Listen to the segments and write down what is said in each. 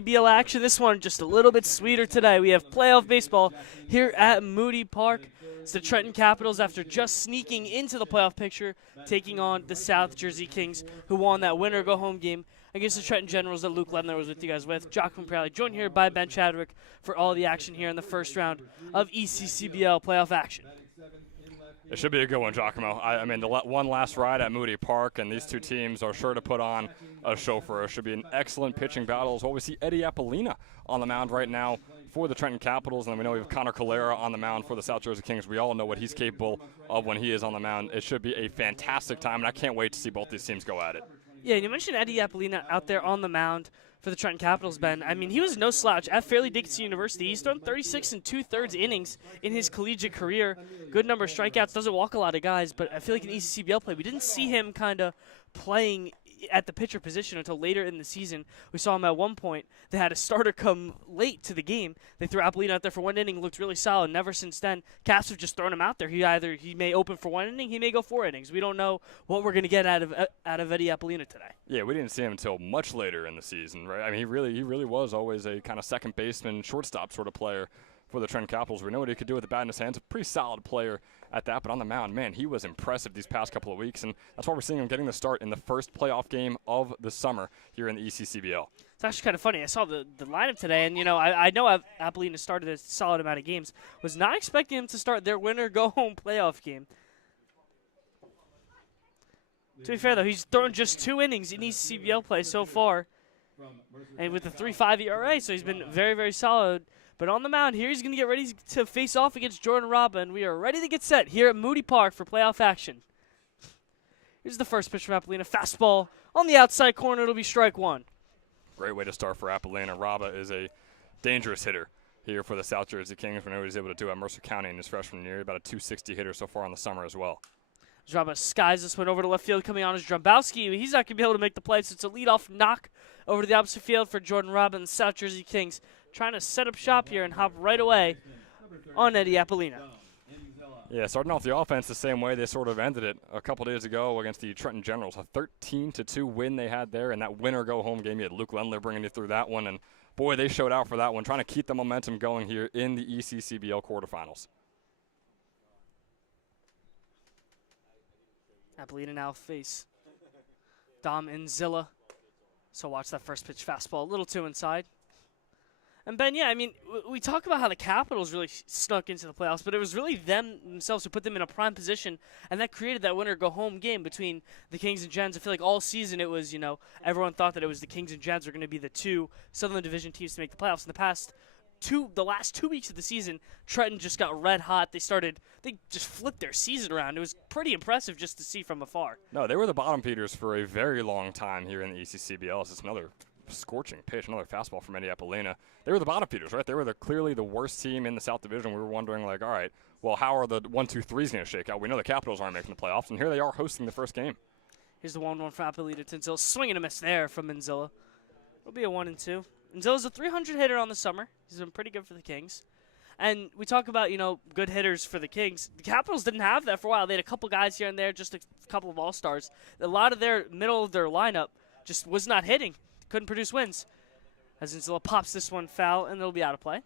ECCBL action. This one just a little bit sweeter today. We have playoff baseball here at Moody Park. It's the Trenton Capitals, after just sneaking into the playoff picture, taking on the South Jersey Kings, who won that winner-go-home game against the Trenton Generals that Luke Ledner was with you guys with. Joaquin Prally, joined here by Ben Chadwick for all the action here in the first round of ECCBL playoff action. It should be a good one, Giacomo. I mean, the one last ride at Moody Park, and these two teams are sure to put on a show for us. Should be an excellent pitching battle as well. We see Eddie Appolina on the mound right now for the Trenton Capitals, and then we know we have Connor Calera on the mound for the South Jersey Kings. We all know what he's capable of when he is on the mound. It should be a fantastic time, and I can't wait to see both these teams go at it. Yeah, and you mentioned Eddie Appolina out there on the mound for the Trenton Capitals, Ben. I mean, he was no slouch at Fairleigh Dickinson University. He's thrown 36 2/3 innings in his collegiate career. Good number of strikeouts. Doesn't walk a lot of guys, but I feel like in ECCBL play, we didn't see him kind of playing at the pitcher position until later in the season. We saw him at one point. They had a starter come late to the game. They threw Appolina out there for one inning, looked really solid. Never since then, Caps have just thrown him out there. He may open for one inning, he may go 4 innings. We don't know what we're going to get out of Eddie Appolina today. Yeah, we didn't see him until much later in the season, right? I mean, he really was always a kind of second baseman, shortstop sort of player for the Trenton Capitals. We know what he could do with the bat in his hands. A pretty solid player at that, but on the mound, man, he was impressive these past couple of weeks, and that's why we're seeing him getting the start in the first playoff game of the summer here in the ECCBL. It's actually kind of funny. I saw the lineup today, and, I know Appolina started a solid amount of games. Was not expecting him to start their winner-go-home playoff game. To be fair, though, he's thrown just 2 innings in ECCBL play so far, and with a 3.5 ERA, so he's been very, very solid. But on the mound here, he's going to get ready to face off against Jordan Robba, and we are ready to get set here at Moody Park for playoff action. Here's the first pitch from Appolina. Fastball on the outside corner. It'll be strike one. Great way to start for Appolina. Robba is a dangerous hitter here for the South Jersey Kings. We know what he's able to do at Mercer County in his freshman year. About a .260 hitter so far in the summer as well. Robba skies this one over to left field. Coming on is Drumbowski. He's not going to be able to make the play, so it's a leadoff knock over to the opposite field for Jordan Robba and the South Jersey Kings, trying to set up shop here and hop right away on Eddie Appolina. Yeah, starting off the offense the same way they sort of ended it a couple days ago against the Trenton Generals. A 13-2 win they had there in that winner-go-home game. You had Luke Lendler bringing you through that one, and boy, they showed out for that one, trying to keep the momentum going here in the ECCBL quarterfinals. Appolina now face Dom Enzilla. So watch that first pitch fastball, a little too inside. And Ben, yeah, I mean, we talk about how the Capitals really snuck into the playoffs, but it was really themselves who put them in a prime position, and that created that winner-go-home game between the Kings and Gens. I feel like all season it was, everyone thought that it was the Kings and Gens were going to be the 2 Southern Division teams to make the playoffs. In the last 2 weeks of the season, Trenton just got red hot. They just flipped their season around. It was pretty impressive just to see from afar. No, they were the bottom feeders for a very long time here in the ECCBL. It's just another scorching pitch, another fastball from Eddie Appolina. They were the bottom feeders, right? They were clearly the worst team in the South Division. We were wondering, all right, well, how are the 1, 2, 3s going to shake out? We know the Capitals aren't making the playoffs, and here they are hosting the first game. Here's the 1-1 from Appolina to Enzilla. Swing and a miss there from Enzilla. It'll be a 1-2. Enzilla's a 300 hitter on the summer. He's been pretty good for the Kings. And we talk about, good hitters for the Kings. The Capitals didn't have that for a while. They had a couple guys here and there, just a couple of all-stars. A lot of their middle of their lineup just was not hitting. Couldn't produce wins. As Enzilla pops this one foul, and it'll be out of play.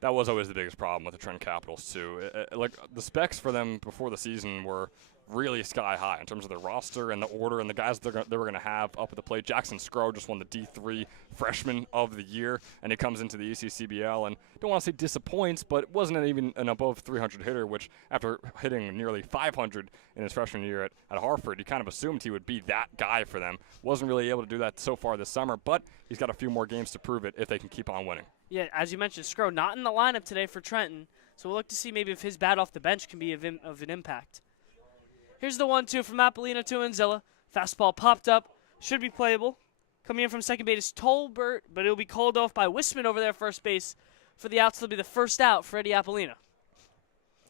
That was always the biggest problem with the Trenton Capitals, too. Like, the specs for them before the season were really sky high in terms of their roster and the order and the guys they were going to have up at the plate. Jackson Scrow just won the D3 Freshman of the Year, and he comes into the ECCBL, and don't want to say disappoints, but wasn't even an above 300 hitter, which after hitting nearly 500 in his freshman year at Hartford, you kind of assumed he would be that guy for them. Wasn't really able to do that so far this summer, but he's got a few more games to prove it if they can keep on winning. Yeah, as you mentioned, Scrow not in the lineup today for Trenton, so we'll look to see maybe if his bat off the bench can be of an impact. Here's the 1-2 from Appolina to Enzilla. Fastball popped up. Should be playable. Coming in from second base is Tolbert, but it'll be called off by Wisman over there first base for the outs. It'll be the first out for Eddie Appolina.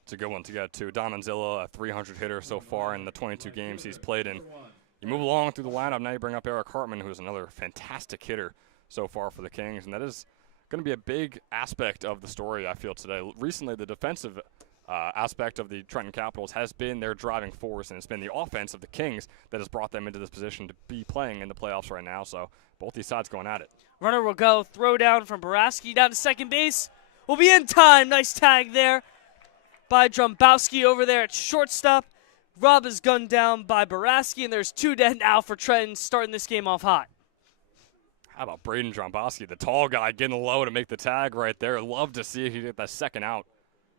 It's a good one to get to. Dom Enzilla, a 300 hitter so far in the 22 games he's played in. You move along through the lineup. Now you bring up Eric Hartman, who is another fantastic hitter so far for the Kings, and that is going to be a big aspect of the story, I feel, today. Recently, the defensive aspect of the Trenton Capitals has been their driving force, and it's been the offense of the Kings that has brought them into this position to be playing in the playoffs right now. So both these sides going at it. Runner will go. Throw down from Baraski down to second base. Will be in time. Nice tag there by Drumbowski over there at shortstop. Rob is gunned down by Baraski, and there's 2 dead now for Trenton, starting this game off hot. How about Braden Drumbowski, the tall guy, getting low to make the tag right there. Love to see if he get that second out.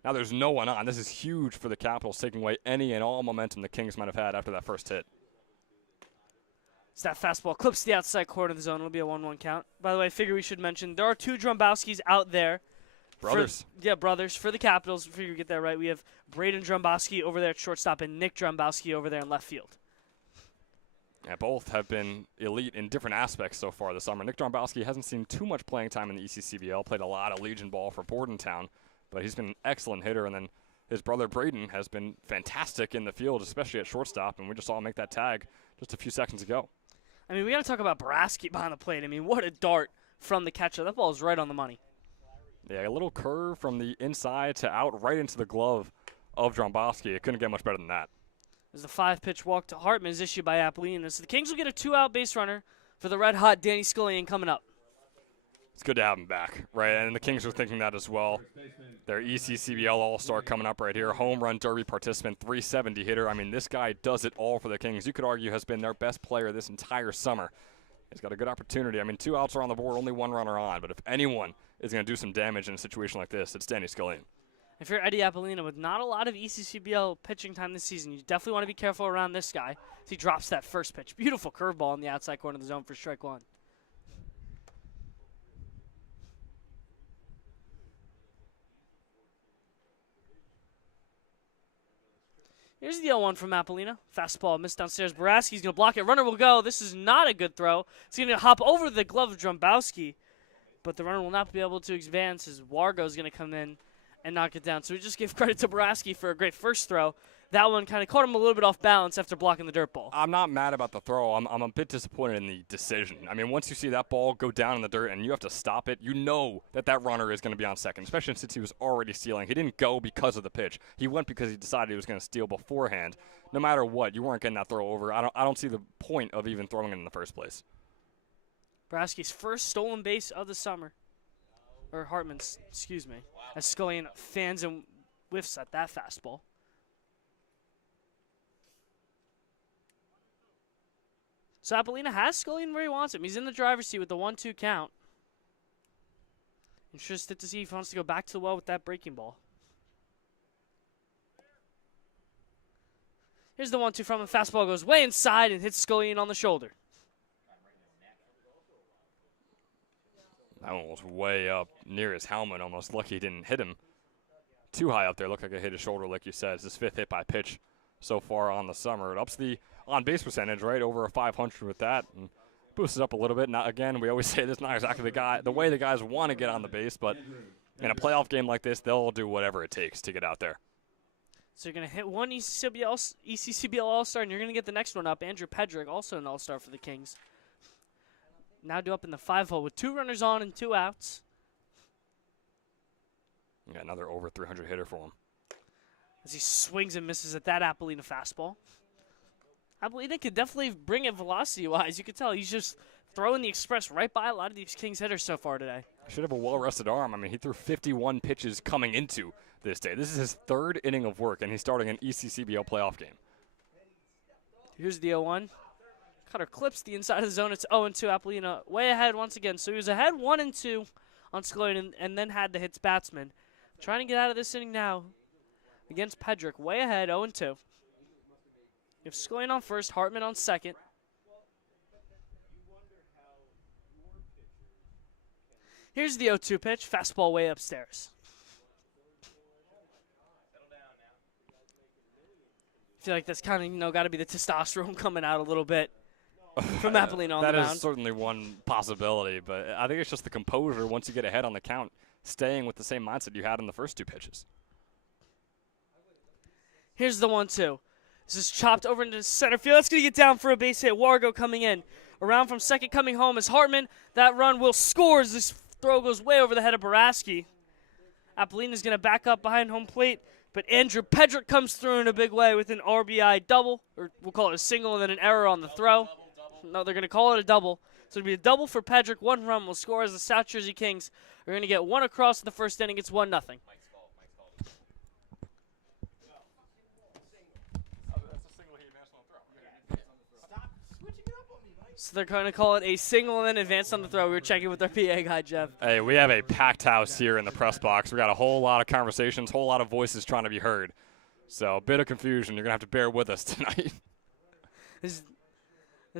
Now there's no one on. This is huge for the Capitals, taking away any and all momentum the Kings might have had after that first hit. So that fastball clips the outside corner of the zone. It'll be a 1-1 count. By the way, I figure we should mention there are 2 Drumbowskis out there. Brothers. Brothers for the Capitals. Figure we get that right. We have Braden Drumbowski over there at shortstop and Nick Drumbowski over there in left field. Yeah, both have been elite in different aspects so far this summer. Nick Drumbowski hasn't seen too much playing time in the ECCBL, played a lot of Legion ball for Bordentown, but he's been an excellent hitter. And then his brother Braden has been fantastic in the field, especially at shortstop, and we just saw him make that tag just a few seconds ago. I mean, we got to talk about Baraski behind the plate. I mean, what a dart from the catcher. That ball is right on the money. Yeah, a little curve from the inside to out right into the glove of Drumbowski. It couldn't get much better than that. As the 5-pitch walk to Hartman is issued by Apollina. So the Kings will get a 2-out base runner for the red-hot Danny Scullion coming up. It's good to have him back, right? And the Kings are thinking that as well. Their ECCBL All-Star coming up right here. Home run derby participant, 370 hitter. I mean, this guy does it all for the Kings. You could argue has been their best player this entire summer. He's got a good opportunity. I mean, 2 outs are on the board, only 1 runner on. But if anyone is going to do some damage in a situation like this, it's Danny Scullion. If you're Eddie Apollina with not a lot of ECCBL pitching time this season, you definitely want to be careful around this guy as he drops that first pitch. Beautiful curveball in the outside corner of the zone for strike 1. Here's the 0-1 from Apollina. Fastball missed downstairs. Baraski's going to block it. Runner will go. This is not a good throw. It's going to hop over the glove of Drumbowski, but the runner will not be able to advance as Wargo's going to come in and knock it down. So we just give credit to Baraski for a great first throw. That one kind of caught him a little bit off balance after blocking the dirt ball. I'm not mad about the throw. I'm a bit disappointed in the decision. I mean, once you see that ball go down in the dirt and you have to stop it, you know that that runner is going to be on second, especially since he was already stealing. He didn't go because of the pitch. He went because he decided he was going to steal beforehand. No matter what, you weren't getting that throw over. I don't see the point of even throwing it in the first place. Baraski's first stolen base of the summer. Or Hartman's, excuse me. As Scullion fans and whiffs at that fastball. So Apollina has Scullion where he wants him. He's in the driver's seat with the 1-2 count. Interested to see if he wants to go back to the well with that breaking ball. Here's the 1-2 from him. Fastball goes way inside and hits Scullion on the shoulder. That one was way up near his helmet, almost lucky he didn't hit him too high up there. Looked like it hit his shoulder, like you said. It's his 5th hit by pitch so far on the summer. It ups the on-base percentage, right, over a 500 with that, and boosts it up a little bit. Now, again, we always say this is not exactly the way the guys want to get on the base, but in a playoff game like this, they'll do whatever it takes to get out there. So you're going to hit one ECCBL All-Star, and you're going to get the next one up. Andrew Pedrick, also an All-Star for the Kings. Now due up in the 5-hole with 2 runners on and 2 outs. Yeah, another over 300 hitter for him. As he swings and misses at that Apollina fastball. Apollina could definitely bring it velocity-wise. You could tell he's just throwing the express right by a lot of these Kings hitters so far today. Should have a well-rested arm. I mean, he threw 51 pitches coming into this day. This is his 3rd inning of work, and he's starting an ECCBL playoff game. Here's the 0-1. Cutter clips the inside of the zone. It's 0-2. Apollina way ahead once again. So he was ahead 1-2 on Scullion and then had the hits batsman. Trying to get out of this inning now against Pedrick. Way ahead, 0-2. You have Scullion on first, Hartman on second. Here's the 0-2 pitch. Fastball way upstairs. I feel like that's kind of, got to be the testosterone coming out a little bit from Apollina on the mound. That is certainly one possibility, but I think it's just the composure once you get ahead on the count, staying with the same mindset you had in the first 2 pitches. Here's the 1-2. This is chopped over into center field. That's going to get down for a base hit. Wargo coming in. Around from second, coming home is Hartman. That run will score as this throw goes way over the head of Baraski. Apollina's going to back up behind home plate But Andrew Pedrick comes through in a big way with an RBI double, or we'll call it a single and then an error on the throw. No, they're going to call it a double. So it'll be a double for Pedrick. 1 run will score as the South Jersey Kings are going to get 1 across in the first inning. It's 1-0. So they're going to call it a single and then advance on the throw. We were checking with our PA guy, Jeff. Hey, we have a packed house here in the press box. We got a whole lot of conversations, whole lot of voices trying to be heard. So a bit of confusion. You're going to have to bear with us tonight. As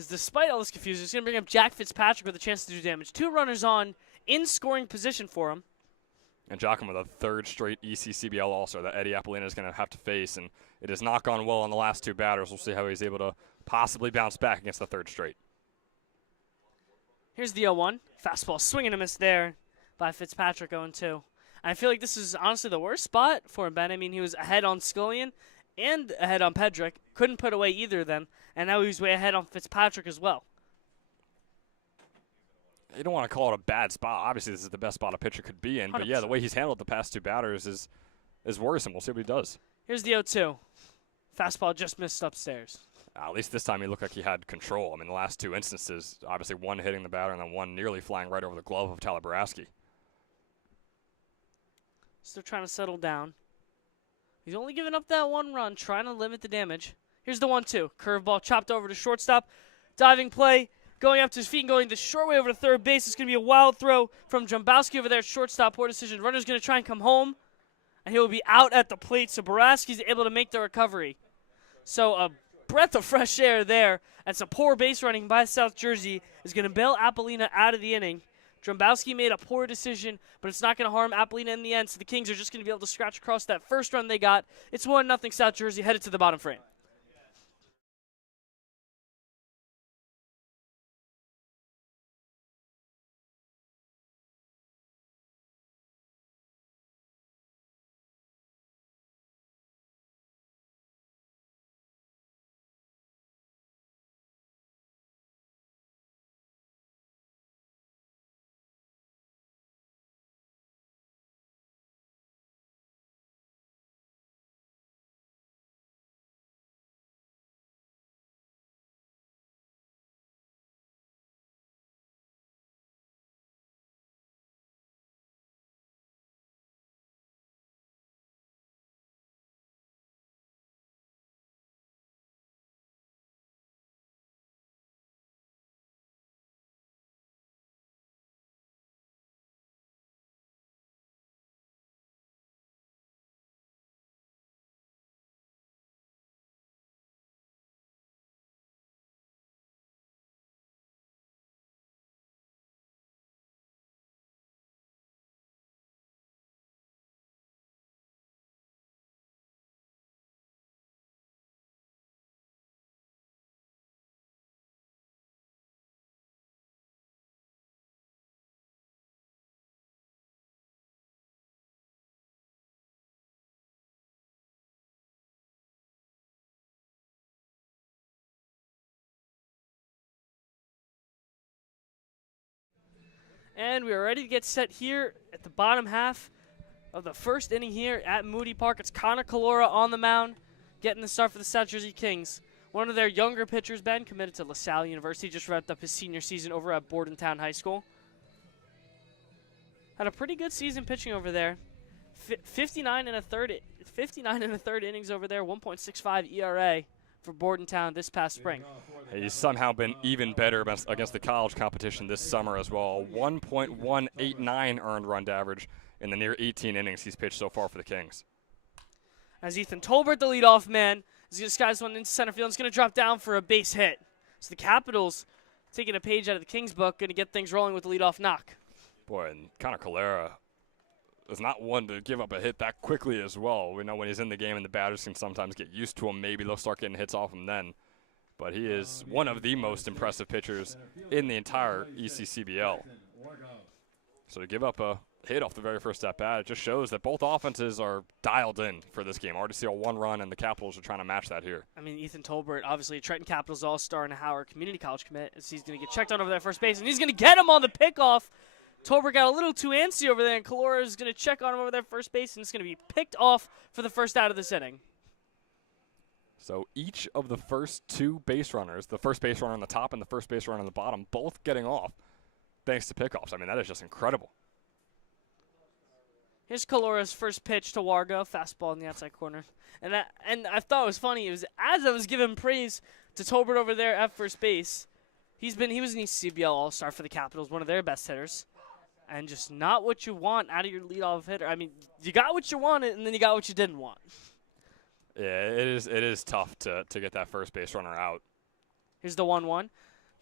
despite all this confusion, it's going to bring up Jack Fitzpatrick with a chance to do damage. 2 runners on in scoring position for him. And Joachim with a 3rd straight ECCBL also that Eddie Apollina is going to have to face. And it has not gone well on the last 2 batters. We'll see how he's able to possibly bounce back against the 3rd straight. Here's the 0-1. Fastball swing and a miss there by Fitzpatrick, 0-2. I feel like this is honestly the worst spot for Ben. I mean, he was ahead on Scullion and ahead on Pedrick. Couldn't put away either of them. And now he's way ahead on Fitzpatrick as well. You don't want to call it a bad spot. Obviously, this is the best spot a pitcher could be in. 100%. But, yeah, the way he's handled the past 2 batters is worrisome. We'll see what he does. Here's the 0-2. Fastball just missed upstairs. At least this time he looked like he had control. I mean, the last 2 instances, obviously 1 hitting the batter and then 1 nearly flying right over the glove of Tyler Boraski. Still trying to settle down. He's only given up that 1 run, trying to limit the damage. Here's the 1-2. Curveball chopped over to shortstop. Diving play, going up to his feet and going the short way over to 3rd base. It's going to be a wild throw from Jumbowski over there at shortstop. Poor decision. Runner's going to try and come home, and he will be out at the plate. So Boraski's able to make the recovery. So a breath of fresh air there, and some poor base running by South Jersey is going to bail Apollina out of the inning. Jumbowski made a poor decision, but it's not going to harm Apollina in the end, so the Kings are just going to be able to scratch across that first run they got. It's 1-0 South Jersey, headed to the bottom frame. And we are ready to get set here at the bottom half of the first inning here at Moody Park. It's Connor Calora on the mound, getting the start for the South Jersey Kings. One of their younger pitchers, Ben, committed to LaSalle University, just wrapped up his senior season over at Bordentown High School. Had a pretty good season pitching over there. 59 and a third innings over there, 1.65 ERA for Bordentown this past spring. He's somehow been even better against the college competition this summer as well. 1.189 earned run average in the near 18 innings he's pitched so far for the Kings. As Ethan Tolbert, the leadoff man, this guy's one into center field. It's going to drop down for a base hit. So the Capitals, taking a page out of the Kings book, going to get things rolling with the leadoff knock. Boy, and Connor Calera is not one to give up a hit that quickly as well. We know when he's in the game and the batters can sometimes get used to him, maybe they'll start getting hits off him then. But he is one of the most impressive pitchers in the entire ECCBL. So to give up a hit off the very first at-bat, it just shows that both offenses are dialed in for this game. RDC 1 run, and the Capitals are trying to match that here. I mean, Ethan Tolbert, obviously a Trenton Capitals all-star and a Howard Community College commit, as he's going to get checked on over that first base, and he's going to get him on the pickoff. Tolbert got a little too antsy over there, and Kalora is going to check on him over there first base, and it's going to be picked off for the first out of this inning. So each of the first two base runners, the first base runner on the top and the first base runner on the bottom, both getting off thanks to pickoffs. I mean, that is just incredible. Here's Kalora's first pitch to Wargo, fastball in the outside corner. And I thought it was funny. It was as I was giving praise to Tolbert over there at first base. He was an ECCBL All-Star for the Capitals, one of their best hitters. And just not what you want out of your leadoff hitter. I mean, you got what you wanted, and then you got what you didn't want. Yeah, it is tough to get that first base runner out. Here's the 1-1.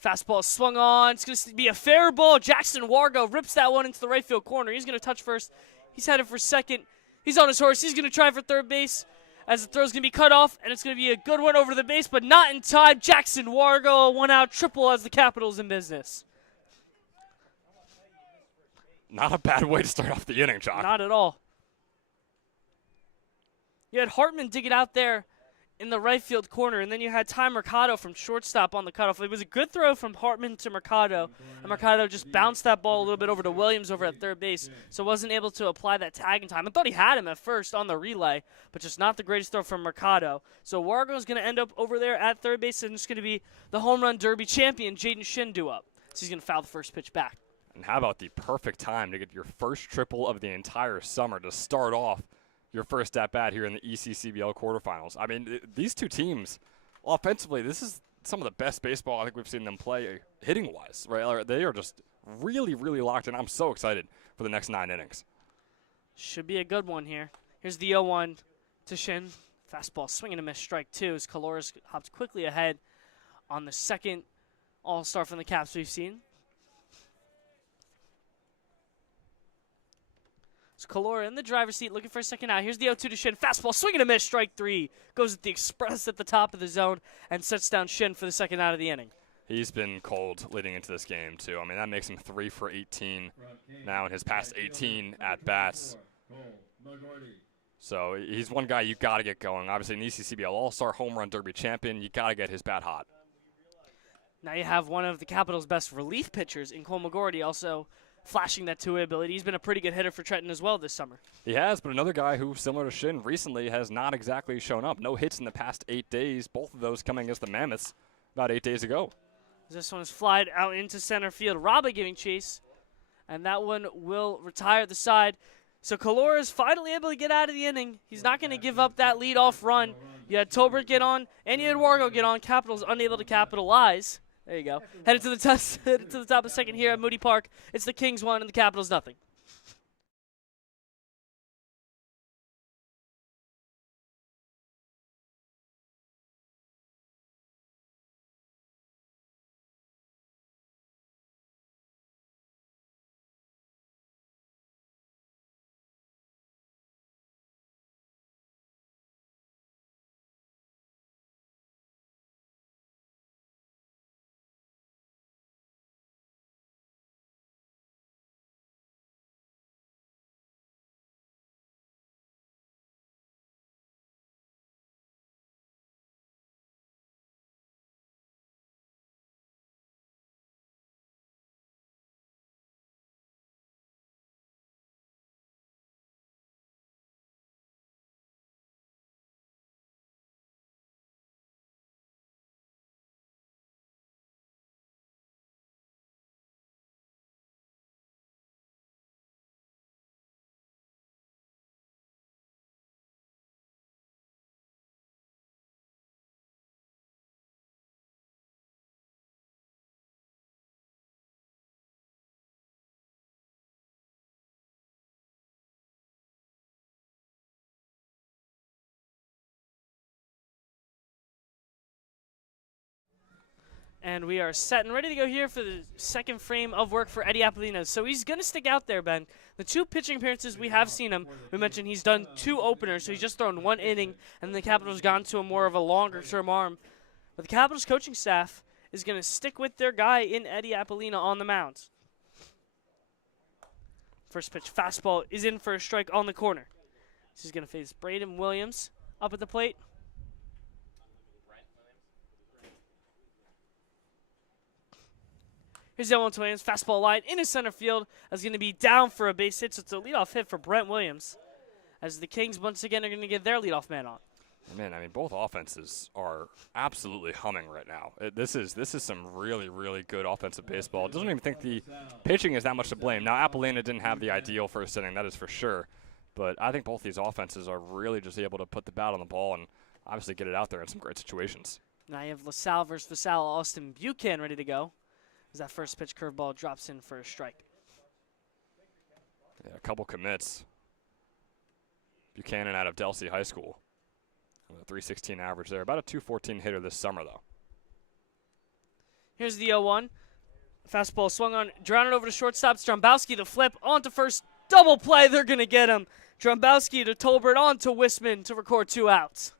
Fastball swung on. It's going to be a fair ball. Jackson Wargo rips that one into the right field corner. He's going to touch first. He's headed for second. He's on his horse. He's going to try for third base as the throw's going to be cut off, and it's going to be a good one over the base, but not in time. Jackson Wargo, a one-out triple as the Capitals in business. Not a bad way to start off the inning, Jock. Not at all. You had Hartman dig it out there in the right field corner, and then you had Ty Mercado from shortstop on the cutoff. It was a good throw from Hartman to Mercado, and Mercado just bounced that ball a little bit over to Williams over at third base, so wasn't able to apply that tag in time. I thought he had him at first on the relay, but just not the greatest throw from Mercado. So Wargo's going to end up over there at third base, and it's going to be the home run derby champion, Jaden Shindu, up. So he's going to foul the first pitch back. And how about the perfect time to get your first triple of the entire summer to start off your first at-bat here in the ECCBL quarterfinals. I mean, these two teams, offensively, this is some of the best baseball I think we've seen them play hitting-wise, right? They are just really, really locked in. I'm so excited for the next 9 innings. Should be a good one here. Here's the 0-1 to Shin. Fastball swing and a miss, strike 2 as Kaloris hops quickly ahead on the second all-star from the Caps we've seen. Kalora in the driver's seat looking for a second out. Here's the 0-2 to Shin. Fastball, swing and a miss, strike 3. Goes with the express at the top of the zone and sets down Shin for the second out of the inning. He's been cold leading into this game, too. I mean, that makes him 3 for 18 now in his past 18 at-bats. So he's one guy you got to get going. Obviously, an ECCBL All-Star home run derby champion. You got to get his bat hot. Now you have one of the Capitals' best relief pitchers in Cole McGorty also flashing that two-way ability. He's been a pretty good hitter for Trenton as well this summer. He has, but another guy who, similar to Shin, recently has not exactly shown up. No hits in the past 8 days, both of those coming against the Mammoths about 8 days ago. This one is flied out into center field. Raba giving chase, and that one will retire the side. So Kalora is finally able to get out of the inning. He's not going to give up that leadoff run. You had Tolbert get on, and you had Wargo get on. Capitals unable to capitalize. There you go. Headed to the top of the second here at Moody Park. It's the Kings 1 and the Capitals nothing. And we are set and ready to go here for the second frame of work for Eddie Apolina. So he's going to stick out there, Ben. The 2 pitching appearances we have seen him, we mentioned he's done 2 openers, so he's just thrown 1 inning, and the Capitals gone to a more of a longer-term arm. But the Capitals coaching staff is going to stick with their guy in Eddie Apolina on the mound. First pitch fastball is in for a strike on the corner. This is going to face Braden Williams up at the plate. Here's the 1 Williams. Fastball line into center field. That's going to be down for a base hit, so it's a leadoff hit for Brent Williams, as the Kings once again are going to get their leadoff man on. Man, I mean, both offenses are absolutely humming right now. This is some really, really good offensive baseball. Doesn't even think the pitching is that much to blame. Now, Apollina didn't have the ideal first inning, that is for sure. But I think both these offenses are really just able to put the bat on the ball and obviously get it out there in some great situations. Now you have LaSalle versus LaSalle. Austin Buchanan ready to go, as that first pitch curveball drops in for a strike. Yeah, a couple commits. Buchanan out of Delsea High School. A 316 average there. About a 214 hitter this summer, though. Here's the 0-1. Fastball swung on. Drown it over to shortstop. Strombowski the flip. On to first. Double play. They're going to get him. Strombowski to Tolbert. On to Wisman to record 2 outs.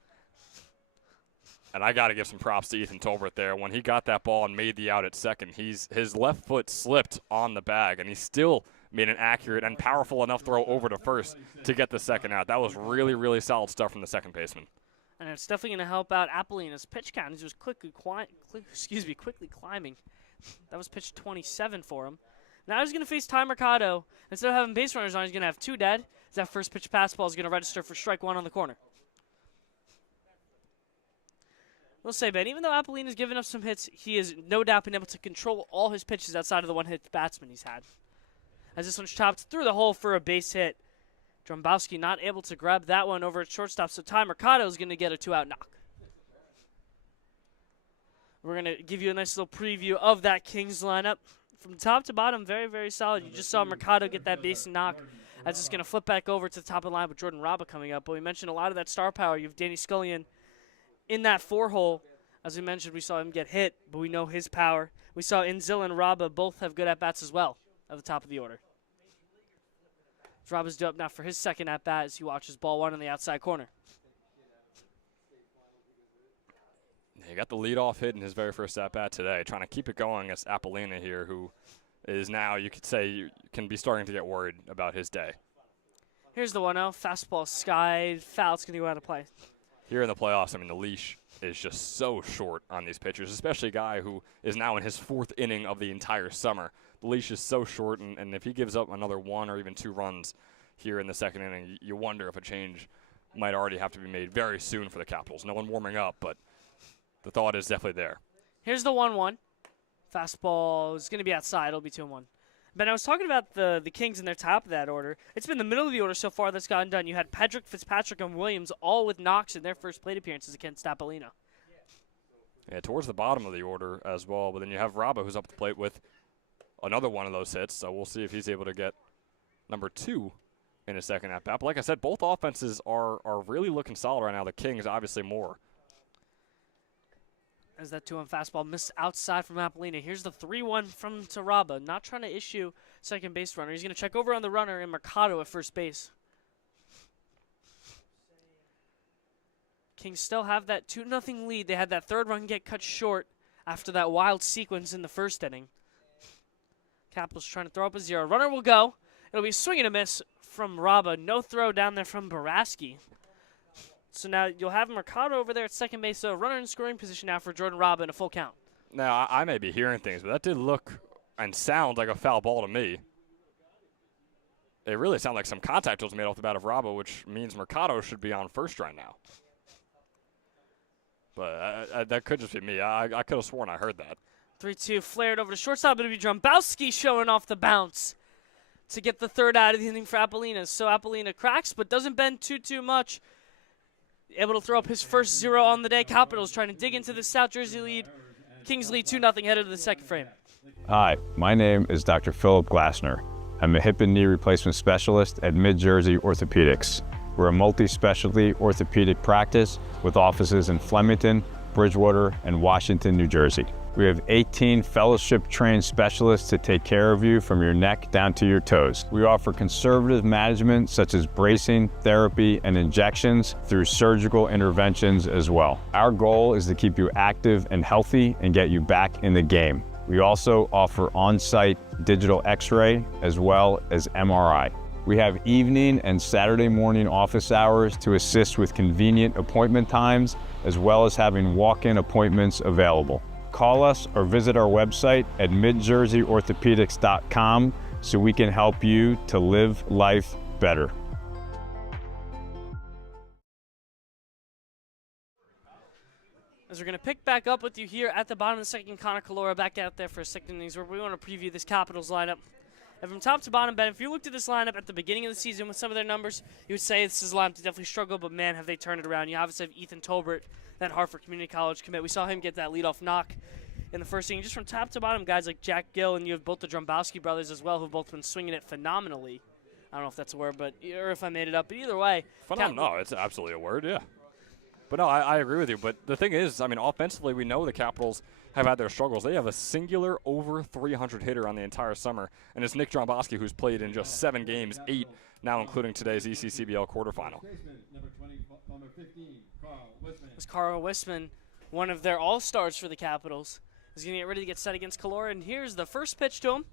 And I got to give some props to Ethan Tolbert there. When he got that ball and made the out at second, his left foot slipped on the bag, and he still made an accurate and powerful enough throw over to first to get the second out. That was really, really solid stuff from the second baseman. And it's definitely going to help out Apollina's pitch count. He was quickly climbing. That was pitch 27 for him. Now he's going to face Ty Mercado. Instead of having base runners on, he's going to have 2 dead. As that first pitch fastball is going to register for strike 1 on the corner. We'll say, Ben, even though Apollina's given up some hits, he has no doubt been able to control all his pitches outside of the one-hit batsman he's had. As this one's chopped through the hole for a base hit. Drombowski not able to grab that one over at shortstop, so Ty Mercado is going to get a 2-out knock. We're going to give you a nice little preview of that Kings lineup. From top to bottom, very, very solid. You just saw Mercado get that base knock. As it's going to flip back over to the top of the line with Jordan Raba coming up. But we mentioned a lot of that star power. You have Danny Scullion in that 4-hole. As we mentioned, we saw him get hit, but we know his power. We saw Inzilla and Raba both have good at-bats as well at the top of the order. Raba's due up now for his second at-bat as he watches ball 1 on the outside corner. He got the leadoff hit in his very first at-bat today, trying to keep it going against Apollina here, who is now, you could say, you can be starting to get worried about his day. Here's the 1-0. Fastball skied. Foul. It's going to go out of play. Here in the playoffs, I mean, the leash is just so short on these pitchers, especially a guy who is now in his 4th inning of the entire summer. The leash is so short, and if he gives up another 1 or even 2 runs here in the second inning, you wonder if a change might already have to be made very soon for the Capitals. No one warming up, but the thought is definitely there. Here's the 1-1. Fastball is going to be outside. It'll be 2-1. But I was talking about the Kings in their top of that order. It's been the middle of the order so far that's gotten done. You had Pedrick, Fitzpatrick, and Williams all with knocks in their first plate appearances against Apollina. Yeah, towards the bottom of the order as well. But then you have Raba, who's up the plate with another one of those hits. So we'll see if he's able to get number 2 in his second at-bat. But like I said, both offenses are really looking solid right now. The Kings, obviously, more. As that 2-1 fastball missed outside from Apollina. Here's the 3-1 from Raba. Not trying to issue second base runner. He's going to check over on the runner and Mercado at first base. Kings still have that 2-0 lead. They had that 3rd run get cut short after that wild sequence in the first inning. Capitals trying to throw up a 0. Runner will go. It'll be a swing and a miss from Raba. No throw down there from Baraski. So now you'll have Mercado over there at second base. So runner in scoring position now for Jordan Raba in a full count. Now, I may be hearing things, but that did look and sound like a foul ball to me. It really sounded like some contact was made off the bat of Raba, which means Mercado should be on first right now. But that could just be me. I could have sworn I heard that. 3-2 flared over to shortstop. It'll be Drombowski showing off the bounce to get the 3rd out of the inning for Apollina. So Apollina cracks, but doesn't bend too much. Able to throw up his first 0 on the day. Capitals trying to dig into the South Jersey lead. Kings lead 2-0 headed to the second frame. Hi, my name is Dr. Philip Glassner. I'm a hip and knee replacement specialist at Mid-Jersey Orthopedics. We're a multi-specialty orthopedic practice with offices in Flemington, Bridgewater, and Washington, New Jersey. We have 18 fellowship-trained specialists to take care of you from your neck down to your toes. We offer conservative management such as bracing, therapy, and injections through surgical interventions as well. Our goal is to keep you active and healthy and get you back in the game. We also offer on-site digital x-ray as well as MRI. We have evening and Saturday morning office hours to assist with convenient appointment times, as well as having walk-in appointments available. call us or visit our website at midjerseyorthopedics.com so we can help you to live life better. As we're going to pick back up with you here at the bottom of the second, Connor Calora back out there for a second innings where we want to preview this Capitals lineup. And from top to bottom, Ben, if you looked at this lineup at the beginning of the season with some of their numbers, you would say this is a lineup that definitely struggled, but man, have they turned it around. You obviously have Ethan Tolbert, that Hartford Community College commit. We saw him get that leadoff knock in the first inning. Just from top to bottom, guys like Jack Gill, and you have both the Drumbowski brothers as well, who've both been swinging it phenomenally. I don't know if that's a word, or if I made it up, but either way. No, it's absolutely a word, yeah. But no, I agree with you. But the thing is, I mean, offensively, we know the Capitals have had their struggles. They have a singular over 300 hitter on the entire summer, and it's Nick Drumbowski, who's played in just 7 games, 8 now including today's ECCBL quarterfinal. It's Carl Wisman, one of their all-stars for the Capitals, is going to get ready to get set against Calora. And here's the first pitch to him.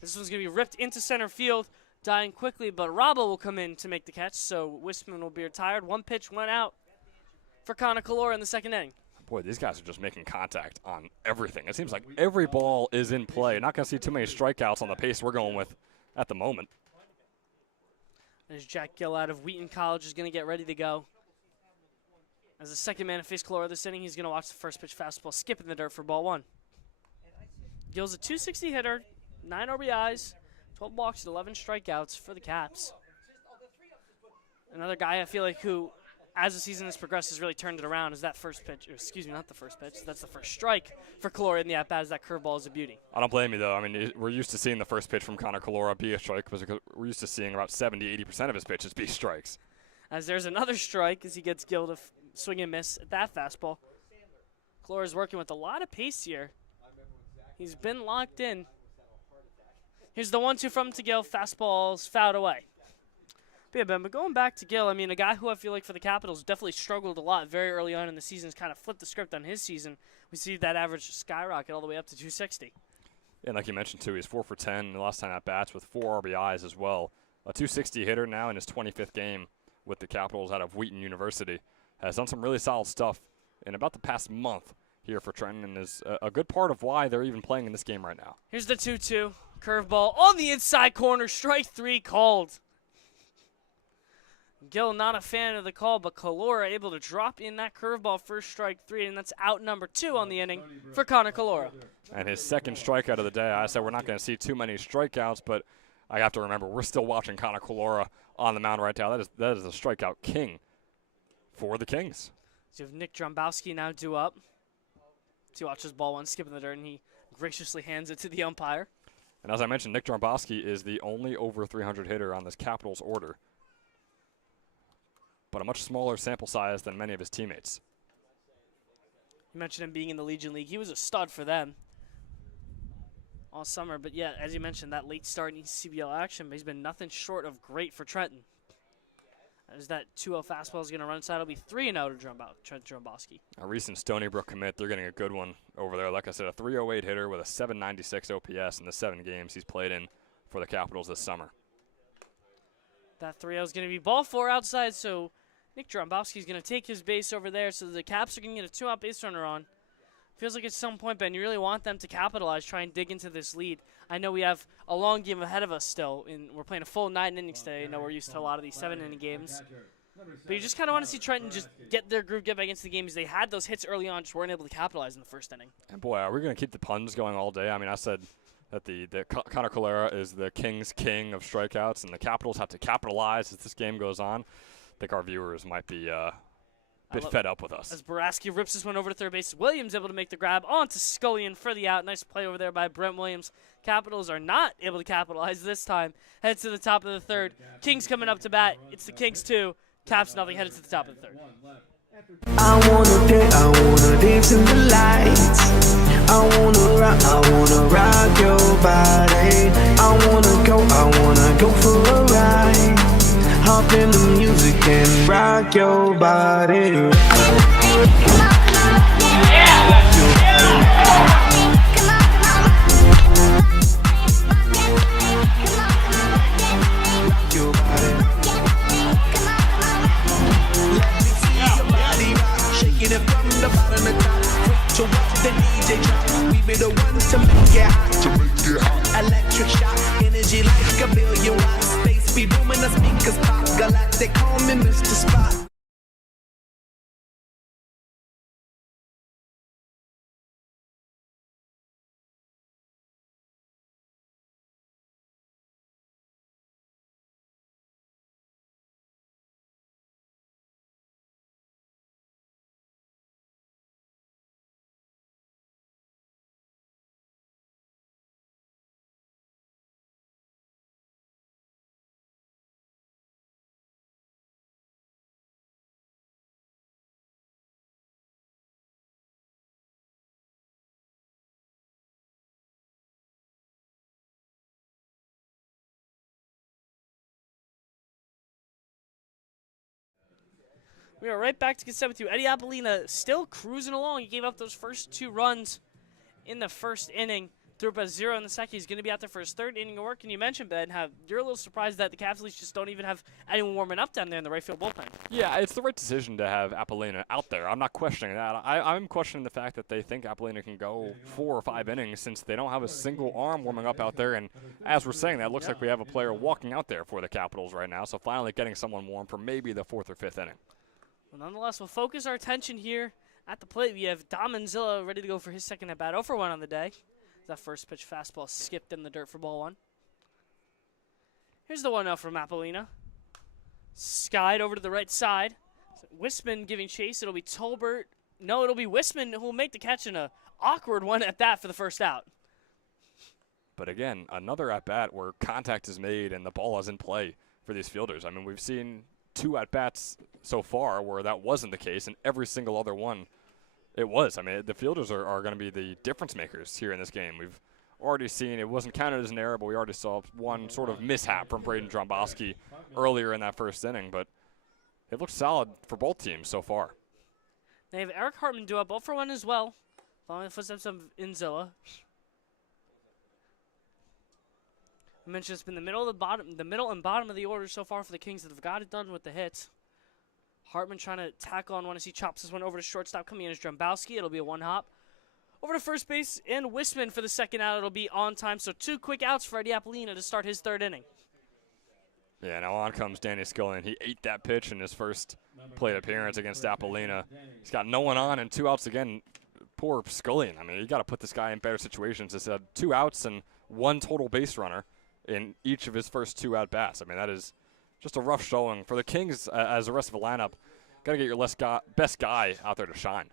This one's going to be ripped into center field, dying quickly, but Rabo will come in to make the catch, so Wisman will be retired. One pitch went out for Connor Calora in the second inning. Boy, these guys are just making contact on everything. It seems like every ball is in play. Not going to see too many strikeouts on the pace we're going with at the moment. There's Jack Gill out of Wheaton College is going to get ready to go. As the second man to face Calora this inning, he's going to watch the first pitch fastball skip in the dirt for ball 1. Gill's a .260 hitter, 9 RBIs, 12 walks, 11 strikeouts for the Caps. Another guy I feel like who, as the season has progressed, has really turned it around is that first pitch. Excuse me, not the first pitch. That's the first strike for Calora in the at-bat, as that curveball is a beauty. I don't blame you, though. I mean, we're used to seeing the first pitch from Connor Calora be a strike because we're used to seeing about 70-80% of his pitches be strikes. As there's another strike as he gets Gill to swing and miss at that fastball. Calora's working with a lot of pace here. He's been locked in. Here's the 1-2 from to Gill. Fastball's fouled away. But yeah, Ben, but going back to Gill, I mean, a guy who I feel like for the Capitals definitely struggled a lot very early on in the season, kind of flipped the script on his season. We see that average skyrocket all the way up to .260. And like you mentioned, too, he's 4 for 10 in the last time at bats with 4 RBIs as well. A .260 hitter now in his 25th game with the Capitals out of Wheaton University. Has done some really solid stuff in about the past month here for Trenton, and is a good part of why they're even playing in this game right now. Here's the 2-2. Curveball on the inside corner. Strike 3 called. Gill not a fan of the call, but Calora able to drop in that curveball for strike 3, and that's out number 2 on the inning for Connor Calora. And his second strikeout of the day. I said we're not going to see too many strikeouts, but I have to remember we're still watching Connor Calora on the mound right now. That is a strikeout king for the Kings. So you have Nick Drumbowski now due up. So he watches ball 1 skip in the dirt, and he graciously hands it to the umpire. And as I mentioned, Nick Drumbowski is the only over 300 hitter on this Capitals order, but a much smaller sample size than many of his teammates. You mentioned him being in the Legion League. He was a stud for them all summer. But, yeah, as you mentioned, that late start in ECCBL action, but he's been nothing short of great for Trenton. As that 2-0 fastball is going to run inside, it'll be 3-0 to Trent Drumbowski. A recent Stony Brook commit, they're getting a good one over there. Like I said, a .308 hitter with a .796 OPS in the 7 games he's played in for the Capitals this summer. That 3-0 is going to be ball 4 outside, so Nick Drumbowski is going to take his base over there, so the Caps are going to get a 2-out base runner on. Feels like at some point, Ben, you really want them to capitalize, try and dig into this lead. I know we have a long game ahead of us still. We're playing a full 9 innings today. I know we're used to a lot of these 7-inning games. But you just kind of want to see Trenton just get their groove, get back into the game, because they had those hits early on, just weren't able to capitalize in the first inning. And boy, are we going to keep the puns going all day? I mean, I said that the Connor Calora is the King's king of strikeouts, and the Capitals have to capitalize as this game goes on. I think our viewers might be a bit fed up with us. As Boraski rips this one over to third base, Williams able to make the grab onto Scullion for the out. Nice play over there by Brent Williams. Capitals are not able to capitalize this time. Heads to the top of the third. Kings coming up to bat. It's the Kings 2. Caps nothing. Headed to the top of the third. I wanna dance in the lights. I wanna rock your body. I wanna go for a ride. Hop in the music and rock your body. Shaking it from the bottom to top. So watch the DJ drop. speakers pop. Galactic, call me Mr. Spot. We are right back to get set with you. Eddie Apolina still cruising along. He gave up those first 2 runs in the first inning. Threw up a 0 in the second. He's going to be out there for his 3rd inning of work. And you mentioned, Ben, how you're a little surprised that the Capitals just don't even have anyone warming up down there in the right field bullpen. Yeah, it's the right decision to have Apolina out there. I'm not questioning that. I'm questioning the fact that they think Apolina can go 4 or 5 innings since they don't have a single arm warming up out there. And as we're saying that, it looks like we have a player walking out there for the Capitals right now. So finally getting someone warm for maybe the 4th or 5th inning. Well, nonetheless, we'll focus our attention here at the plate. We have Dom Manzilla ready to go for his second at-bat. 0 for 1 on the day. That first pitch fastball skipped in the dirt for ball 1. Here's the 1-0 from Apolina. Skied over to the right side. Wisman giving chase. It'll be Tolbert. No, it'll be Wisman who will make the catch in an awkward one at bat for the first out. But again, another at-bat where contact is made and the ball is in play for these fielders. I mean, we've seen 2 at-bats so far where that wasn't the case, and every single other one it was. I mean, the fielders are going to be the difference makers here in this game. We've already seen it wasn't counted as an error, but we already saw one sort of mishap from Braden Dromboski earlier in that first inning, but it looked solid for both teams so far. They have Eric Hartman do up 0 for 1 as well, following the footsteps of Inzilla. I mentioned it's been the middle and bottom of the order so far for the Kings that have got it done with the hits. Hartman trying to tackle on one as he chops this one over to shortstop. Coming in is Dromboski. It'll be a 1-hop. Over to first base and Wisman for the second out. It'll be on time. So 2 quick outs for Eddie Apolina to start his 3rd inning. Yeah, now on comes Danny Scullion. He ate that pitch in his first plate appearance against Apolina. He's got no one on and 2 outs again. Poor Scullion. I mean, you got to put this guy in better situations. It's 2 outs and 1 total base runner in each of his first 2 at-bats. I mean, that is just a rough showing. For the Kings, as the rest of the lineup, got to get your best guy out there to shine.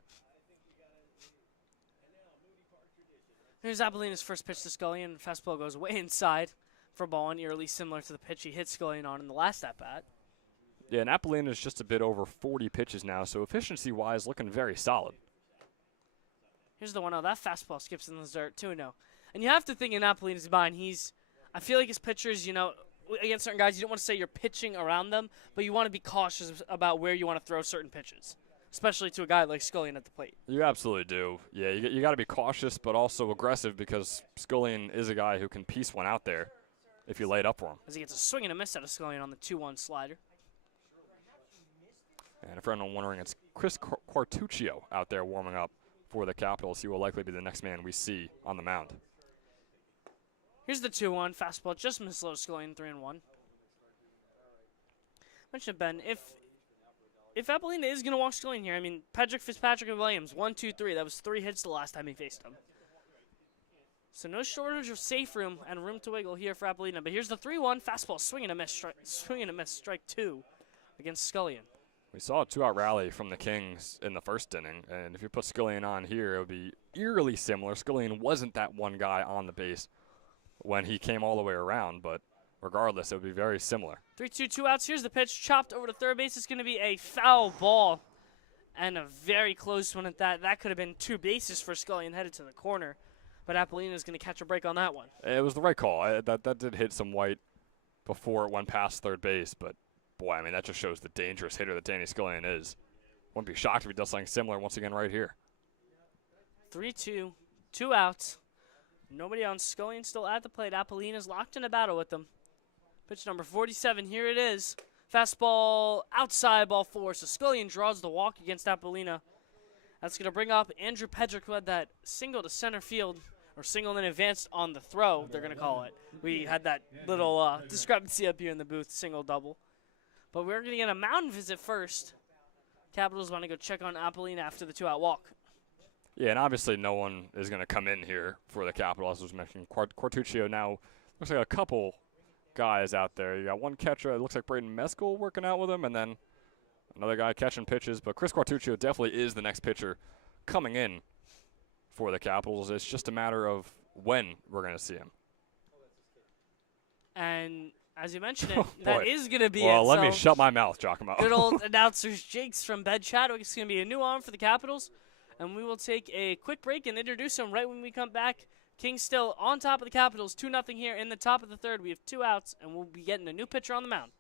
Here's Apolina's first pitch to Scullion. Fastball goes way inside for ball 1, eerily similar to the pitch he hit Scullion on in the last at-bat. Yeah, and Apolina is just a bit over 40 pitches now, so efficiency-wise, looking very solid. Here's the 1-0. That fastball skips in the dirt, 2-0. And you have to think in Apolina's mind, I feel like his pitchers, against certain guys, you don't want to say you're pitching around them, but you want to be cautious about where you want to throw certain pitches, especially to a guy like Scullion at the plate. You absolutely do. Yeah, you got to be cautious but also aggressive because Scullion is a guy who can piece one out there if you lay it up for him. As he gets a swing and a miss out of Scullion on the 2-1 slider. And if anyone wondering, it's Chris Quartuccio out there warming up for the Capitals. He will likely be the next man we see on the mound. Here's the 2-1 fastball, just missed low Scullion, 3-1. Mentioned Ben, if Apolina is going to walk Scullion here, I mean, Patrick Fitzpatrick and Williams, 1, 2, 3. That was 3 hits the last time he faced him. So no shortage of safe room and room to wiggle here for Apolina. But here's the 3-1 fastball, swing and a miss, strike 2 against Scullion. We saw a 2-out rally from the Kings in the first inning, and if you put Scullion on here, it would be eerily similar. Scullion wasn't that one guy on the base when he came all the way around, but regardless, it would be very similar. 3-2, 2 outs. Here's the pitch, chopped over to third base. It's going to be a foul ball, and a very close one at that. That could have been 2 bases for Scullion headed to the corner, but Apolina is going to catch a break on that one. It was the right call. That did hit some white before it went past third base, but boy, I mean, that just shows the dangerous hitter that Danny Scullion is. Wouldn't be shocked if he does something similar once again right here. 3-2, 2 outs. Nobody on. Scullion still at the plate. Apolina's locked in a battle with them. Pitch number 47, here it is. Fastball outside, ball 4. So Scullion draws the walk against Apolina. That's going to bring up Andrew Pedrick, who had that single to center field, or single and advanced on the throw, they're going to call it. We had that little discrepancy up here in the booth, single-double. But we're going to get a mound visit first. Capitals want to go check on Apollina after the 2-out walk. Yeah, and obviously no one is going to come in here for the Capitals, as was mentioned. Quartuccio now looks like a couple guys out there. You got one catcher. It looks like Braden Meskel working out with him, and then another guy catching pitches. But Chris Quartuccio definitely is the next pitcher coming in for the Capitals. It's just a matter of when we're going to see him. And as you mentioned it, that is going to be well, it. let So me shut my mouth, Giacomo. good old announcers Jakes from Bed Chadwick. It's going to be a new arm for the Capitals. And we will take a quick break and introduce him right when we come back. Kings still on top of the Capitals, 2-0 here in the top of the third. We have 2 outs, and we'll be getting a new pitcher on the mound.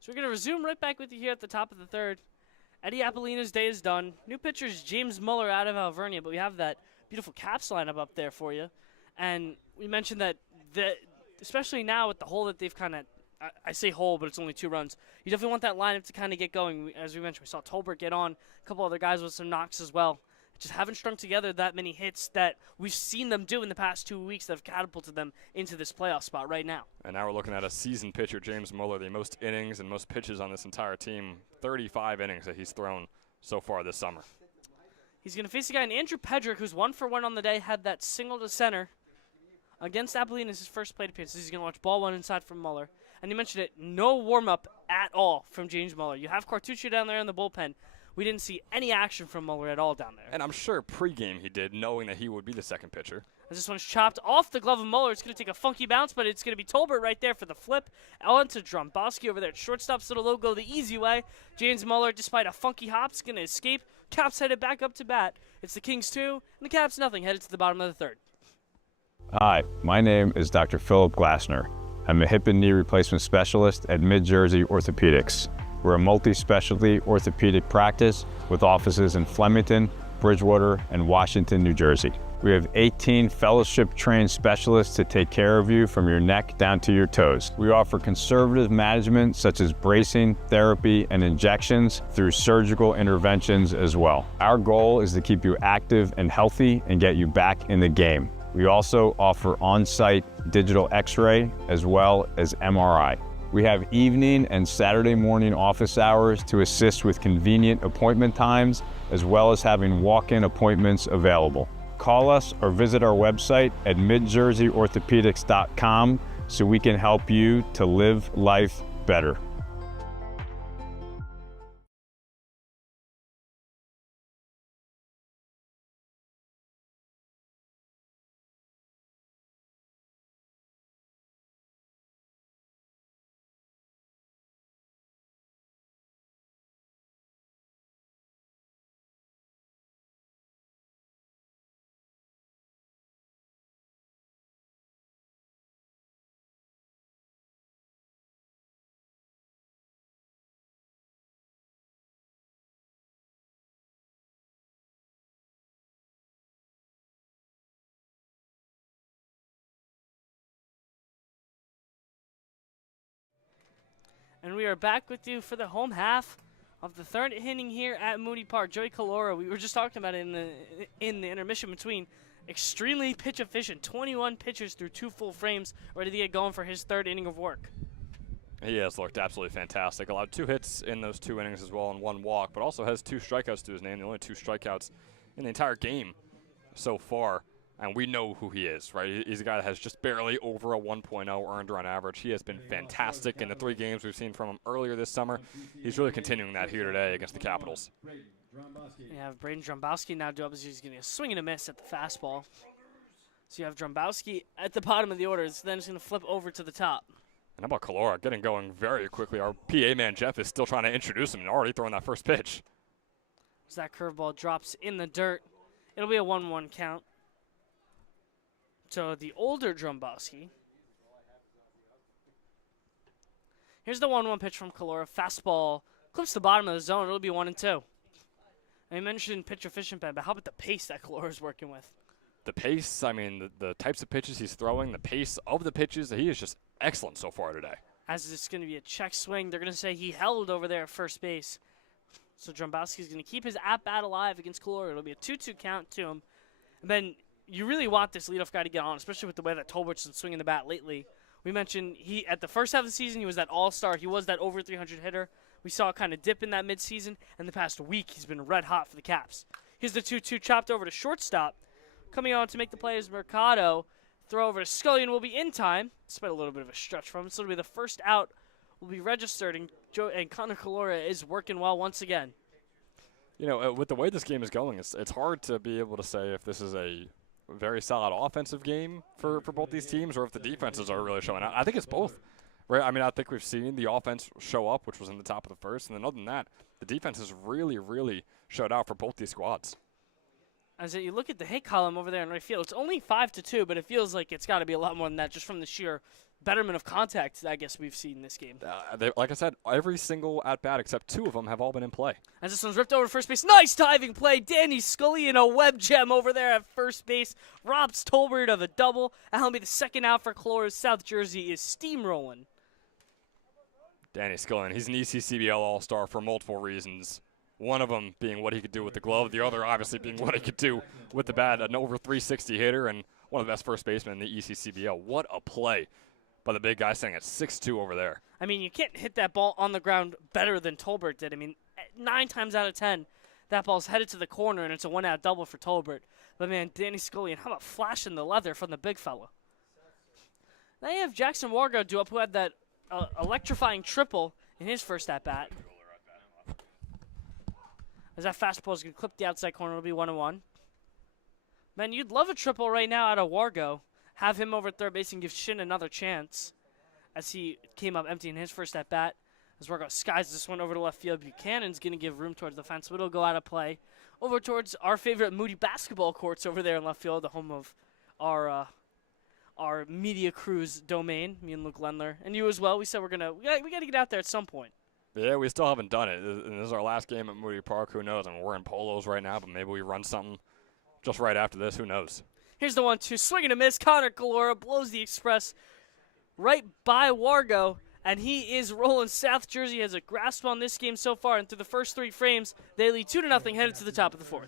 So we're going to resume right back with you here at the top of the third. Eddie Apollina's day is done. New pitcher's James Muller out of Alvernia, but we have that beautiful Caps lineup up there for you. And we mentioned that, especially now with the hole that they've kind of, I say hole, but it's only 2 runs. You definitely want that lineup to kind of get going. As we mentioned, we saw Tolbert get on, a couple other guys with some knocks as well. Just haven't strung together that many hits that we've seen them do in the past 2 weeks that have catapulted them into this playoff spot right now. And now we're looking at a seasoned pitcher, James Muller, the most innings and most pitches on this entire team. 35 innings that he's thrown so far this summer. He's going to face a guy named Andrew Pedrick, who's 1 for 1 on the day, had that single to center against Apollina as his first plate appearance. He's going to watch ball 1 inside from Muller. And you mentioned it, no warm-up at all from James Muller. You have Quartuccio down there in the bullpen. We didn't see any action from Muller at all down there. And I'm sure pregame he did, knowing that he would be the second pitcher. As this one's chopped off the glove of Muller, it's going to take a funky bounce, but it's going to be Tolbert right there for the flip. On to Dromboski over there at shortstop, so it'll go the easy way. James Muller, despite a funky hop, is going to escape. Caps headed back up to bat. It's the Kings 2, and the Caps nothing, headed to the bottom of the third. Hi, my name is Dr. Philip Glassner. I'm a hip and knee replacement specialist at Mid-Jersey Orthopedics. We're a multi-specialty orthopedic practice with offices in Flemington, Bridgewater, and Washington, New Jersey. We have 18 fellowship-trained specialists to take care of you from your neck down to your toes. We offer conservative management such as bracing, therapy, and injections through surgical interventions as well. Our goal is to keep you active and healthy and get you back in the game. We also offer on-site digital x-ray as well as MRI. We have evening and Saturday morning office hours to assist with convenient appointment times, as well as having walk-in appointments available. Call us or visit our website at midjerseyorthopedics.com so we can help you to live life better. And we are back with you for the home half of the third inning here at Moody Park. Joey Calora, we were just talking about it in the intermission between. Extremely pitch efficient, 21 pitches through 2 full frames, ready to get going for his third inning of work. He has looked absolutely fantastic. Allowed 2 hits in those 2 innings as well and 1 walk, but also has 2 strikeouts to his name. The only 2 strikeouts in the entire game so far. And we know who he is, right? He's a guy that has just barely over a 1.0 earned run average. He has been fantastic in the 3 games we've seen from him earlier this summer. He's really continuing that here today against the Capitals. You have Braden Drombowski now do up as he's getting a swing and a miss at the fastball. So you have Drombowski at the bottom of the order. So then it's going to flip over to the top. And how about Calora getting going very quickly? Our PA man, Jeff, is still trying to introduce him and already throwing that first pitch. As that curveball drops in the dirt, it'll be a 1-1 count. So the older Drombowski. Here's the 1-1 pitch from Calora. Fastball clips the bottom of the zone. It'll be 1-2. I mentioned pitch efficient, Ben, but how about the pace that Calora's working with? The pace, I mean, the types of pitches he's throwing, the pace of the pitches, he is just excellent so far today. As it's going to be a check swing, they're going to say he held over there at first base. So Drombowski's going to keep his at-bat alive against Calora. It'll be a 2-2 count to him. And then you really want this leadoff guy to get on, especially with the way that Tolbert's been swinging the bat lately. We mentioned at the first half of the season, he was that all-star. He was that over 300 hitter. We saw it kind of dip in that midseason, and the past week he's been red hot for the Caps. Here's the 2-2 chopped over to shortstop. Coming on to make the play is Mercado. Throw over to Scullion will be in time, despite a little bit of a stretch from him. So it'll be the first out will be registered, and Connor Calora is working well once again. You know, with the way this game is going, it's hard to be able to say if this is a very solid offensive game for both these teams or if the defenses are really showing out. I think it's both. Right? I mean, I think we've seen the offense show up, which was in the top of the first, and then other than that, the defense has really, really showed out for both these squads. As you look at the hit column over there in right field, it's only 5-2, but it feels like it's got to be a lot more than that just from the sheer betterment of contact I guess we've seen in this game. Like I said, every single at-bat except 2 of them have all been in play. As this one's ripped over to first base. Nice diving play. Danny Scully and a web gem over there at first base. Robs Tolbert of a double. And that'll be the second out for Calora's South Jersey is steamrolling. Danny Scullion, he's an ECCBL All-Star for multiple reasons. One of them being what he could do with the glove. The other, obviously, being what he could do with the bat. An over 360 hitter and one of the best first basemen in the ECCBL. What a play by the big guy sitting at 6'2" over there. I mean, you can't hit that ball on the ground better than Tolbert did. I mean, 9 times out of 10, that ball's headed to the corner, and it's a 1-out double for Tolbert. But, man, Danny Scullion, how about flashing the leather from the big fella? Now you have Jackson Wargo do up, who had that electrifying triple in his first at-bat. As that fastball is going to clip the outside corner, it'll be 1-1. Man, you'd love a triple right now out of Wargo. Have him over at third base and give Shin another chance as he came up empty in his first at-bat. As Wargo skies this one over to left field, Buchanan's going to give room towards the fence, but it'll go out of play. Over towards our favorite Moody basketball courts over there in left field, the home of our media crew's domain, me and Luke Lendler, and you as well. We said we got to get out there at some point. Yeah, we still haven't done it. And this is our last game at Moody Park. Who knows? I mean, we're in polos right now, but maybe we run something just right after this. Who knows? Here's the 1-2. Swing and a miss. Connor Calora blows the express right by Wargo, and he is rolling. South Jersey has a grasp on this game so far, and through the first 3 frames, they lead 2-0 headed to the top of the 4th.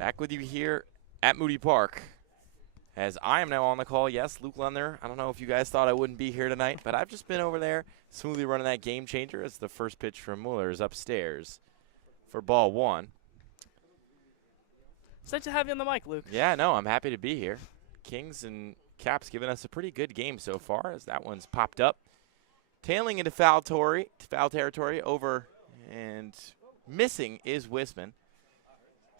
Back with you here at Moody Park. As I am now on the call, yes, Luke Lundner. I don't know if you guys thought I wouldn't be here tonight, but I've just been over there smoothly running that game changer as the first pitch from Mueller is upstairs for ball 1. It's nice to have you on the mic, Luke. Yeah, no, I'm happy to be here. Kings and Caps giving us a pretty good game so far as that one's popped up. Tailing into foul territory over and missing is Wisman.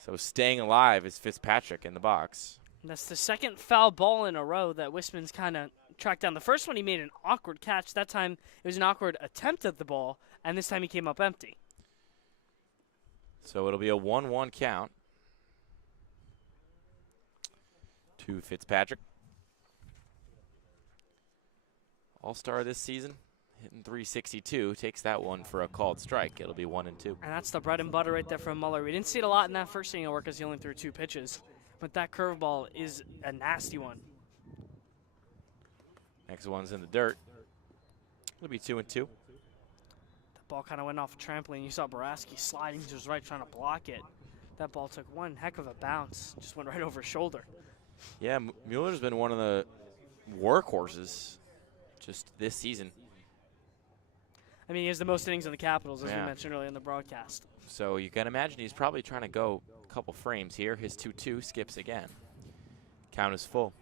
So staying alive is Fitzpatrick in the box. That's the second foul ball in a row that Wisman's kind of tracked down. The first one he made an awkward catch. That time it was an awkward attempt at the ball, and this time he came up empty. So it'll be a 1-1 count to Fitzpatrick. All-star this season, hitting .362, takes that one for a called strike. It'll be 1-2. And that's the bread and butter right there from Mueller. We didn't see it a lot in that first inning of work because he only threw 2 pitches. But that curveball is a nasty one. Next one's in the dirt. It'll be 2-2. The ball kind of went off a trampoline. You saw Boraski sliding to his right trying to block it. That ball took one heck of a bounce. Just went right over his shoulder. Yeah, Mueller's been one of the workhorses just this season. I mean, he has the most innings in the Capitals, as we Yeah. mentioned earlier in the broadcast. So you can imagine he's probably trying to go a couple frames here. His 2-2 skips again. Count is full.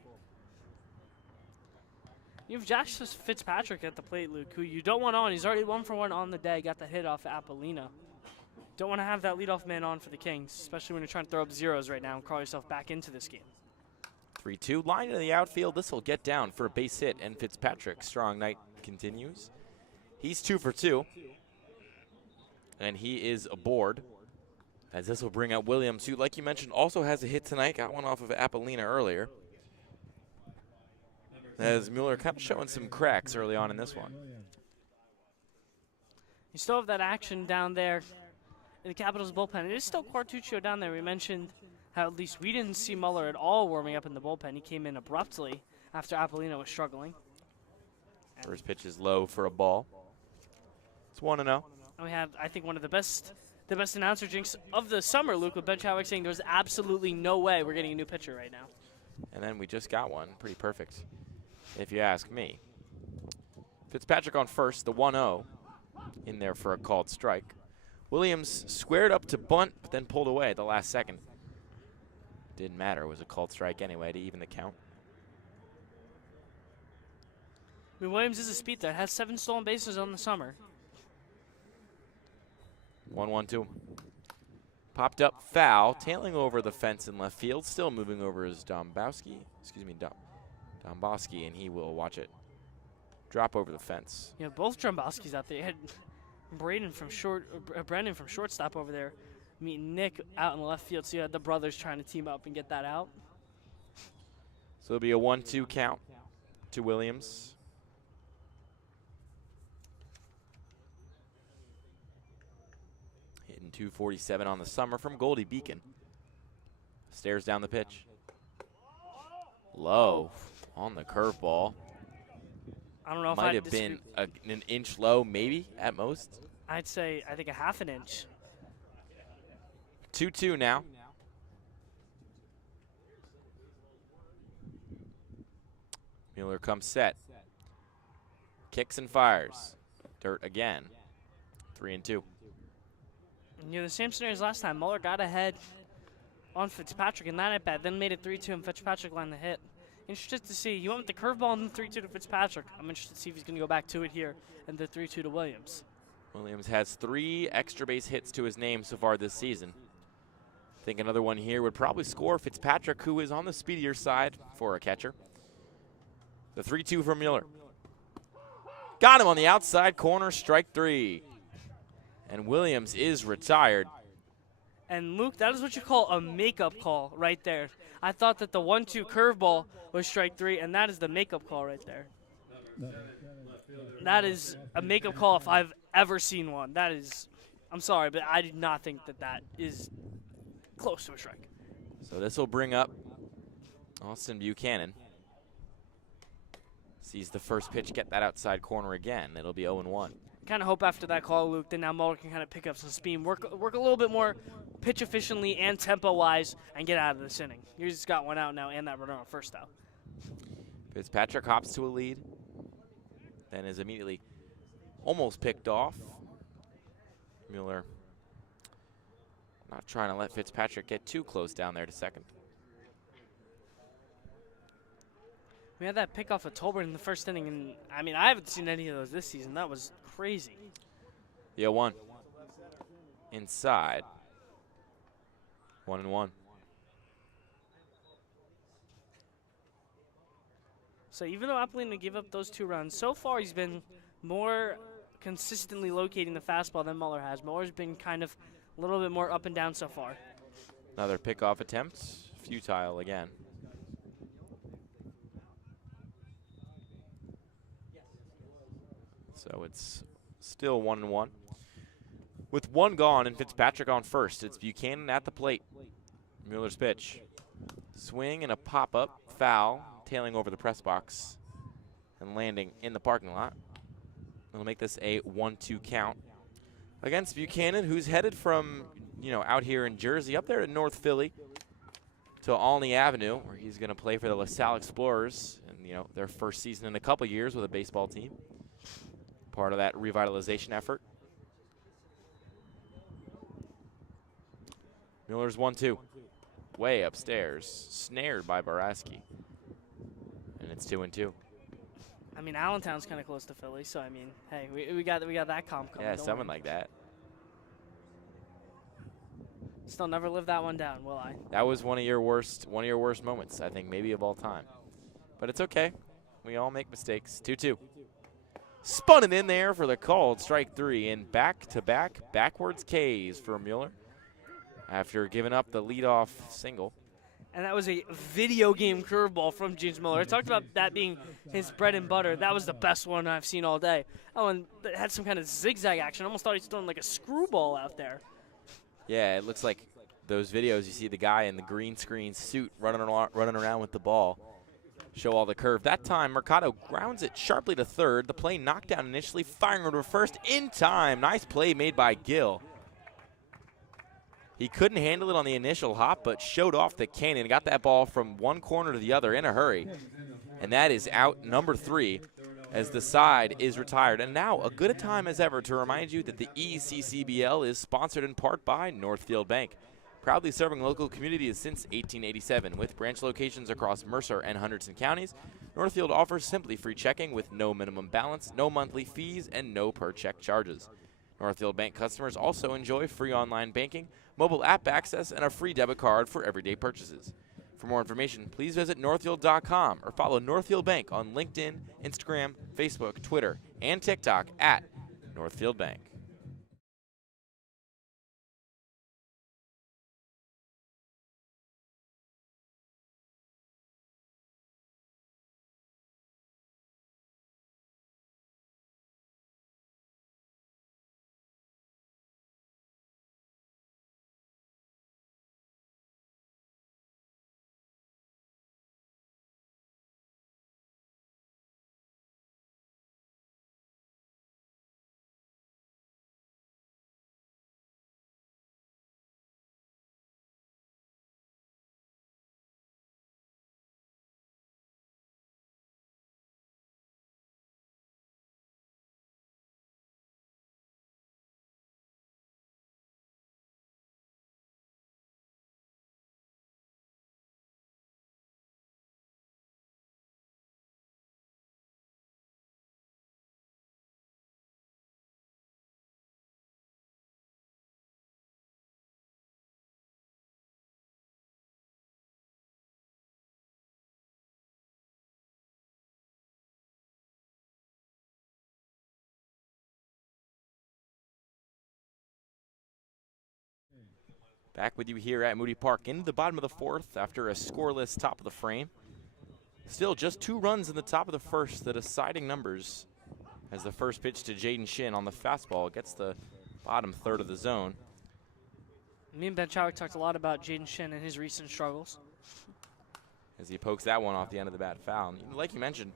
You have Josh Fitzpatrick at the plate, Luke, who you don't want on. He's already 1 for 1 on the day. Got the hit off Apollina. Don't want to have that leadoff man on for the Kings, especially when you're trying to throw up zeros right now and crawl yourself back into this game. 3-2. Line to the outfield. This will get down for a base hit, and Fitzpatrick's strong night continues. He's 2 for 2. And he is aboard. As this will bring out Williams, who, like you mentioned, also has a hit tonight. Got one off of Apollina earlier. As Mueller kind of showing some cracks early on in this one. You still have that action down there in the Capitals bullpen. It is still Quartuccio down there. We mentioned how at least we didn't see Mueller at all warming up in the bullpen. He came in abruptly after Apollina was struggling. First pitch is low for a ball. It's 1-0. And we had, I think, one of the best announcer jinx of the summer, Luke, with Ben Chadwick saying there's absolutely no way we're getting a new pitcher right now. And then we just got one. Pretty perfect, if you ask me. Fitzpatrick on first, the 1-0 in there for a called strike. Williams squared up to bunt, but then pulled away at the last second. Didn't matter. It was a called strike anyway to even the count. I mean, Williams is a speed that has 7 stolen bases on the summer. 1-1-2. Popped up foul, tailing over the fence in left field. Still moving over is Dombrowski, and he will watch it drop over the fence. You know, both Dombrowskis out there. You had Brendan from shortstop over there meeting Nick out in the left field. So you had the brothers trying to team up and get that out. So it'll be a 1-2 count to Williams. Hitting .247 on the summer from Goldie Beacon. Stares down the pitch. Low on the curveball. I don't know if Might I'd have been an inch low, maybe, at most. I'd say, I think, a half an inch. 2-2 now. Mueller comes set. Kicks and fires. Dirt again. 3-2. You know, the same scenario as last time. Mueller got ahead on Fitzpatrick in that at-bat, then made it 3-2, and Fitzpatrick lined the hit. Interested to see. You went with the curveball and then 3-2 to Fitzpatrick. I'm interested to see if he's going to go back to it here and the 3-2 to Williams. Williams has 3 extra base hits to his name so far this season. I think another one here would probably score Fitzpatrick, who is on the speedier side for a catcher. The 3-2 from Mueller. Got him on the outside corner, strike 3. And Williams is retired. And Luke, that is what you call a makeup call right there. I thought that the 1-2 curveball was strike 3, and that is the makeup call right there. That is a makeup call if I've ever seen one. That is, I'm sorry, but I did not think that that is close to a strike. So this will bring up Austin Buchanan. Sees the first pitch get that outside corner again. It'll be 0-1. Kind of hope after that call, Luke, that now Mueller can kind of pick up some speed, work a little bit more pitch efficiently and tempo-wise and get out of this inning. You just got one out now and that runner on first out. Fitzpatrick hops to a lead, then is immediately almost picked off. Mueller not trying to let Fitzpatrick get too close down there to second. We had that pick off of Tolbert in the first inning, and I mean, I haven't seen any of those this season. That was crazy. The 0-1. Inside. 1-1. So even though Appalina gave up those 2 runs, so far he's been more consistently locating the fastball than Mueller has. Mueller's been kind of a little bit more up and down so far. Another pickoff attempt, futile again. So it's still 1-1. With 1 gone and Fitzpatrick on first, it's Buchanan at the plate. Mueller's pitch. Swing and a pop-up, foul, tailing over the press box and landing in the parking lot. It'll make this a 1-2 count against Buchanan, who's headed from, out here in Jersey up there to North Philly to Alney Avenue, where he's going to play for the LaSalle Explorers and, their first season in a couple years with a baseball team. Part of that revitalization effort. Mueller's 1-2. Way upstairs, snared by Baraski. And it's 2-2. I mean, Allentown's kind of close to Philly, so I mean, hey, we got that comp coming. Yeah, don't something worry. like that. Still never live that one down, will I? That was one of your worst moments, I think, maybe of all time. But it's okay. We all make mistakes. 2-2. Spun it in there for the called strike 3, and back-to-back backwards Ks for Mueller after giving up the leadoff single. And that was a video game curveball from James Mueller. I talked about that being his bread and butter. That was the best one I've seen all day. Oh, and it had some kind of zigzag action. I almost thought he was throwing like a screwball out there. Yeah, it looks like those videos you see the guy in the green screen suit running around with the ball. Show all the curve. That time, Mercado grounds it sharply to third. The play knocked down initially, firing over to first in time. Nice play made by Gill. He couldn't handle it on the initial hop, but showed off the cannon. Got that ball from one corner to the other in a hurry. And that is out number 3 as the side is retired. And now a good a time as ever to remind you that the ECCBL is sponsored in part by Northfield Bank. Proudly serving local communities since 1887 with branch locations across Mercer and Henderson counties. Northfield offers simply free checking with no minimum balance, no monthly fees, and no per check charges. Northfield Bank customers also enjoy free online banking, mobile app access, and a free debit card for everyday purchases. For more information, please visit northfield.com or follow Northfield Bank on LinkedIn, Instagram, Facebook, Twitter, and TikTok at Northfield Bank. Back with you here at Moody Park into the bottom of the 4th after a scoreless top of the frame. Still just 2 runs in the top of the 1st, the deciding numbers as the first pitch to Jaden Shin on the fastball gets the bottom 1/3 of the zone. Me and Ben Chowick talked a lot about Jaden Shin and his recent struggles. As he pokes that one off the end of the bat foul. And like you mentioned,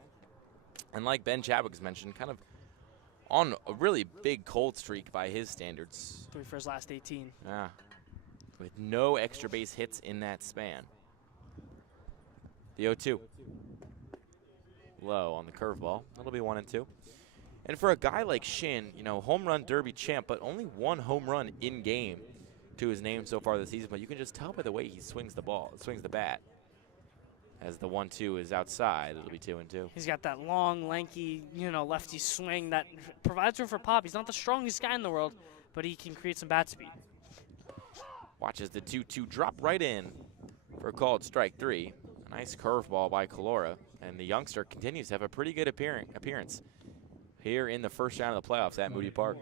and like Ben Chadwick's mentioned, kind of on a really big cold streak by his standards. 3 for his last 18. Yeah. with no extra base hits in that span. The 0-2. Low on the curveball. That'll be 1-2. And for a guy like Shin, you know, home run derby champ, but only one home run in game to his name so far this season. But you can just tell by the way he swings the ball, swings the bat. As the 1-2 is outside, it'll be 2-2. He's got that long, lanky, you know, lefty swing that provides room for pop. He's not the strongest guy in the world, but he can create some bat speed. Watches the 2-2 drop right in for a called strike 3. A nice curveball by Calora, and the youngster continues to have a pretty good appearance here in the first round of the playoffs at Moody Park.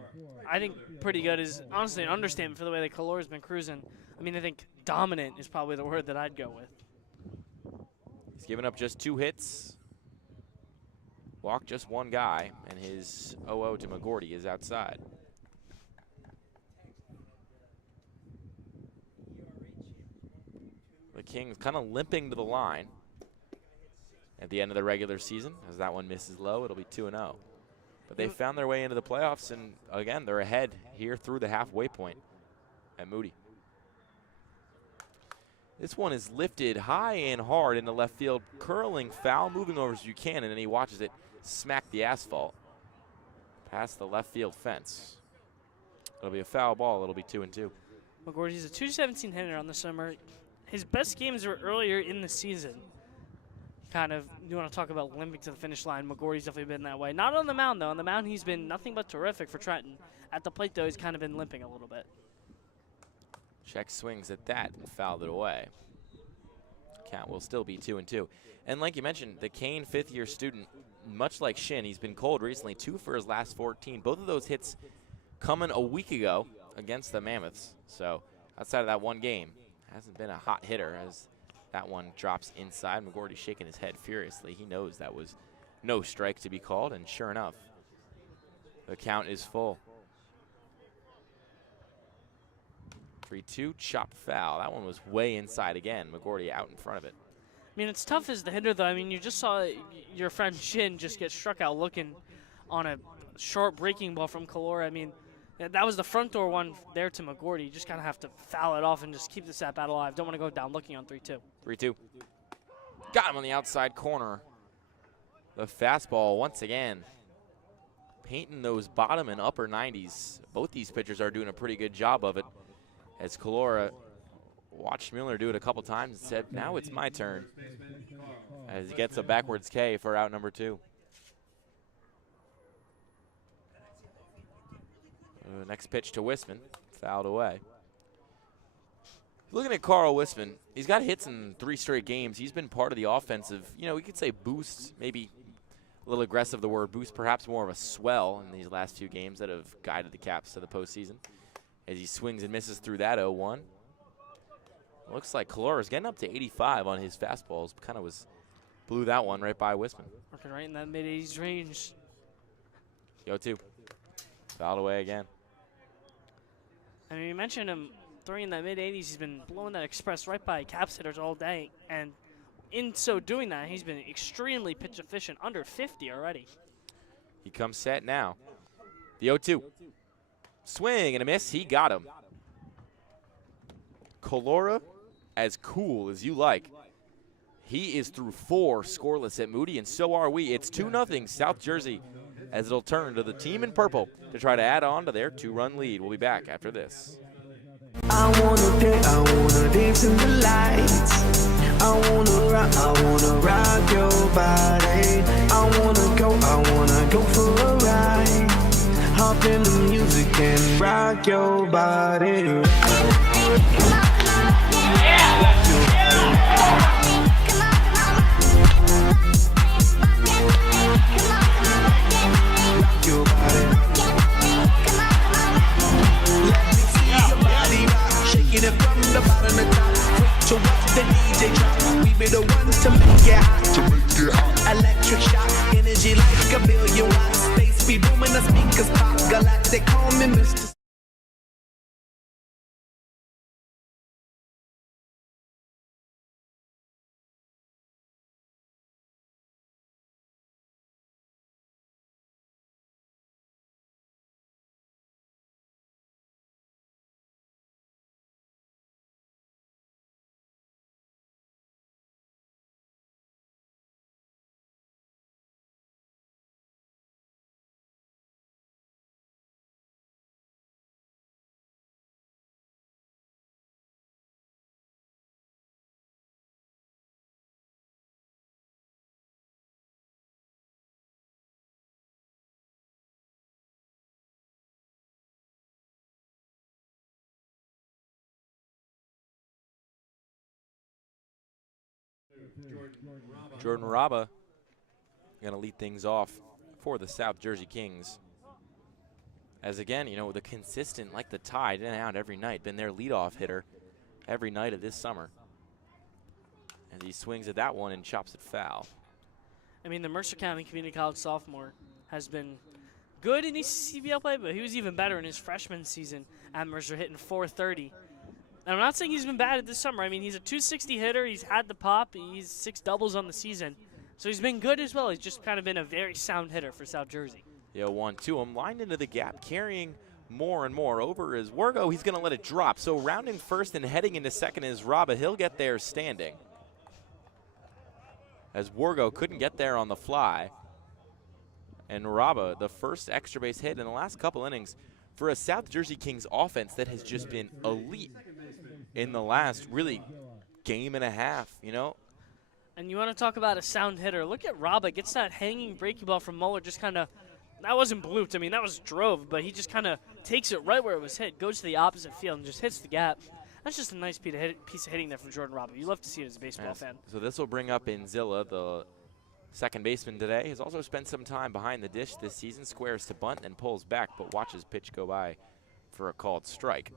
I think pretty good is honestly an understatement for the way that Calora's been cruising. I mean, I think dominant is probably the word that I'd go with. He's given up just 2 hits, walked just 1 guy, and his 0-0 to McGordy is outside. The Kings kind of limping to the line at the end of the regular season. As that one misses low, it'll be 2-0. But they found their way into the playoffs, and again, they're ahead here through the halfway point at Moody. This one is lifted high and hard into left field, curling foul, moving over as you can, and then he watches it smack the asphalt past the left field fence. It'll be a foul ball. It'll be 2-2. McGordy's a .217 hitter on the summer. His best games were earlier in the season. Kind of, you want to talk about limping to the finish line. McGordy's definitely been that way. Not on the mound, though. On the mound, he's been nothing but terrific for Trenton. At the plate, though, he's kind of been limping a little bit. Check swings at that and fouled it away. Count will still be 2-2. And like you mentioned, the Kane fifth-year student, much like Shin, he's been cold recently, 2 for his last 14. Both of those hits coming a week ago against the Mammoths. So outside of that one game, hasn't been a hot hitter as that one drops inside. McGordy shaking his head furiously. He knows that was no strike to be called, and sure enough, the count is full. 3-2, chop foul. That one was way inside again. McGordy out in front of it. I mean, it's tough as the hitter, though. I mean, you just saw your friend Shin just get struck out looking on a sharp breaking ball from Calora. I mean, that was the front door one there to McGordy. You just kind of have to foul it off and just keep this at bat alive. Don't want to go down looking on 3-2. 3-2. Got him on the outside corner. The fastball once again painting those bottom and upper 90s. Both these pitchers are doing a pretty good job of it. As Calora watched Mueller do it a couple times and said, now it's my turn. As he gets a backwards K for out number 2. Next pitch to Wisman, fouled away. Looking at Carl Wisman, he's got hits in 3 straight games. He's been part of the offensive, you know, we could say boost, maybe a little aggressive the word boost, perhaps more of a swell in these last 2 games that have guided the Caps to the postseason. As he swings and misses through that 0-1. Looks like Calora's getting up to 85 on his fastballs. Kind of blew that one right by Wisman. Working right in that mid-80s range. 0-2. Fouled away again. I mean, you mentioned him throwing in that mid-80s. He's been blowing that express right by Caps hitters all day. And in so doing that, he's been extremely pitch efficient, under 50 already. He comes set now. The 0-2. Swing and a miss. He got him. Calora, as cool as you like. He is through 4 scoreless at Moody, and so are we. It's 2-0 South Jersey as it'll turn to the team in purple to try to add on to their 2-run lead. We'll be back after this. I wanna dance in the lights. I wanna rock your body. I wanna go for a ride. Hop in the music and rock your body. Your body. Let me see your body rock, shaking it from the bottom to top. Quick to watch the DJ drop. We be the ones to make it hot. Electric shock, energy like a billion watts. Space be booming, the speakers pop. Galactic, call me Mr. Jordan Raba going to lead things off for the South Jersey Kings. As again, you know, the consistent, like the Tide, in and out every night, been their leadoff hitter every night of this summer. And he swings at that one and chops it foul. I mean, the Mercer County Community College sophomore has been good in ECCBL play, but he was even better in his freshman season at Mercer, hitting .430. And I'm not saying he's been bad this summer. I mean, he's a .260 hitter. He's had the pop. He's 6 doubles on the season. So he's been good as well. He's just kind of been a very sound hitter for South Jersey. Yeah, 1-2 him, lined into the gap, carrying more and more over is Wargo. He's going to let it drop. So rounding first and heading into second is Raba. He'll get there standing, as Wargo couldn't get there on the fly. And Raba, the first extra base hit in the last couple innings for a South Jersey Kings offense that has just been elite in the last really game and a half, you know. And you want to talk about a sound hitter. Look at Raba. Gets that hanging breaking ball from Muller. Just kind of, that wasn't blooped. I mean, that was drove, but he just kind of takes it right where it was hit, goes to the opposite field, and just hits the gap. That's just a nice piece of hitting there from Jordan Raba. You love to see it as a baseball fan. So this will bring up Inzilla, the second baseman today. Has also spent some time behind the dish this season. Squares to bunt and pulls back, but watches pitch go by for a called strike.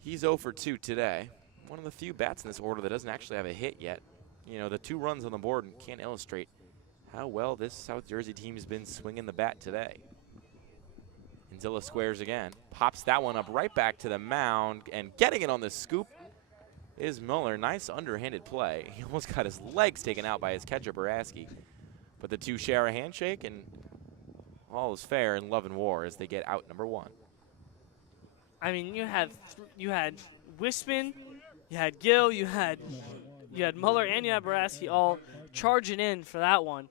He's 0 for 2 today. One of the few bats in this order that doesn't actually have a hit yet. You know, the 2 runs on the board can't illustrate how well this South Jersey team has been swinging the bat today. Inzilla squares again, pops that one up right back to the mound, and getting it on the scoop is Muller. Nice underhanded play. He almost got his legs taken out by his catcher, Baraski. But the two share a handshake, and all is fair in love and war as they get out number 1. I mean, you had Wisman, you had Gill, you had Muller, and you had Baraski all charging in for that one.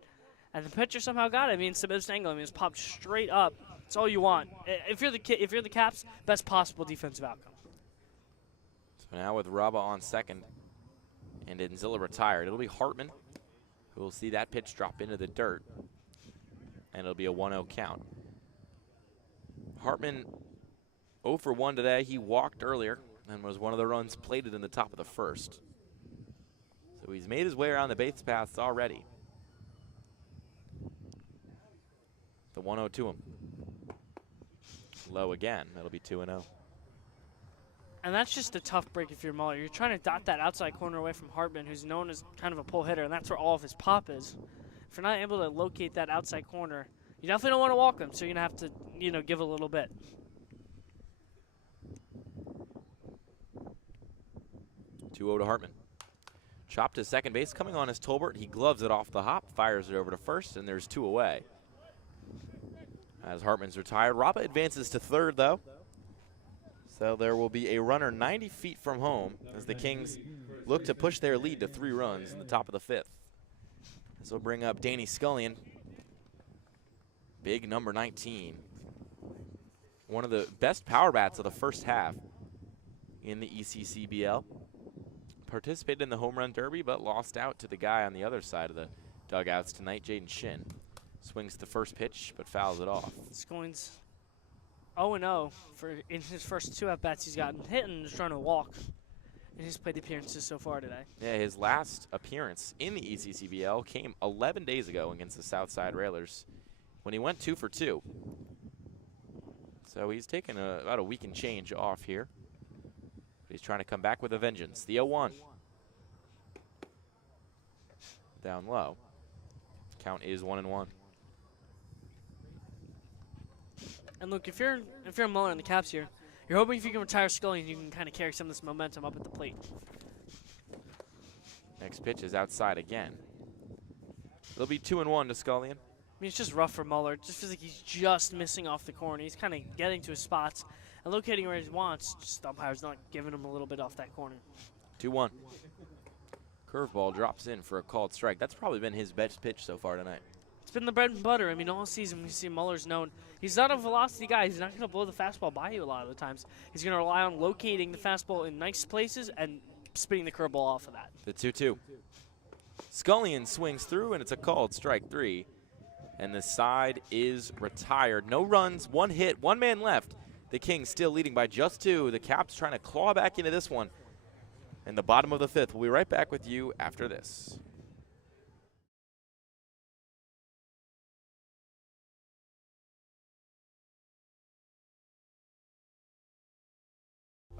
And the pitcher somehow got it. I mean, it's the best angle. I mean, it's popped straight up. It's all you want. If you're the Caps, best possible defensive outcome. So now with Raba on second and Inzilla retired, it'll be Hartman who will see that pitch drop into the dirt, and it'll be a 1-0 count. Hartman 0 for 1 today. He walked earlier and was one of the runs plated in the top of the first. So he's made his way around the base paths already. The 1-0 to him. Low again. That'll be 2-0. And that's just a tough break if you're Muller. You're trying to dot that outside corner away from Hartman, who's known as kind of a pull hitter, and that's where all of his pop is. If you're not able to locate that outside corner, you definitely don't want to walk him, so you're going to have to, give a little bit. To Hartman. Chopped to second base. Coming on is Tolbert. He gloves it off the hop, fires it over to first, and there's 2 away. As Hartman's retired, Raba advances to third, though. So there will be a runner 90 feet from home as the Kings look to push their lead to 3 runs in the top of the 5th. This will bring up Danny Scullion. Big number 19. One of the best power bats of the first half in the ECCBL. Participated in the home run derby, but lost out to the guy on the other side of the dugouts tonight, Jaden Shin. Swings the first pitch, but fouls it off. Scoins 0-0 in his first 2 at-bats he's gotten hit and is trying to walk in his plate appearances so far today. Yeah, his last appearance in the ECCBL came 11 days ago against the Southside Railers when he went 2 for 2. So he's taken about a week and change off here. He's trying to come back with a vengeance. The 0-1. Down low. Count is 1-1. And look, if you're Muller in the Caps here, you're hoping if you can retire Scully and you can kind of carry some of this momentum up at the plate. Next pitch is outside again. It'll be 2-1 to Scullion. I mean, it's just rough for Muller. It just feels like he's just missing off the corner. He's kind of getting to his spots and locating where he wants. Just the umpire's not giving him a little bit off that corner. 2-1. Curveball drops in for a called strike. That's probably been his best pitch so far tonight. It's been the bread and butter. I mean, all season we see Muller's known. He's not a velocity guy. He's not going to blow the fastball by you a lot of the times. He's going to rely on locating the fastball in nice places and spinning the curveball off of that. The 2-2. Scullion swings through, and it's a called strike 3. And the side is retired. No runs, 1 hit, 1 man left. The Kings still leading by just 2. The Caps trying to claw back into this one in the bottom of the 5th. We'll be right back with you after this.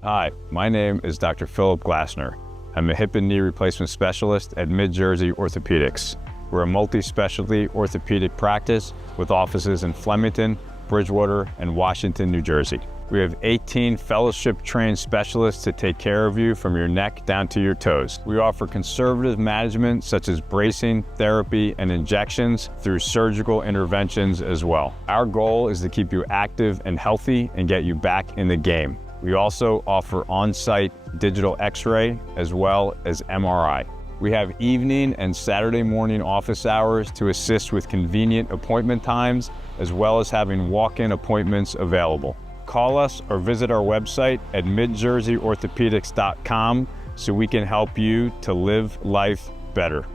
Hi, my name is Dr. Philip Glassner. I'm a hip and knee replacement specialist at Mid-Jersey Orthopedics. We're a multi-specialty orthopedic practice with offices in Flemington, Bridgewater, and Washington, New Jersey. We have 18 fellowship-trained specialists to take care of you from your neck down to your toes. We offer conservative management such as bracing, therapy, and injections through surgical interventions as well. Our goal is to keep you active and healthy and get you back in the game. We also offer on-site digital X-ray as well as MRI. We have evening and Saturday morning office hours to assist with convenient appointment times, as well as having walk-in appointments available. Call us or visit our website at midjerseyorthopedics.com so we can help you to live life better.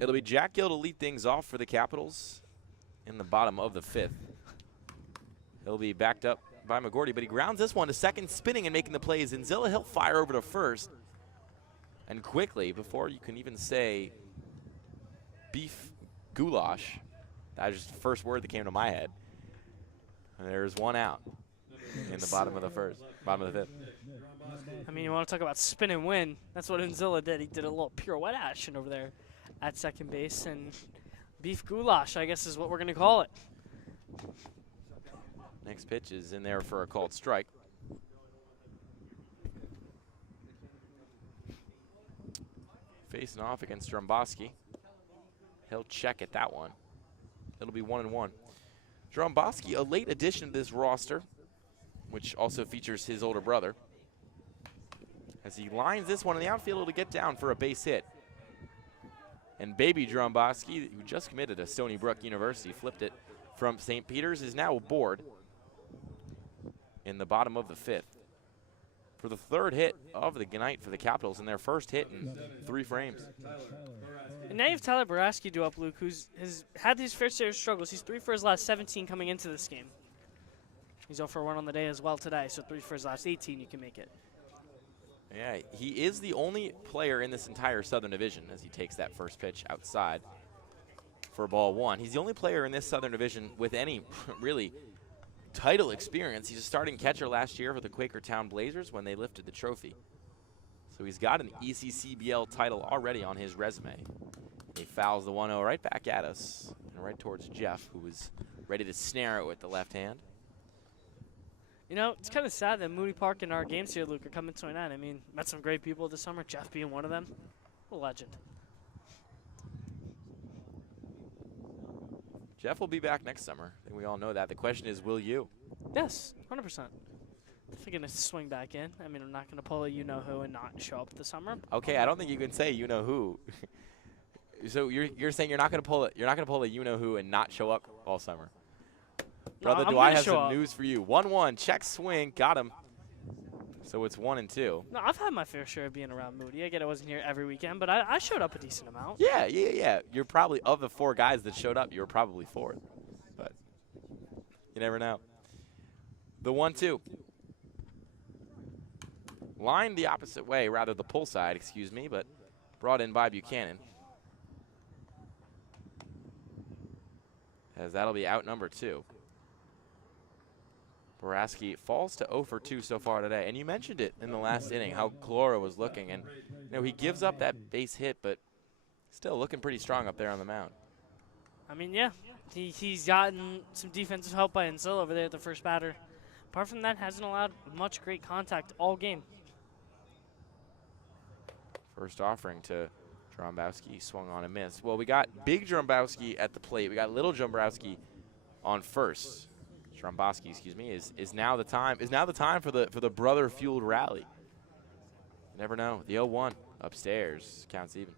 It'll be Jack Gill to lead things off for the Capitals in the bottom of the 5th. He'll be backed up by McGorty, but he grounds this one to second, spinning and making the plays. And Zilla, he'll fire over to first. And quickly, before you can even say beef goulash, that was just the first word that came to my head. And there's one out in the bottom of the 5th. I mean, you want to talk about spin and win. That's what Nzilla did. He did a little pirouette action over there at second base. And beef goulash, I guess, is what we're going to call it. Next pitch is in there for a called strike. Facing off against Dromboski. He'll check at that one. It'll be 1-1. Dromboski, a late addition to this roster, which also features his older brother, as he lines this one in the outfield to get down for a base hit. And baby Dromboski, who just committed to Stony Brook University, flipped it from St. Peter's, is now aboard in the bottom of the 5th for the 3rd hit of the night for the Capitals, and their first hit in 3 frames. And now you have Tyler Boraski due up, Luke, who's has had these fair share of struggles. He's 3 for his last 17 coming into this game. He's 0 for 1 on the day as well today, so 3 for his last 18, you can make it. Yeah, he is the only player in this entire Southern Division as he takes that first pitch outside for ball 1. He's the only player in this Southern Division with any really title experience. He's a starting catcher last year for the Quakertown Blazers when they lifted the trophy. So he's got an ECCBL title already on his resume. He fouls the 1-0 right back at us and right towards Jeff, who was ready to snare it with the left hand. You know, it's kind of sad that Mooney Park and our games here, Luke, are coming to an end. I mean, met some great people this summer, Jeff being one of them. A legend. Jeff will be back next summer. I think we all know that. The question is, will you? Yes, 100%. If you're going to swing back in, I mean, I'm not going to pull a you-know-who and not show up this summer. Okay, I don't think you can say you-know-who. So you're saying you're not going to pull a you-know-who and not show up all summer? Brother, do I have some news for you? 1-1, check swing, got him. So it's 1-2. No, I've had my fair share of being around Moody. I get I wasn't here every weekend, but I showed up a decent amount. Yeah. You're probably, of the 4 guys that showed up, you were probably 4th. But you never know. The 1-2. Lined the opposite way, rather the pull side, excuse me, but brought in by Buchanan. As that'll be out number 2. Boraski falls to 0 for 2 so far today. And you mentioned it in the last inning, how Clora was looking. And, you know, he gives up that base hit, but Still looking pretty strong up there on the mound. I mean, yeah, he's gotten some defensive help by Enzilla over there at the first batter. Apart from that, hasn't allowed much great contact all game. First offering to Drombowski, swung on and missed. Well, we got big Drombowski at the plate. We got little Drombowski on first. Drombowski, excuse me, is now the time for the brother fueled rally. You never know. The 0-1 upstairs counts even.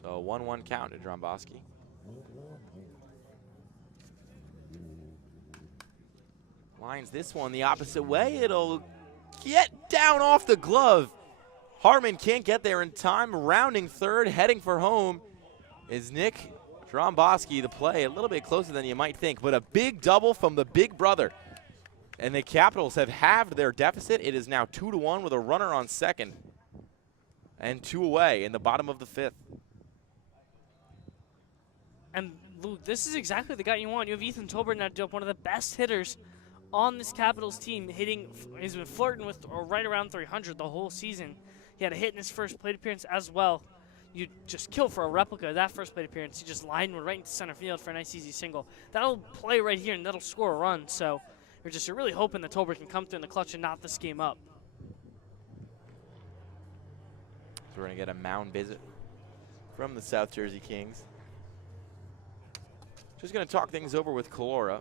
So 1-1 count to Drombowski. Lines this one the opposite way. It'll get down off the glove. Hartman can't get there in time. Rounding third, heading for home is Nick Drombowski. The play a little bit closer than you might think, but a big double from the big brother. And the Capitals have halved their deficit. It is now 2-1 with a runner on second and 2 away in the bottom of the 5th. And Luke, this is exactly the guy you want. You have Ethan Tolbert now, one of the best hitters on this Capitals team. He's been flirting with right around 300 the whole season. He had a hit in his first plate appearance as well. You just kill for a replica of that first plate appearance. You just line one right into center field for a nice easy single. That'll play right here and that'll score a run. So you're really hoping that Tolbert can come through in the clutch and knot this game up. So we're gonna get a mound visit from the South Jersey Kings. Just going to talk things over with Calora,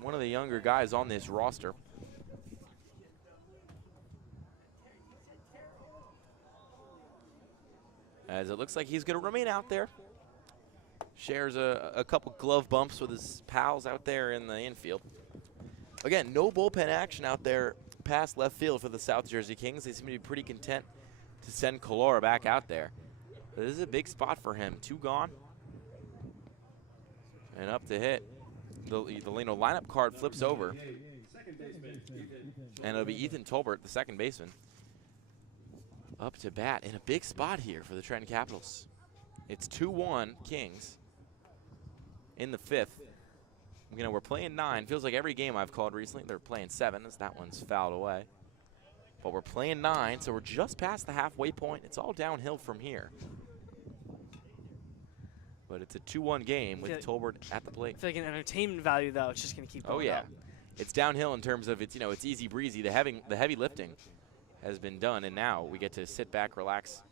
one of the younger guys on this roster. As it looks like he's going to remain out there. Shares a couple glove bumps with his pals out there in the infield. Again, no bullpen action out there past left field for the South Jersey Kings. They seem to be pretty content to send Calora back out there. But this is a big spot for him. 2 gone. And up to hit. The lineup card flips over. And it'll be Ethan Tolbert, the second baseman, up to bat in a big spot here for the Trenton Capitals. It's 2-1 Kings in the 5th. You know, we're playing 9. Feels like every game I've called recently, they're playing 7 as that one's fouled away. But we're playing 9, so we're just past the halfway point. It's all downhill from here. But it's a 2-1 game with Tolbert at the plate. I feel like an entertainment value, though, it's just going to keep going up. It's downhill in terms of it's easy breezy. The heavy lifting has been done, and now we get to sit back, relax,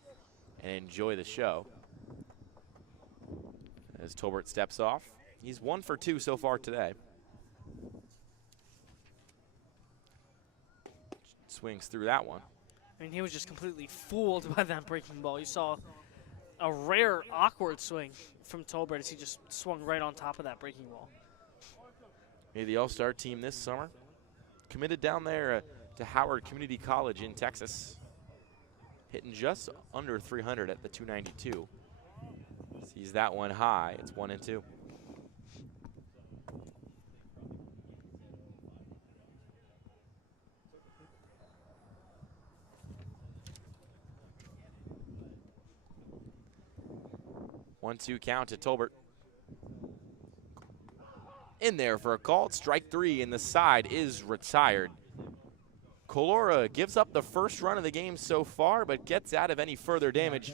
and enjoy the show. As Tolbert steps off, he's 1 for 2 so far today. Swings through that one. I mean, he was just completely fooled by that breaking ball. You saw a rare awkward swing from Tolbert as he just swung right on top of that breaking ball. Made the All-Star team this summer. Committed down there to Howard Community College in Texas. Hitting just under 300 at the 292. Sees that one high. It's 1-2. One-two count to Tolbert. In there for a call. Strike 3, and the side is retired. Calora gives up the first run of the game so far, but gets out of any further damage.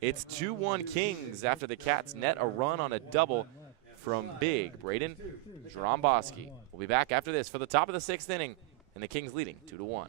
It's 2-1 Kings after the Cats net a run on a double from big Braden Drombowski. We'll be back after this for the top of the 6th inning, and the Kings leading 2-1.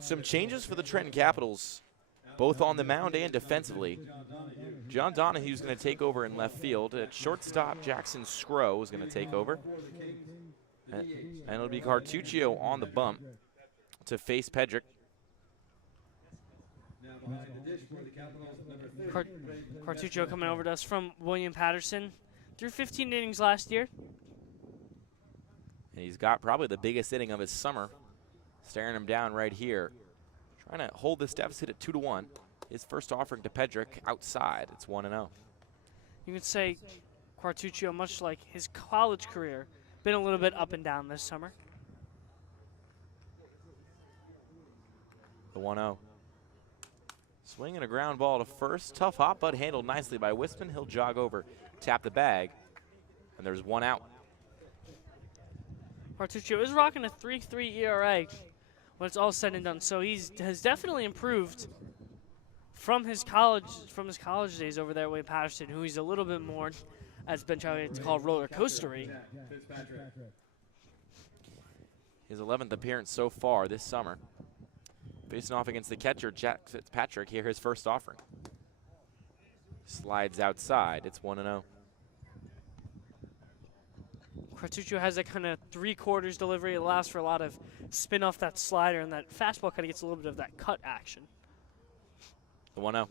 some changes for the Trenton Capitals, both on the mound and defensively. John Donahue's going to take over in left field. At shortstop, Jackson Scrow is going to take over. And it'll be Cartuccio on the bump to face Pedrick. Cartuccio coming over to us from William Patterson. Threw 15 innings last year. And he's got probably the biggest inning of his summer. Staring him down right here. Trying to hold this deficit at 2-1. His first offering to Pedrick outside. It's 1-0. You could say Cartuccio, much like his college career, been a little bit up and down this summer. The 1-0. Swinging a ground ball to first. Tough hop, but handled nicely by Wisman. He'll jog over, tap the bag, and there's one out. Cartuccio is rocking a 3.3 ERA when it's all said and done, so has definitely improved from his college days over there at William Patterson, who he's a little bit more, as Ben trying to call, roller coastery. His 11th appearance so far this summer. Facing off against the catcher, Jack Fitzpatrick, here his first offering. Slides outside, it's 1-0. Cartuccio has that kind of three-quarters delivery. It allows for a lot of spin off that slider, and that fastball kind of gets a little bit of that cut action. The 1-0.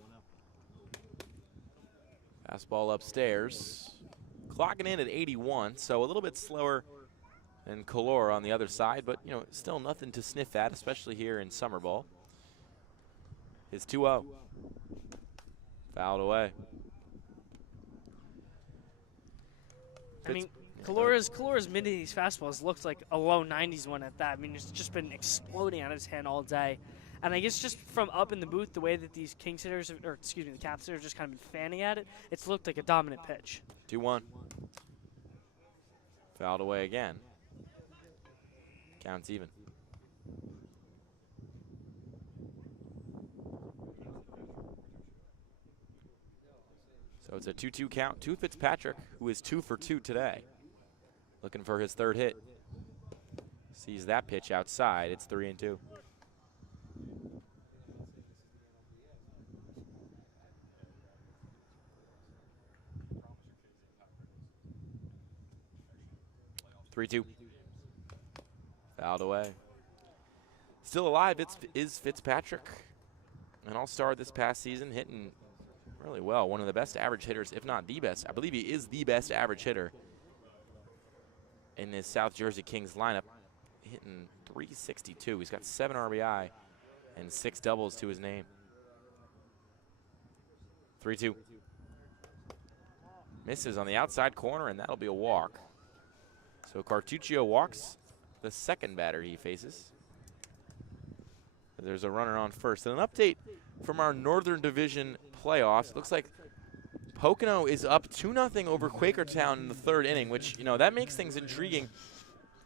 Fastball upstairs. Clocking in at 81, so a little bit slower than Color on the other side, but you know, still nothing to sniff at, especially here in summer ball. His 2-0. Fouled away. I mean, Color's mid-80s fastballs looked like a low 90s one at that. I mean, it's just been exploding out of his hand all day. And I guess just from up in the booth, the way that these Kings hitters, or excuse me, the Caps hitters just kind of been fanning at it, it's looked like a dominant pitch. 2-1. Fouled away again. Counts even. So it's a 2-2 count to Fitzpatrick, who is 2 for 2 today. Looking for his third hit. Sees that pitch outside. It's 3-2. Fouled away. Still alive is Fitzpatrick. An all-star this past season, hitting really well. One of the best average hitters, if not the best. I believe he is the best average hitter in this South Jersey Kings lineup. Hitting .362. He's got 7 RBI and 6 doubles to his name. 3-2. Misses on the outside corner, and that'll be a walk. So Cartuccio walks the second batter he faces. There's a runner on first. And an update from our Northern Division playoffs. Looks like Pocono is up 2-0 over Quakertown in the third inning, which, you know, that makes things intriguing.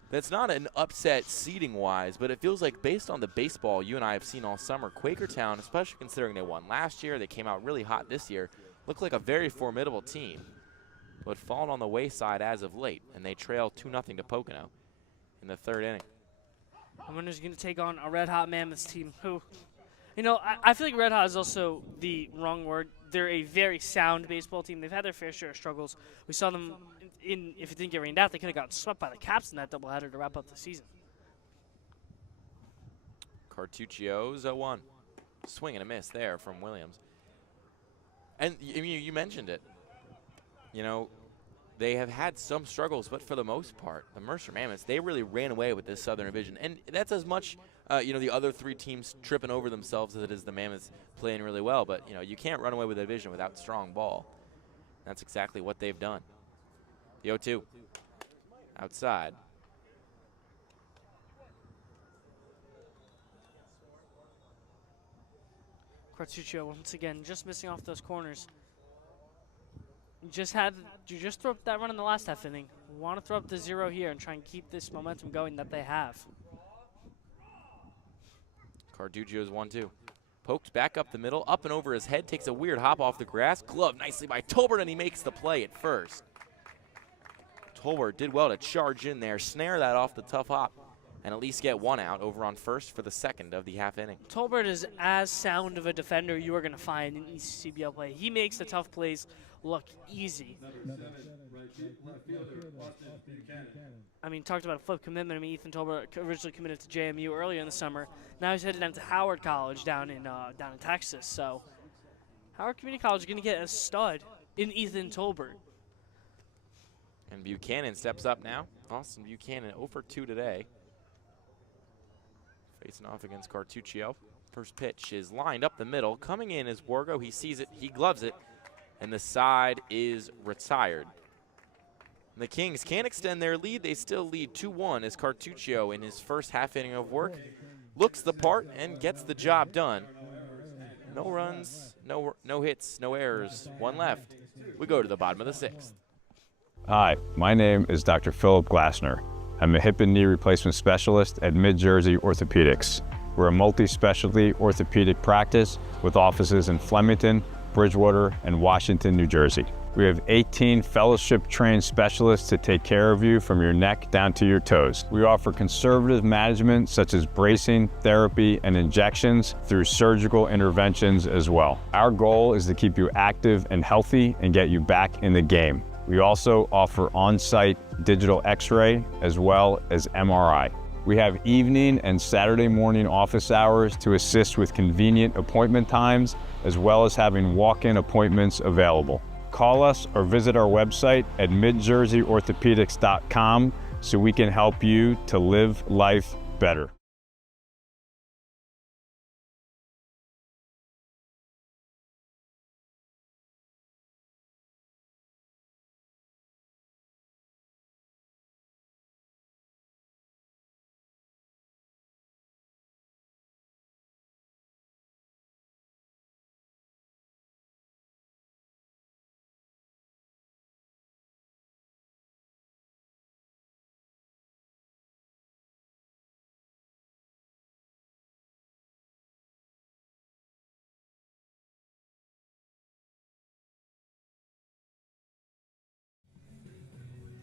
That's not an upset seeding-wise, but it feels like based on the baseball you and I have seen all summer, Quakertown, especially considering they won last year, they came out really hot this year, looked like a very formidable team, but fallen on the wayside as of late, and they trail 2-0 to Pocono in the third inning. I wonder who's going to take on a red-hot Mammoths team who, you know, I feel like red-hot is also the wrong word. They're a very sound baseball team. They've had their fair share of struggles. We saw them, if it didn't get rained out, they could have gotten swept by the Caps in that doubleheader to wrap up the season. Cartuccio's 0-1. Swing and a miss there from Williams. And you mentioned it. You know, they have had some struggles, but for the most part, the Mercer Mammoths, they really ran away with this Southern Division. And that's as much, you know, the other three teams tripping over themselves as it is the Mammoths playing really well. But, you know, you can't run away with a division without strong ball. That's exactly what they've done. The 0-2. Outside. Cartuccio, once again, just missing off those corners. You just threw up that run in the last half inning. Want to throw up the 0 here and try and keep this momentum going that they have. Cartuccio's 1-2. Poked back up the middle, up and over his head, takes a weird hop off the grass. Gloved nicely by Tolbert, and he makes the play at first. Tolbert did well to charge in there, snare that off the tough hop and at least get one out over on first for the second of the half inning. Tolbert is as sound of a defender you are going to find in ECCBL play. He makes the tough plays look easy. I mean, talked about a flip commitment. I mean, Ethan Tolbert originally committed to JMU earlier in the summer. Now he's headed down to Howard College down in Texas. So Howard Community College is going to get a stud in Ethan Tolbert. And Buchanan steps up now. Austin Buchanan 0 for 2 today. Facing off against Cartuccio. First pitch is lined up the middle. Coming in is Wargo. He sees it. He gloves it. And the side is retired. The Kings can't extend their lead. They still lead 2-1 as Cartuccio in his first half inning of work looks the part and gets the job done. No runs, no hits, no errors. One left. We go to the bottom of the sixth. Hi, my name is Dr. Philip Glassner. I'm a hip and knee replacement specialist at Mid-Jersey Orthopedics. We're a multi-specialty orthopedic practice with offices in Flemington, Bridgewater, and Washington, New Jersey. We have 18 fellowship-trained specialists to take care of you from your neck down to your toes. We offer conservative management such as bracing, therapy, and injections through surgical interventions as well. Our goal is to keep you active and healthy and get you back in the game. We also offer on-site digital x-ray as well as MRI. We have evening and Saturday morning office hours to assist with convenient appointment times, as well as having walk-in appointments available. Call us or visit our website at midjerseyorthopedics.com so we can help you to live life better.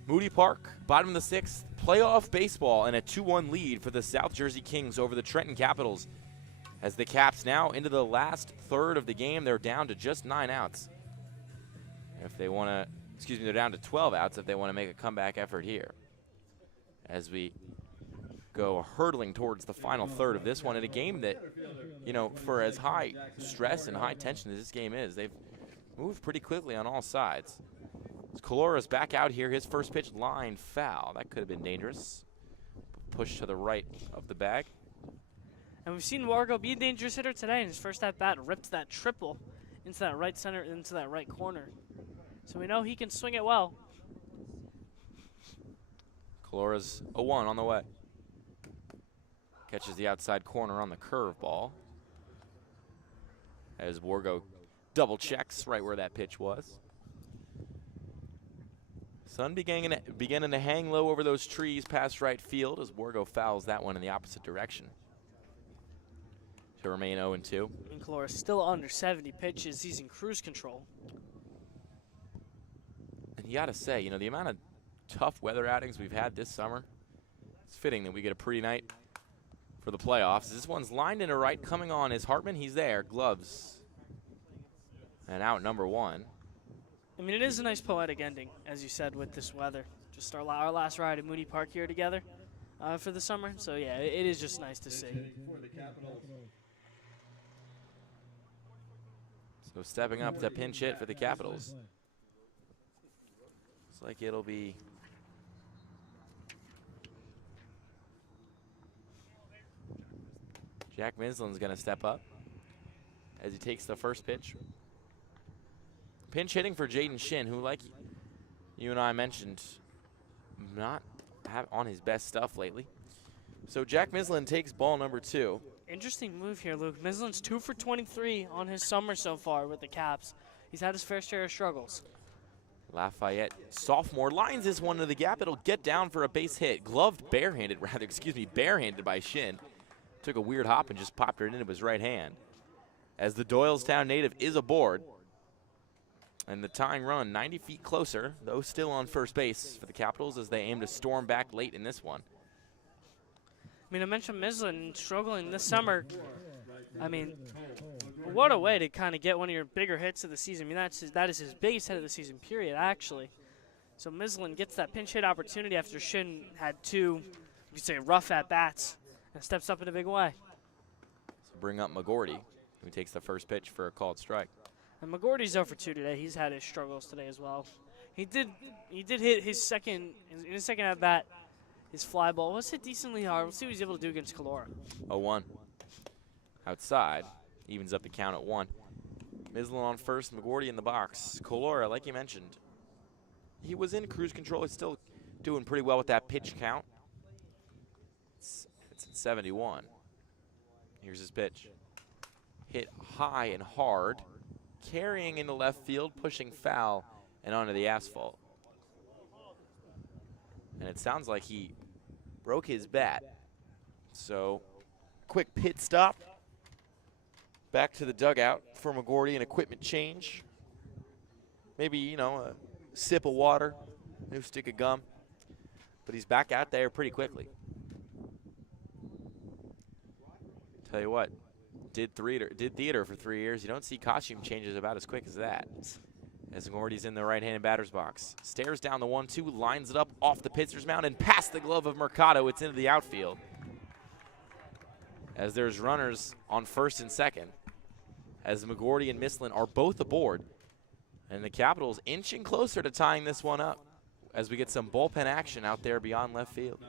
Moody Park, bottom of the sixth, playoff baseball and a 2-1 lead for the South Jersey Kings over the Trenton Capitals. As the Caps now into the last third of the game, they're down to just 9 outs. If they want to, they're down to 12 outs if they want to make a comeback effort here. As we go hurtling towards the final third of this one in a game that, you know, for as high stress and high tension as this game is, they've moved pretty quickly on all sides. Calora's back out here. His first pitch line foul. That could have been dangerous. Push to the right of the bag. And we've seen Wargo be a dangerous hitter today. In his first at-bat, ripped that triple into that right center, into that right corner. So we know he can swing it well. Calora's 0-1 on the way. Catches the outside corner on the curveball. As Wargo double checks right where that pitch was. Sun beginning to hang low over those trees past right field as Wargo fouls that one in the opposite direction. To remain 0-2. And Calora's still under 70 pitches. He's in cruise control. And you got to say, you know, the amount of tough weather outings we've had this summer, it's fitting that we get a pretty night for the playoffs. This one's lined into right. Coming on is Hartman. He's there. Gloves. And out number 1. I mean, it is a nice poetic ending, as you said, with this weather. Just our last ride at Moody Park here together for the summer. So, yeah, it is just nice to see. So stepping up to pinch hit for the Capitals. Looks like it'll be Jack Mislin's going to step up as he takes the first pitch. Pinch hitting for Jaden Shin, who, like you and I mentioned, not on his best stuff lately. So Jack Mislin takes ball number 2. Interesting move here, Luke. Mislin's 2 for 23 on his summer so far with the Caps. He's had his fair share of struggles. Lafayette, sophomore, lines this one to the gap. It'll get down for a base hit. Barehanded by Shin. Took a weird hop and just popped it into his right hand. As the Doylestown native is aboard. And the tying run 90 feet closer, though still on first base for the Capitals as they aim to storm back late in this one. I mean, I mentioned Mislin struggling this summer. I mean, what a way to kind of get one of your bigger hits of the season. I mean, that is his biggest hit of the season, period, actually. So Mislin gets that pinch hit opportunity after Shin had two, you could say, rough at-bats, and steps up in a big way. So bring up McGordy, who takes the first pitch for a called strike. And McGordy's 0 for 2 today. He's had his struggles today as well. He did hit his second at-bat. His fly ball was hit decently hard. We'll see what he's able to do against Calora. 0-1. Outside. Evens up the count at 1. Mislin on first, McGordy in the box. Calora, like you mentioned, he was in cruise control. He's still doing pretty well with that pitch count. It's at 71. Here's his pitch. Hit high and hard, carrying into left field, pushing foul, and onto the asphalt. And it sounds like he broke his bat. So, quick pit stop. Back to the dugout for McGordy, an equipment change. Maybe, you know, a sip of water, new stick of gum. But he's back out there pretty quickly. Tell you what, did theater for 3 years. You don't see costume changes about as quick as that. As McGordy's in the right-handed batter's box. Stares down the 1-2, lines it up off the pitcher's mound and past the glove of Mercado. It's into the outfield. As there's runners on first and second. As McGordy and Mislin are both aboard. And the Capitals inching closer to tying this one up. As we get some bullpen action out there beyond left field.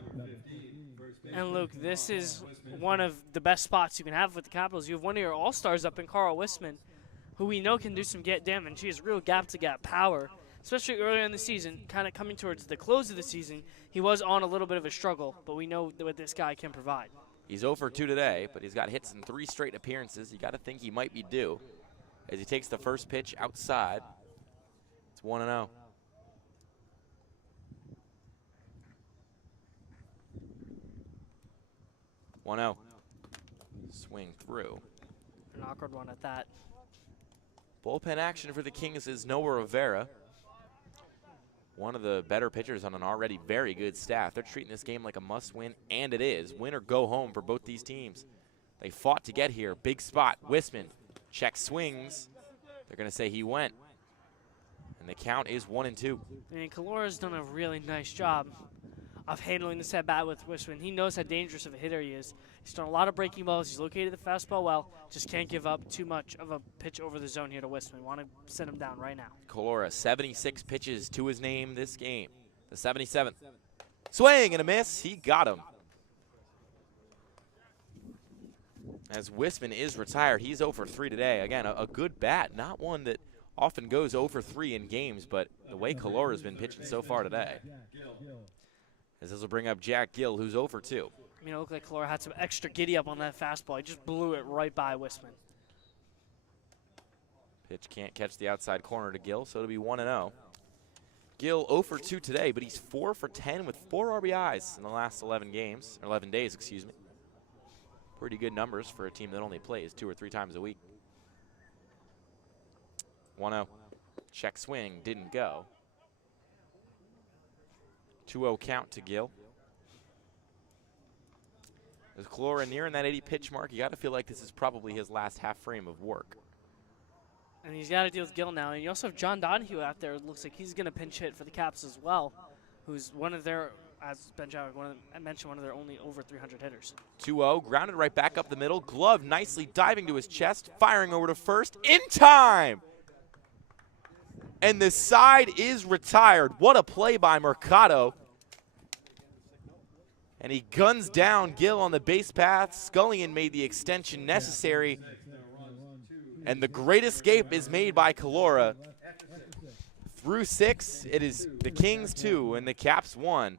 And Luke, this is one of the best spots you can have with the Capitals. You have one of your all-stars up in Carl Wisman, who we know can do some damage. He has real gap-to-gap power, especially earlier in the season, kind of coming towards the close of the season. He was on a little bit of a struggle, but we know what this guy can provide. He's 0 for 2 today, but he's got hits in 3 straight appearances. You got to think he might be due. As he takes the first pitch outside, it's 1-0. Swing through. An awkward one at that. Bullpen action for the Kings is Noah Rivera. One of the better pitchers on an already very good staff. They're treating this game like a must-win, and it is. Win or go home for both these teams. They fought to get here. Big spot. Wisman. Check swings. They're going to say he went. And the count is 1-2. I mean, Calora's done a really nice job of handling this at-bat with Wisman. He knows how dangerous of a hitter he is. He's done a lot of breaking balls. He's located the fastball well. Just can't give up too much of a pitch over the zone here to Wisman. Want to send him down right now. Calora, 76 pitches to his name this game. The 77th. Swing and a miss. He got him. As Wisman is retired, he's 0 for 3 today. Again, a good bat. Not one that often goes 0 for 3 in games, but the way Calora's been pitching so far today. As this will bring up Jack Gill, who's 0 for 2. I mean, it looked like Calora had some extra giddy up on that fastball. He just blew it right by Wisman. Pitch can't catch the outside corner to Gill, so it'll be 1-0. Gill 0 for 2 today, but he's 4 for 10 with 4 RBIs in the last 11 days, excuse me. Pretty good numbers for a team that only plays 2 or 3 times a week. 1-0. Check swing, didn't go. 2-0 count to Gill. As Calora nearing that 80 pitch mark, you got to feel like this is probably his last half frame of work. And he's got to deal with Gill now. And you also have John Donahue out there. It looks like he's going to pinch hit for the Caps as well, who's one of their, as Ben Chadwick mentioned, one of their only over 300 hitters. 2-0, grounded right back up the middle. Glove nicely diving to his chest, firing over to first in time. And the side is retired. What a play by Mercado. And he guns down Gill on the base path. Scullion made the extension necessary. And the great escape is made by Calora. Through 6, it is the Kings 2 and the Caps 1.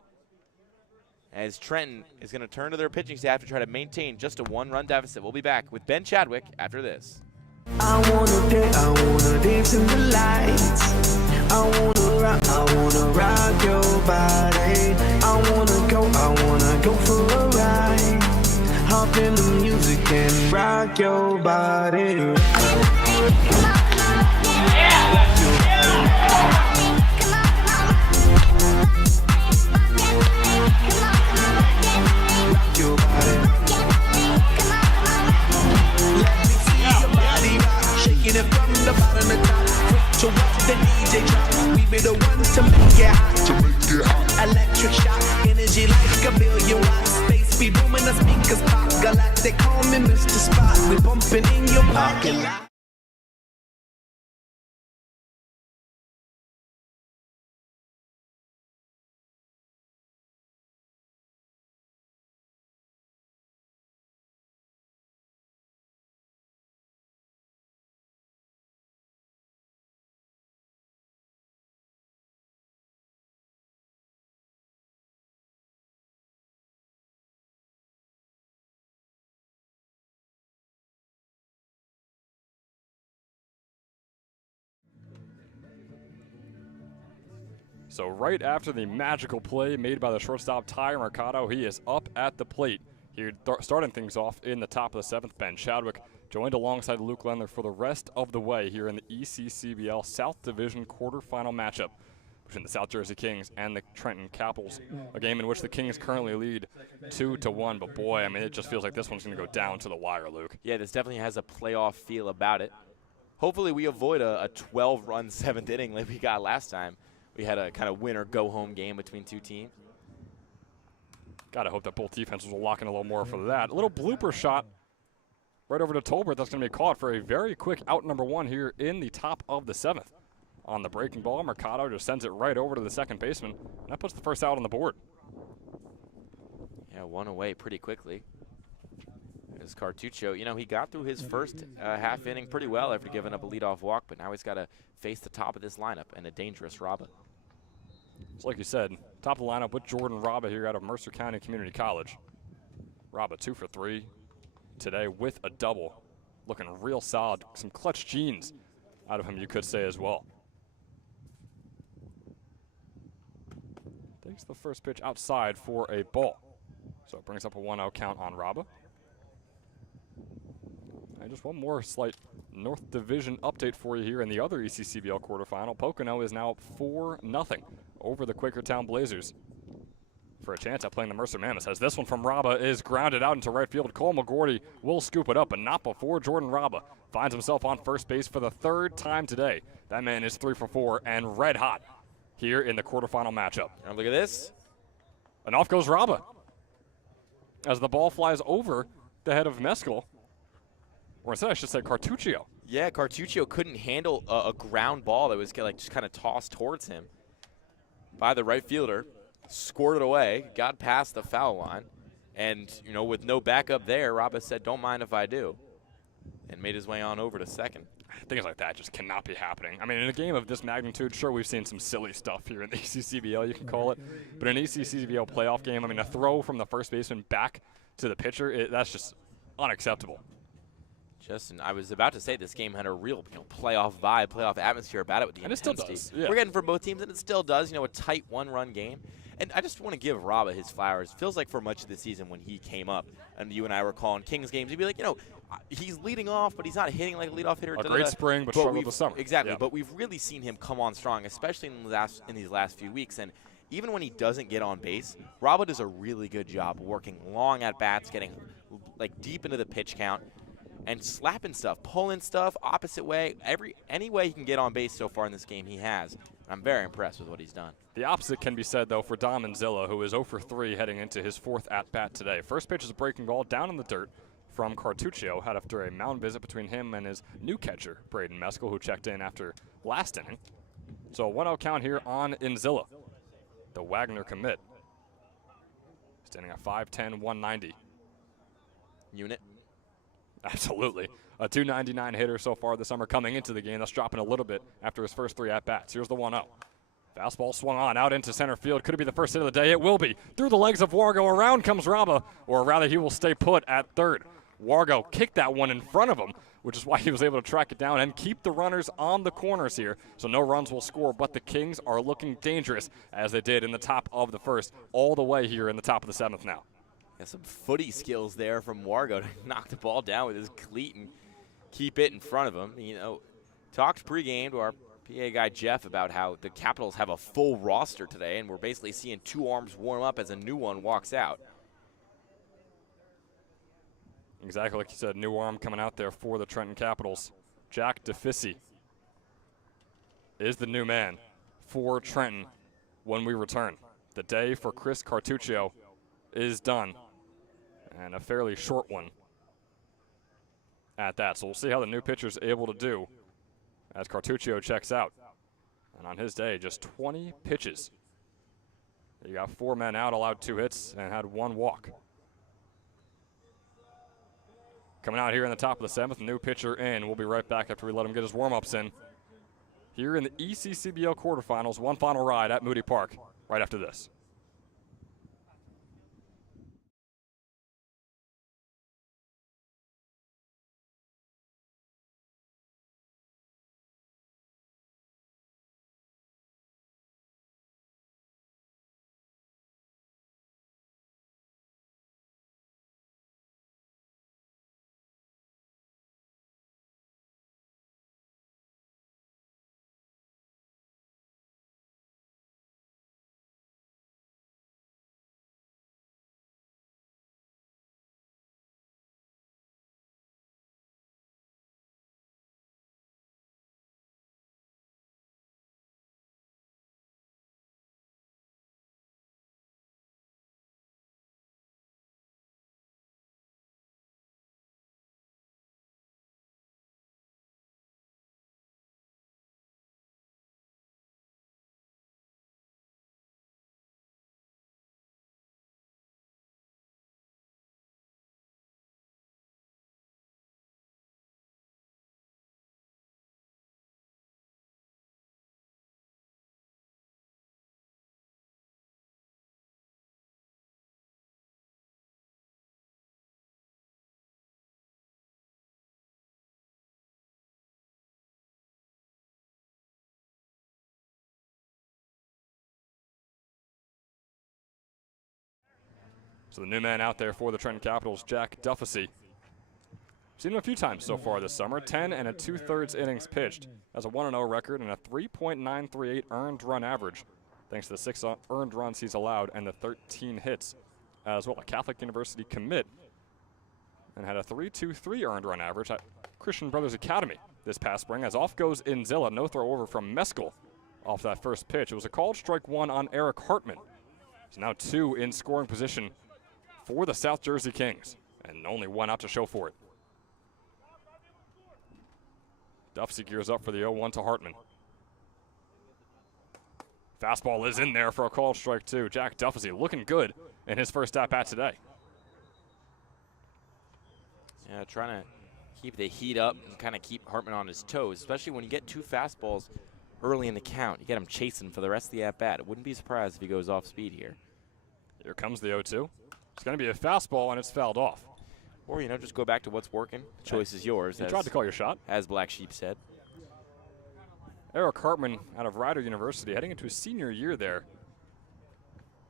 As Trenton is going to turn to their pitching staff to try to maintain just a 1-run deficit. We'll be back with Ben Chadwick after this. I wanna dance in the lights. I wanna rock your body. I wanna go for a ride. Hop in the music and rock your body. Rock your body. million watts. Space be booming, the speakers pop. Galactic, call me Mr. Spot. We bumping in your parking lot. So right after the magical play made by the shortstop Ty Mercado, he is up at the plate here, starting things off in the top of the 7th. Ben Chadwick joined alongside Luke Lendler for the rest of the way here in the ECCBL South Division quarterfinal matchup between the South Jersey Kings and the Trenton Capitals, a game in which the Kings currently lead 2-1. But boy, I mean, it just feels like this one's going to go down to the wire, Luke. Yeah, this definitely has a playoff feel about it. Hopefully we avoid a 12-run 7th inning like we got last time. We had a kind of win-or-go-home game between two teams. Gotta hope that both defenses will lock in a little more for that. A little blooper shot right over to Tolbert that's going to be caught for a very quick out number 1 here in the top of the 7th. On the breaking ball, Mercado just sends it right over to the second baseman, and that puts the first out on the board. Yeah, one away pretty quickly. There's Cartuccio. You know, he got through his first half inning pretty well after giving up a leadoff walk, but now he's got to face the top of this lineup and a dangerous Raba. So like you said, top of the lineup with Jordan Raba here out of Mercer County Community College. Raba 2 for 3 today with a double. Looking real solid. Some clutch genes out of him, you could say as well. Takes the first pitch outside for a ball. So it brings up a 1-0 count on Raba. And just one more slight North Division update for you here in the other ECCBL quarterfinal. Pocono is now up 4-0 over the Quakertown Blazers for a chance at playing the Mercer Mammoths. As this one from Raba is grounded out into right field. Cole McGordy will scoop it up, but not before Jordan Raba finds himself on first base for the 3rd time today. That man is 3 for 4 and red hot here in the quarterfinal matchup. And look at this. And off goes Raba as the ball flies over the head of Mescal. Or instead, I should say Cartuccio. Yeah, Cartuccio couldn't handle a ground ball that was like just kind of tossed towards him by the right fielder. Scored it away, got past the foul line, and you know, with no backup there, Raba said, "Don't mind if I do," and made his way on over to second. Things like that just cannot be happening. I mean, in a game of this magnitude, sure, we've seen some silly stuff here in the ECCBL, you can call it, but an ECCBL playoff game, I mean, a throw from the first baseman back to the pitcher, that's just unacceptable. Justin, I was about to say this game had a real playoff vibe, playoff atmosphere about it with the intensity. And it still does. Yeah. We're getting from both teams, and it still does. You know, a tight one-run game. And I just want to give Raba his flowers. Feels like for much of the season when he came up, and you and I were calling Kings games, he'd be like, you know, he's leading off, but he's not hitting like a leadoff hitter. A great spring, but struggled this summer. Exactly, yeah. But we've really seen him come on strong, especially in these last few weeks. And even when he doesn't get on base, Raba does a really good job working long at bats, getting like deep into the pitch count, and slapping stuff, pulling stuff opposite way. Any way he can get on base so far in this game, he has. I'm very impressed with what he's done. The opposite can be said, though, for Dom Manzilla, who is 0 for 3 heading into his 4th at-bat today. First pitch is a breaking ball down in the dirt from Cartuccio, had after a mound visit between him and his new catcher, Braden Mescal, who checked in after last inning. So a 1-0 count here on Inzilla, the Wagner commit. Standing at 5'10", 190. Unit. Absolutely. A 299 hitter so far this summer coming into the game. That's dropping a little bit after his first 3 at-bats. Here's the 1-0. Fastball swung on out into center field. Could it be the first hit of the day? It will be. Through the legs of Wargo. Around comes Raba, or rather he will stay put at third. Wargo kicked that one in front of him, which is why he was able to track it down and keep the runners on the corners here. So no runs will score, but the Kings are looking dangerous as they did in the top of the first, all the way here in the top of the 7th now. Got some footy skills there from Wargo to knock the ball down with his cleat and keep it in front of him. You know, talked pregame to our PA guy Jeff about how the Capitals have a full roster today, and we're basically seeing 2 arms warm up as a new one walks out. Exactly like you said, new arm coming out there for the Trenton Capitals. Jack DeFissi is the new man for Trenton when we return. The day for Chris Cartuccio is done. And a fairly short one at that. So we'll see how the new pitcher's able to do as Cartuccio checks out. And on his day, just 20 pitches. He got 4 men out, allowed 2 hits, and had 1 walk. Coming out here in the top of the 7th, new pitcher in. We'll be right back after we let him get his warm-ups in. Here in the ECCBL quarterfinals, one final ride at Moody Park right after this. So the new man out there for the Trenton Capitals, Jack Duffy. Seen him a few times so far this summer. 10 and 2/3 innings pitched. Has a 1-0 record and a 3.938 earned run average, thanks to the 6 earned runs he's allowed and the 13 hits. As well, a Catholic University commit, and had a 3.23 earned run average at Christian Brothers Academy this past spring. As off goes Inzilla, no throw over from Meskel off that first pitch. It was a called strike 1 on Eric Hartman. So now 2 in scoring position for the South Jersey Kings, and only 1 out to show for it. Duffy gears up for the 0-1 to Hartman. Fastball is in there for a called strike 2. Jack Duffy looking good in his first at-bat today. Yeah, trying to keep the heat up and kind of keep Hartman on his toes, especially when you get 2 fastballs early in the count. You get him chasing for the rest of the at-bat. I wouldn't be surprised if he goes off speed here. Here comes the 0-2. It's going to be a fastball, and it's fouled off. Or, just go back to what's working. The choice is yours. You tried to call your shot. As Black Sheep said. Eric Hartman out of Rider University, heading into his senior year there.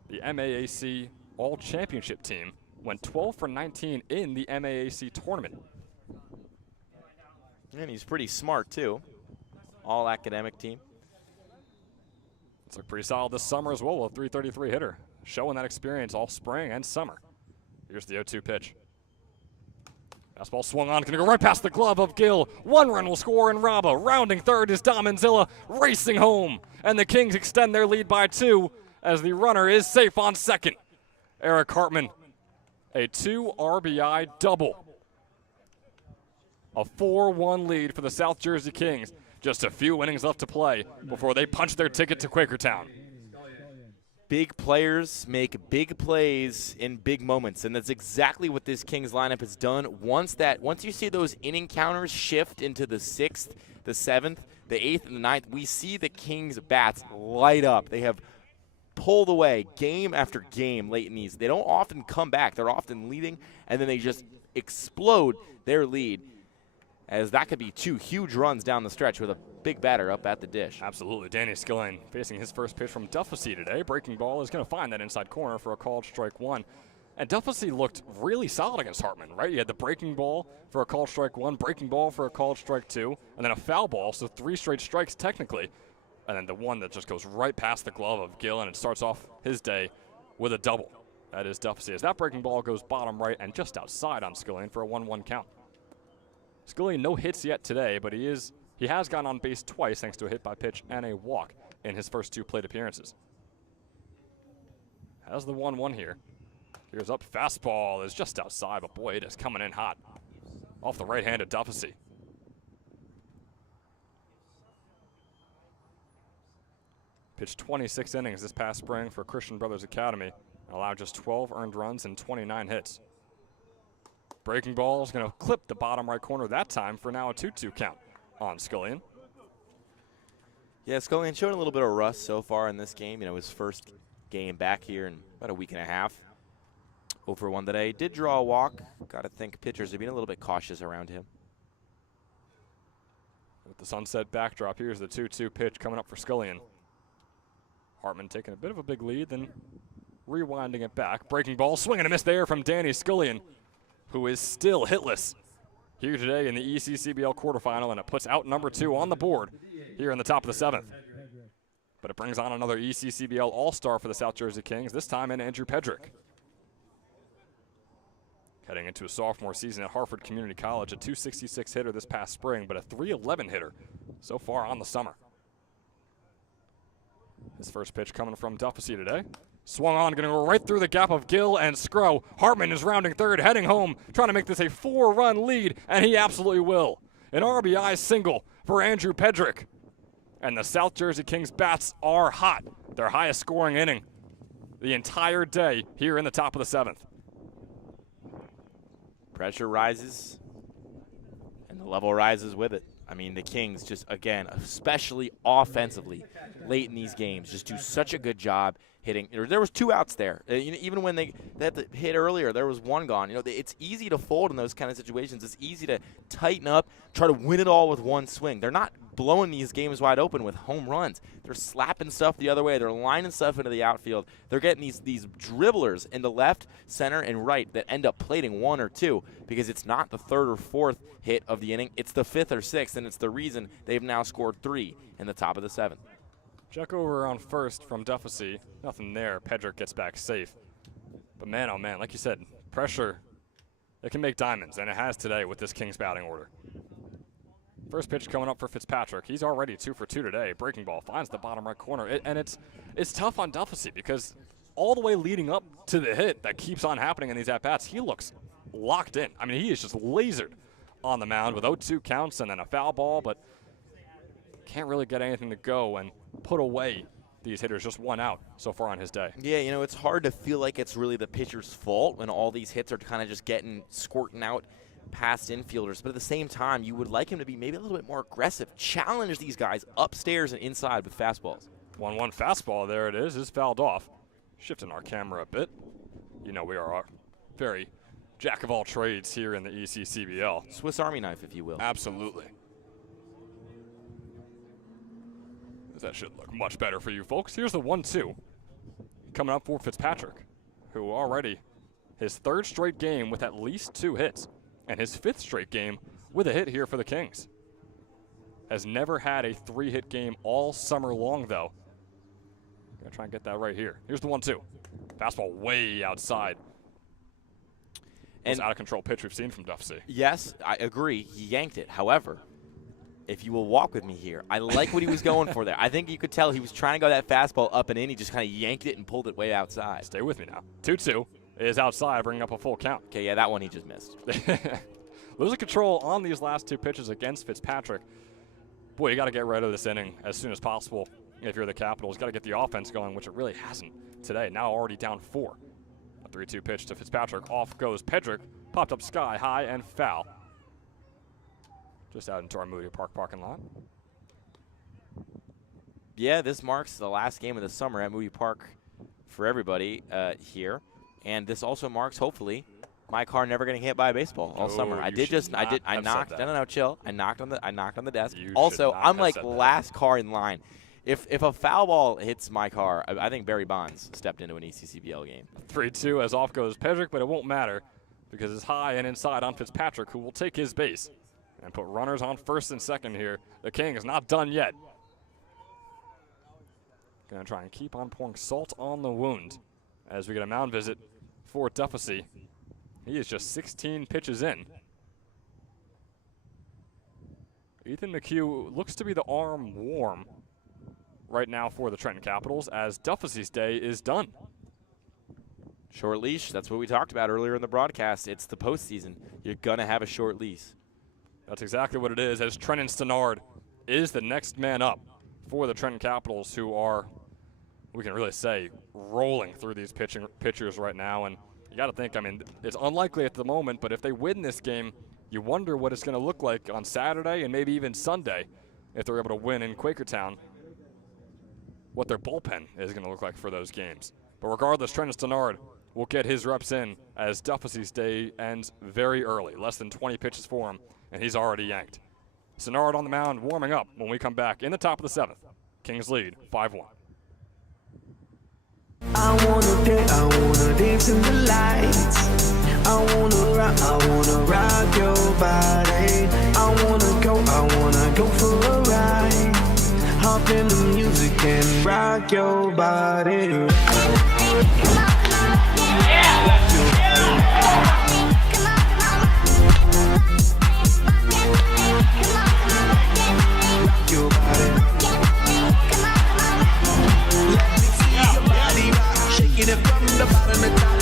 The MAAC All-Championship team went 12 for 19 in the MAAC tournament. And he's pretty smart, too. All-academic team. It's looked pretty solid this summer as well, a 333 hitter, showing that experience all spring and summer. Here's the 0-2 pitch. Fastball swung on, going to go right past the glove of Gill. 1 run will score in Rabba. Rounding third is Dom Inzilla, racing home. And the Kings extend their lead by 2 as the runner is safe on second. Eric Hartman, a 2 RBI double. A 4-1 lead for the South Jersey Kings. Just a few innings left to play before they punch their ticket to Quakertown. Big players make big plays in big moments, and that's exactly what this Kings lineup has done. Once you see those inning counters shift into the 6th, the 7th, the 8th, and the 9th, we see the Kings bats light up. They have pulled away game after game late in these. They don't often come back. They're often leading, and then they just explode their lead, as that could be 2 huge runs down the stretch with a big batter up at the dish. Absolutely. Danny Skillane facing his first pitch from Duffy today. Breaking ball is going to find that inside corner for a called strike 1. And Duffy looked really solid against Hartman, right? He had the breaking ball for a called strike 1, breaking ball for a called strike 2, and then a foul ball, so 3 straight strikes technically. And then the one that just goes right past the glove of Gill, and it starts off his day with a double. That is Duffy. As that breaking ball goes bottom right and just outside on Skillane for a 1-1 count. Skillane no hits yet today, but he has gone on base twice thanks to a hit by pitch and a walk in his first 2 plate appearances. Has the 1-1 here. Here's up, fastball is just outside, but boy, it is coming in hot. Off the right hand of Duffy. Pitched 26 innings this past spring for Christian Brothers Academy and allowed just 12 earned runs and 29 hits. Breaking ball is going to clip the bottom right corner that time for now a 2-2 count on Scullion. Yeah, Scullion showing a little bit of rust so far in this game. You know, his first game back here in about a week and a half. 0 for 1 today. Did draw a walk. Got to think pitchers are being a little bit cautious around him. With the sunset backdrop, here's the 2-2 pitch coming up for Scullion. Hartman taking a bit of a big lead, then rewinding it back. Breaking ball, swing and a miss there from Danny Scullion, who is still hitless here today in the ECCBL quarterfinal, and it puts out number 2 on the board here in the top of the 7th. But it brings on another ECCBL All-Star for the South Jersey Kings, this time in Andrew Pedrick. Heading into a sophomore season at Hartford Community College, a .266 hitter this past spring, but a .311 hitter so far on the summer. His first pitch coming from Duffy today. Swung on, going to go right through the gap of Gill and Scrow. Hartman is rounding third, heading home, trying to make this a 4-run lead, and he absolutely will. An RBI single for Andrew Pedrick. And the South Jersey Kings bats are hot. Their highest scoring inning the entire day here in the top of the 7th. Pressure rises, and the level rises with it. I mean, the Kings just, again, especially offensively, late in these games, just do such a good job hitting. There was 2 outs there. Even when they had to hit earlier, there was 1 gone. You know, it's easy to fold in those kind of situations. It's easy to tighten up, try to win it all with 1 swing. They're not blowing these games wide open with home runs. They're slapping stuff the other way. They're lining stuff into the outfield. They're getting these dribblers into left, center, and right that end up plating 1 or 2 because it's not the 3rd or 4th hit of the inning. It's the 5th or 6th, and it's the reason they've now scored 3 in the top of the 7th. Check over on first from Duffy. Nothing there. Pedrick gets back safe. But man, oh man, like you said, pressure, it can make diamonds, and it has today with this Kings batting order. First pitch coming up for Fitzpatrick. He's already 2 for 2 today. Breaking ball finds the bottom right corner. And it's tough on Duffy because all the way leading up to the hit that keeps on happening in these at-bats, he looks locked in. I mean, he is just lasered on the mound with 0-2 counts and then a foul ball, but can't really get anything to go and put away these hitters. Just 1 out so far on his day. Yeah, you know, it's hard to feel like it's really the pitcher's fault when all these hits are kind of just squirting out past infielders. But at the same time, you would like him to be maybe a little bit more aggressive, challenge these guys upstairs and inside with fastballs. 1-1 fastball, there it is fouled off. Shifting our camera a bit. You know, we are very jack of all trades here in the ECCBL. Swiss Army knife, if you will. Absolutely. That should look much better for you folks. Here's the 1-2 coming up for Fitzpatrick, who already his 3rd straight game with at least 2 hits and his 5th straight game with a hit here for the Kings. Has never had a 3-hit game all summer long, though. Gonna try and get that right here. Here's the 1-2. Fastball way outside. Most out of control pitch we've seen from Duffy. Yes, I agree. He yanked it. However, if you will walk with me here, I like what he was going for there. I think you could tell he was trying to go that fastball up and in. He just kind of yanked it and pulled it way outside. Stay with me now. 2-2 is outside, bringing up a full count. Okay, yeah, that one he just missed. Losing control on these last 2 pitches against Fitzpatrick. Boy, you got to get rid of this inning as soon as possible if you're the Capitals. Got to get the offense going, which it really hasn't today. Now already down 4. A 3-2 pitch to Fitzpatrick. Off goes Pedrick. Popped up sky high and foul. Just out into our Moody Park parking lot. Yeah, this marks the last game of the summer at Moody Park for everybody here. And this also marks, hopefully, my car never getting hit by a baseball all summer. I knocked. No, chill. I knocked on the desk. Also, I'm like last car in line. If a foul ball hits my car, I think Barry Bonds stepped into an ECCBL game. 3-2 as off goes Pedrick, but it won't matter because it's high and inside on Fitzpatrick, who will take his base and put runners on first and second here. The King is not done yet. Gonna try and keep on pouring salt on the wound as we get a mound visit for Duffy. He is just 16 pitches in. Ethan McHugh looks to be the arm warm right now for the Trenton Capitals as Duffy's day is done. Short leash, that's what we talked about earlier in the broadcast. It's the postseason. You're going to have a short leash. That's exactly what it is, as Trenton Stenard is the next man up for the Trenton Capitals, who are, we can really say, rolling through these pitchers right now. And you got to think, I mean, it's unlikely at the moment, but if they win this game, you wonder what it's going to look like on Saturday and maybe even Sunday if they're able to win in Quakertown, what their bullpen is going to look like for those games. But regardless, Trenton Stenard will get his reps in as Duffy's day ends very early, less than 20 pitches for him, and he's already yanked. Stenard on the mound warming up when we come back in the top of the 7th. Kings lead 5-1. I wanna dance in the lights. I wanna rock your body. I wanna go for a ride. Hop in the music and rock your body. Shaking it from the bottom to top.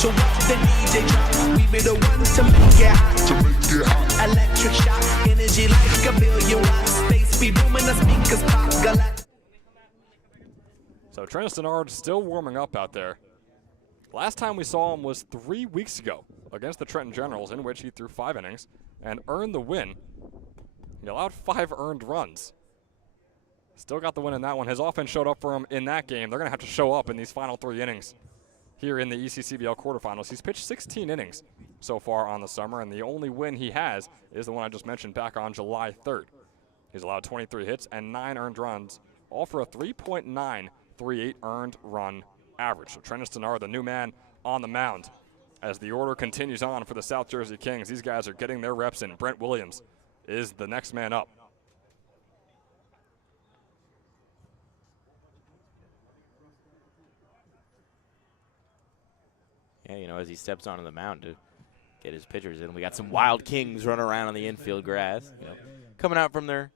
To watch the DJ drop. We be the ones to make it hot. Electric shock. Energy like a billion watts. Space be booming, the speakers pop. So Trenton Stenard still warming up out there. Last time we saw him was 3 weeks ago against the Trenton Generals, in which he threw 5 innings and earned the win. He allowed 5 earned runs. Still got the win in that one. His offense showed up for him in that game. They're going to have to show up in these final 3 innings here in the ECCBL quarterfinals. He's pitched 16 innings so far on the summer, and the only win he has is the one I just mentioned back on July 3rd. He's allowed 23 hits and 9 earned runs, all for a 3.938 earned run average. So Trenton Stenard, the new man on the mound, as the order continues on for the South Jersey Kings. These guys are getting their reps in. Brent Williams is the next man up. Yeah, you know, as he steps onto the mound to get his pitchers in, we got some wild Kings running around on the infield grass, you know, coming out from their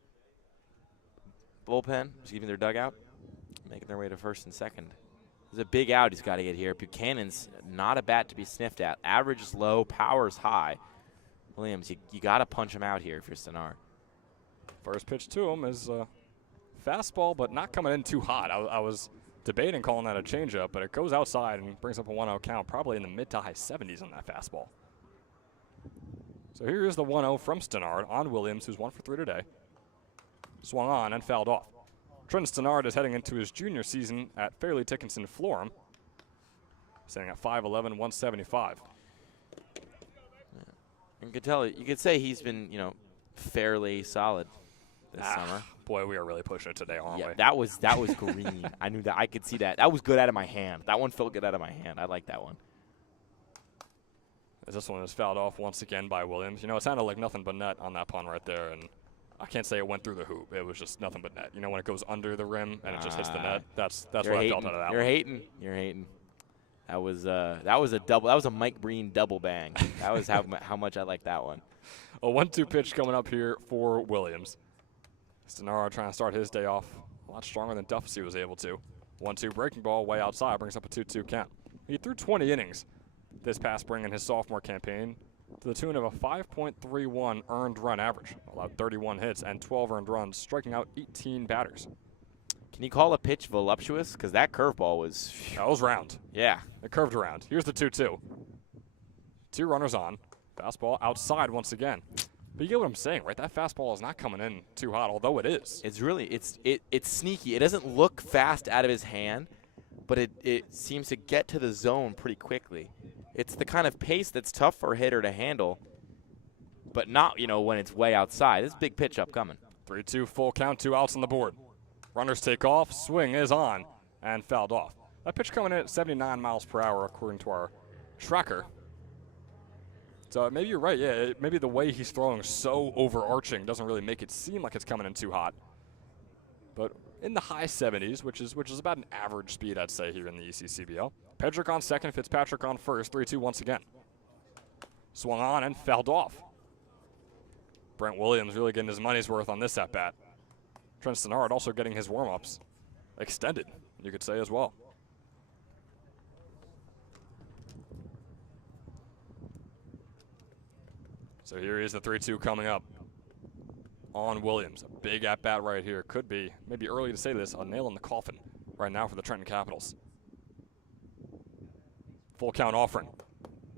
bullpen, their dugout, making their way to first and second. There's a big out he's got to get here. Buchanan's not a bat to be sniffed at. Average is low, power's high. Williams, you got to punch him out here if you're Stenard. First pitch to him is a fastball, but not coming in too hot. I was debating calling that a changeup, but it goes outside and brings up a 1-0 count, probably in the mid to high 70s on that fastball. So here is the 1-0 from Stenard on Williams, who's 1 for 3 today. Swung on and fouled off. Trenton Stenard is heading into his junior season at Fairleigh Dickinson Florham, sitting at 5'11", 175. You could say he's been, you know, fairly solid this summer. Boy, we are really pushing it today, aren't we? Yeah, that was green. I knew that. I could see that. That was good out of my hand. That one felt good out of my hand. I like that one. As this one is fouled off once again by Williams. You know, it sounded like nothing but net on that pun right there, and I can't say it went through the hoop. It was just nothing but net. You know, when it goes under the rim and it just hits the net, that's what I felt out of that one. You're hating. That was a double. That was a Mike Breen double bang. That was how much I like that one. A 1-2 pitch coming up here for Williams. Stenard trying to start his day off a lot stronger than Duffy was able to. 1-2 breaking ball way outside, brings up a 2-2 count. He threw 20 innings this past spring in his sophomore campaign to the tune of a 5.31 earned run average. Allowed 31 hits and 12 earned runs, striking out 18 batters. Can you call a pitch voluptuous? Because that curveball was... That was round. Yeah. It curved around. Here's the 2-2. 2 runners on. Fastball outside once again. But you get what I'm saying, right? That fastball is not coming in too hot, although it is. It's sneaky. It doesn't look fast out of his hand, but it seems to get to the zone pretty quickly. It's the kind of pace that's tough for a hitter to handle, but not, you know, when it's way outside. This big pitch upcoming. 3-2 full count, 2 outs on the board. Runners take off, swing is on, and fouled off. That pitch coming in at 79 miles per hour according to our tracker. So maybe you're right, yeah, maybe the way he's throwing so overarching doesn't really make it seem like it's coming in too hot. But in the high 70s, which is about an average speed, I'd say, here in the ECCBL. Pedrick on second, Fitzpatrick on first, 3-2 once again. Swung on and fouled off. Brent Williams really getting his money's worth on this at-bat. Trent Stenard also getting his warm-ups extended, you could say as well. So here is the 3-2 coming up on Williams. A big at-bat right here. Could be, maybe early to say this, a nail in the coffin right now for the Trenton Capitals. Full count offering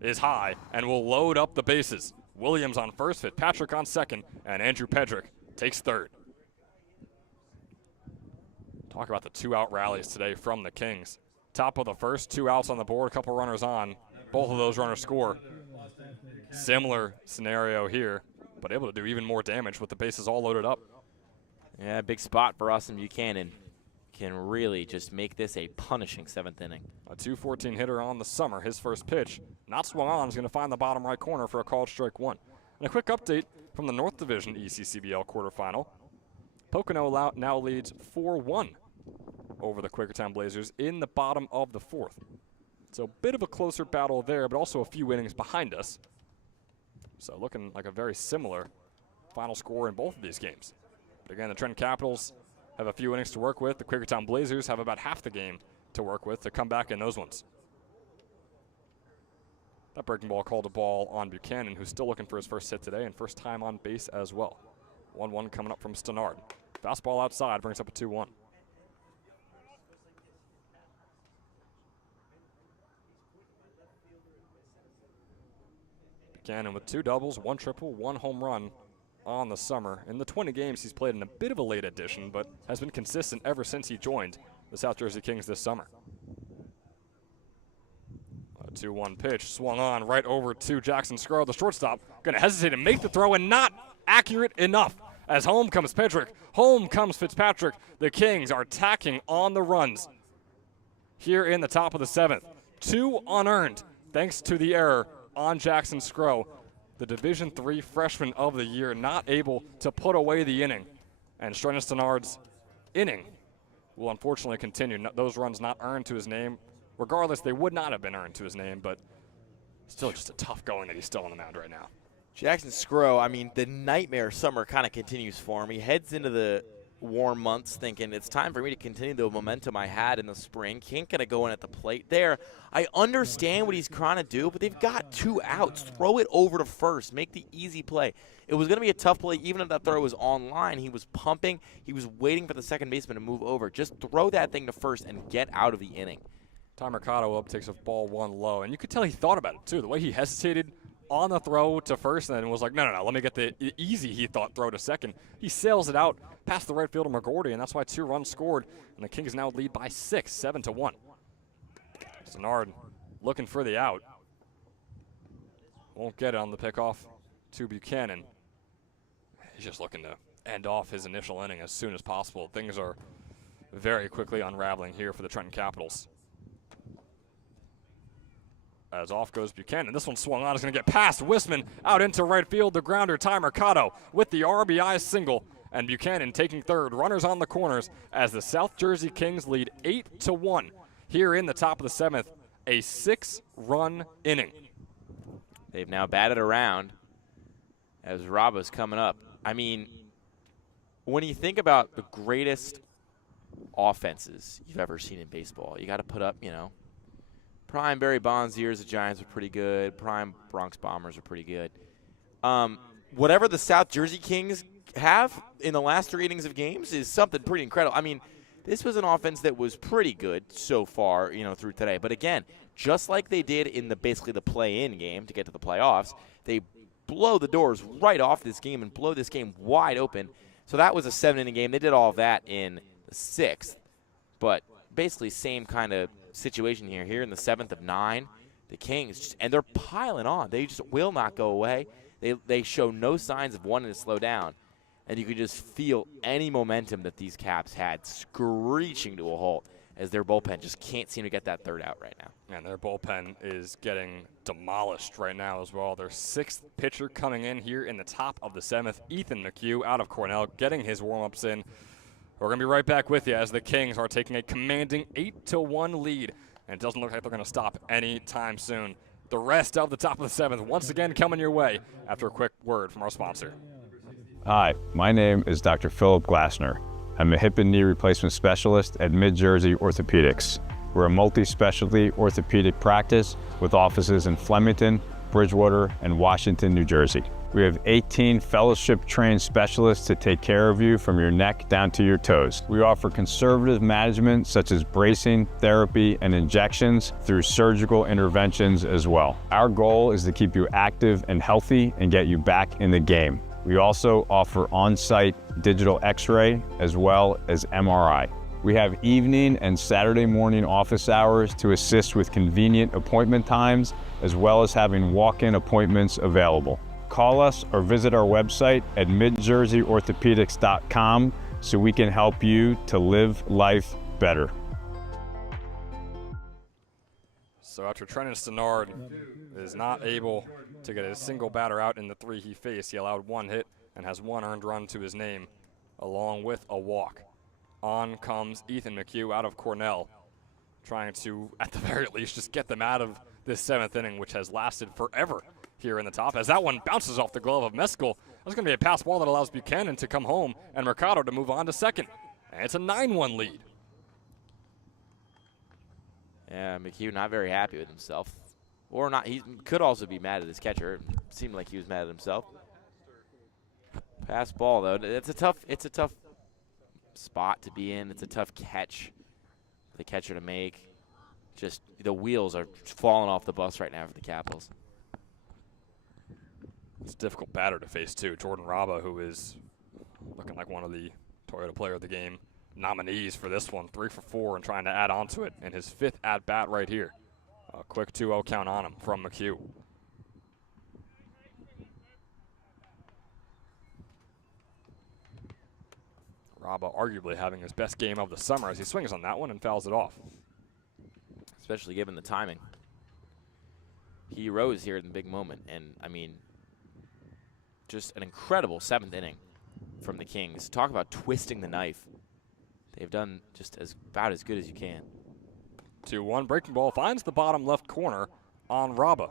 is high and will load up the bases. Williams on first, Fitzpatrick on second, and Andrew Pedrick takes third. Talk about the 2-out rallies today from the Kings. Top of the first, 2 outs on the board, a couple runners on. Both of those runners score. Similar scenario here, but able to do even more damage with the bases all loaded up. Yeah, big spot for Austin Buchanan. Can really just make this a punishing 7th inning. A .214 hitter on the summer. His first pitch, not swung on, is going to find the bottom right corner for a called strike 1. And a quick update from the North Division ECCBL quarterfinal. Pocono now leads 4-1 over the Quakertown Blazers in the bottom of the 4th. So a bit of a closer battle there, but also a few innings behind us. So looking like a very similar final score in both of these games. But again, the Trenton Capitals have a few innings to work with. The Quakertown Blazers have about half the game to work with to come back in those ones. That breaking ball called a ball on Buchanan, who's still looking for his first hit today and first time on base as well. 1-1 coming up from Stenard. Fastball outside brings up a 2-1. Buchanan with 2 doubles, 1 triple, 1 home run on the summer. In the 20 games, he's played in a bit of a late addition, but has been consistent ever since he joined the South Jersey Kings this summer. A 2-1 pitch swung on right over to Jackson Scurll, the shortstop. Going to hesitate to make the throw and not accurate enough. As home comes Pedrick, home comes Fitzpatrick. The Kings are tacking on the runs here in the top of the 7th. 2 unearned thanks to the error on Jackson Scurll. The Division III Freshman of the Year not able to put away the inning. And Trenton Stenard's inning will unfortunately continue. Those runs not earned to his name. Regardless, they would not have been earned to his name, but still just a tough going that he's still on the mound right now. Jackson Scurll, I mean, the nightmare summer kind of continues for him. He heads into the warm months thinking it's time for me to continue the momentum I had in the spring. Can't get to go in at the plate there. I understand what he's trying to do, but they've got 2 outs. Throw it over to first. Make the easy play. It was going to be a tough play even if that throw was online. He was pumping. He was waiting for the second baseman to move over. Just throw that thing to first and get out of the inning. Ty Mercado up, takes a ball 1 low, and you could tell he thought about it too. The way he hesitated on the throw to first and then was like, no, let me get the easy, he thought, throw to second. He sails it out past the right fielder McGordy, and that's why 2 runs scored, and the Kings now lead by 6, 7-1. Stenard looking for the out. Won't get it on the pickoff to Buchanan. He's just looking to end off his initial inning as soon as possible. Things are very quickly unraveling here for the Trenton Capitals. As off goes Buchanan. This one swung on. Is going to get past Wisman out into right field. The grounder, Ty Mercado with the RBI single. And Buchanan taking third. Runners on the corners as the South Jersey Kings lead 8-1 here in the top of the 7th. A 6-run inning. They've now batted around as Raba's coming up. I mean, when you think about the greatest offenses you've ever seen in baseball, you got to put up, prime Barry Bonds years, the Giants were pretty good. Prime Bronx Bombers were pretty good. Whatever the South Jersey Kings have in the last 3 innings of games is something pretty incredible. I mean, this was an offense that was pretty good so far, through today. But again, just like they did in basically the play-in game to get to the playoffs, they blow the doors right off this game and blow this game wide open. So that was a 7-inning game. They did all of that in the 6th. But basically same kind of situation here. Here in the 7th of 9, the Kings, and they're piling on. They just will not go away. They show no signs of wanting to slow down. And you could just feel any momentum that these Caps had screeching to a halt as their bullpen just can't seem to get that third out right now. And their bullpen is getting demolished right now as well. Their 6th pitcher coming in here in the top of the 7th, Ethan McHugh out of Cornell, getting his warm-ups in. We're going to be right back with you as the Kings are taking a commanding 8-1 lead. And it doesn't look like they're going to stop anytime soon. The rest of the top of the 7th once again coming your way after a quick word from our sponsor. Hi, my name is Dr. Philip Glassner. I'm a hip and knee replacement specialist at Mid-Jersey Orthopedics. We're a multi-specialty orthopedic practice with offices in Flemington, Bridgewater, and Washington, New Jersey. We have 18 fellowship-trained specialists to take care of you from your neck down to your toes. We offer conservative management such as bracing, therapy, and injections through surgical interventions as well. Our goal is to keep you active and healthy and get you back in the game. We also offer on-site digital x-ray as well as MRI. We have evening and Saturday morning office hours to assist with convenient appointment times, as well as having walk-in appointments available. Call us or visit our website at midjerseyorthopedics.com so we can help you to live life better. So after Trenton Stenard is not able to get a single batter out in the 3 he faced, he allowed 1 hit and has 1 earned run to his name, along with a walk. On comes Ethan McHugh out of Cornell, trying to, at the very least, just get them out of this 7th inning, which has lasted forever here in the top, as that one bounces off the glove of Mescal. That's going to be a pass ball that allows Buchanan to come home and Mercado to move on to second. And it's a 9-1 lead. Yeah, McHugh not very happy with himself. Or not, he could also be mad at his catcher. It seemed like he was mad at himself. Pass ball, though. It's a tough spot to be in. It's a tough catch for the catcher to make. Just the wheels are falling off the bus right now for the Capitals. It's a difficult batter to face, too. Jordan Raba, who is looking like one of the Toyota Player of the Game nominees for this one. 3 for 4 and trying to add on to it in his 5th at-bat right here. A quick 2-0 count on him from McHugh. Raba arguably having his best game of the summer as he swings on that one and fouls it off. Especially given the timing. He rose here in the big moment, and, I mean, just an incredible 7th inning from the Kings. Talk about twisting the knife. They've done just about as good as you can. 2-1, breaking ball finds the bottom left corner on Raba,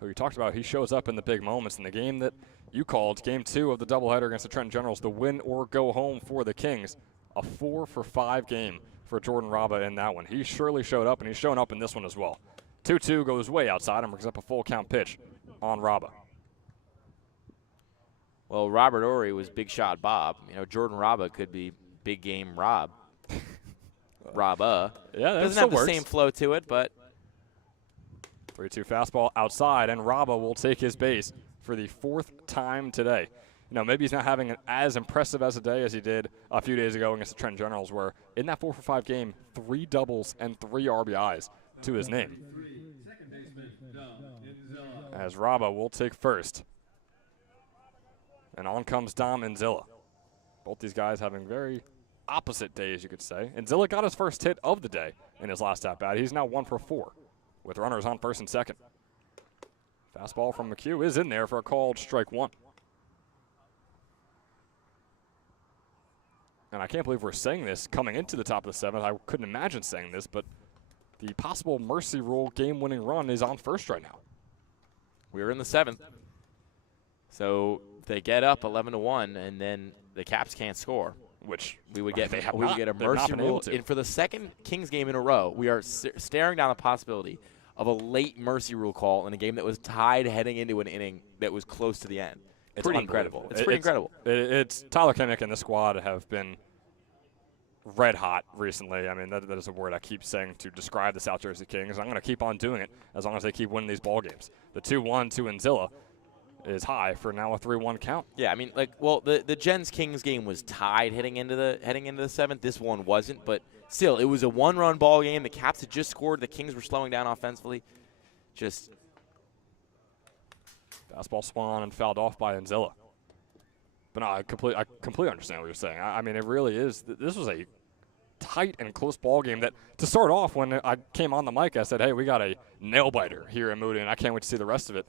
who you talked about. He shows up in the big moments in the game that you called, Game 2 of the doubleheader against the Trenton Generals, the win or go home for the Kings. A 4 for 5 game for Jordan Raba in that one. He surely showed up, and he's shown up in this one as well. 2-2 goes way outside and brings up a full count pitch on Raba. Well, Robert Ory was Big Shot Bob. You know, Jordan Raba could be Big Game Rob. Raba. Yeah, that doesn't have the same flow to it, but 3-2 fastball outside, and Raba will take his base for the 4th time today. You know, maybe he's not having as impressive as a day as he did a few days ago against the Trenton Generals, where in that 4 for 5 game, 3 doubles and 3 RBIs to his name. As Raba will take first. And on comes Dom Inzilla. Both these guys having very opposite days, you could say. Inzilla got his first hit of the day in his last at-bat. He's now 1 for 4 with runners on first and second. Fastball from McHugh is in there for a called strike 1. And I can't believe we're saying this coming into the top of the 7th. I couldn't imagine saying this, but the possible mercy rule game-winning run is on first right now. we're in the 7th. So they get up 11-1, and then the Caps can't score. Which we would get a mercy rule. And for the second Kings game in a row, we are staring down the possibility of a late mercy rule call in a game that was tied heading into an inning that was close to the end. It's pretty incredible. It's pretty incredible. It's Tyler Kimmick and the squad have been red hot recently. I mean, that is a word I keep saying to describe the South Jersey Kings. I'm going to keep on doing it as long as they keep winning these ball games. The 2-1 to Inzilla is high for now a 3-1 count. Yeah, I mean, the Gens Kings game was tied heading into the 7th. This one wasn't, but still, it was a one-run ball game. The Caps had just scored. The Kings were slowing down offensively. Just fastball swung on and fouled off by Inzilla. But no, I completely understand what you're saying. I mean, it really is. This was a tight and close ball game that, to start off, when I came on the mic, I said, hey, we got a nail-biter here in Moody, and I can't wait to see the rest of it.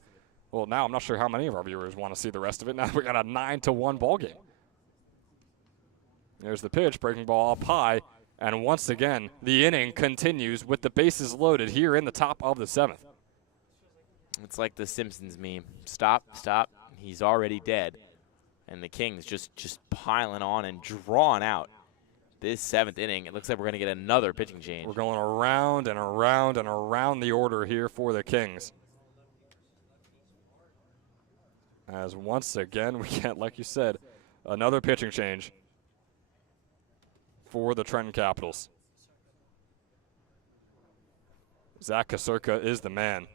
Well, now I'm not sure how many of our viewers want to see the rest of it. Now we got a 9-1 ball game. There's the pitch, breaking ball up high, and once again, the inning continues with the bases loaded here in the top of the 7th. It's like the Simpsons meme. Stop, he's already dead. And the Kings just piling on and drawing out this 7th inning. It looks like we're going to get another pitching change. We're going around and around and around the order here for the Kings. as once again we get, like you said, another pitching change for the Trenton Capitals. Zach Kasurka is the man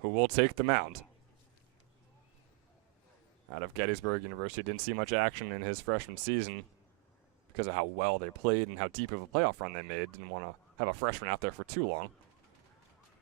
who will take the mound. Out of Gettysburg University, didn't see much action in his freshman season because of how well they played and how deep of a playoff run they made. Didn't want to have a freshman out there for too long.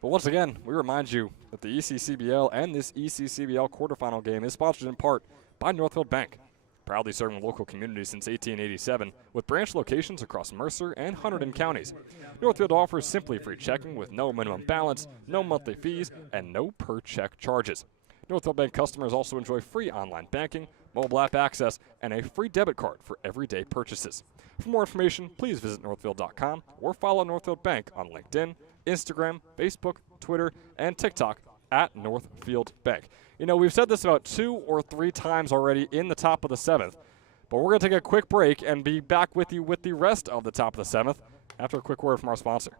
But once again, we remind you that the ECCBL and this ECCBL quarterfinal game is sponsored in part by Northfield Bank, proudly serving local communities since 1887 with branch locations across Mercer and Hunterdon counties. Northfield offers simply free checking with no minimum balance, no monthly fees, and no per-check charges. Northfield Bank customers also enjoy free online banking, mobile app access, and a free debit card for everyday purchases. For more information, please visit northfield.com or follow Northfield Bank on LinkedIn, Instagram, Facebook, Twitter, and TikTok at Northfield Bank. You know, we've said this about 2 or 3 times already in the top of the 7th, but we're going to take a quick break and be back with you with the rest of the top of the 7th after a quick word from our sponsor.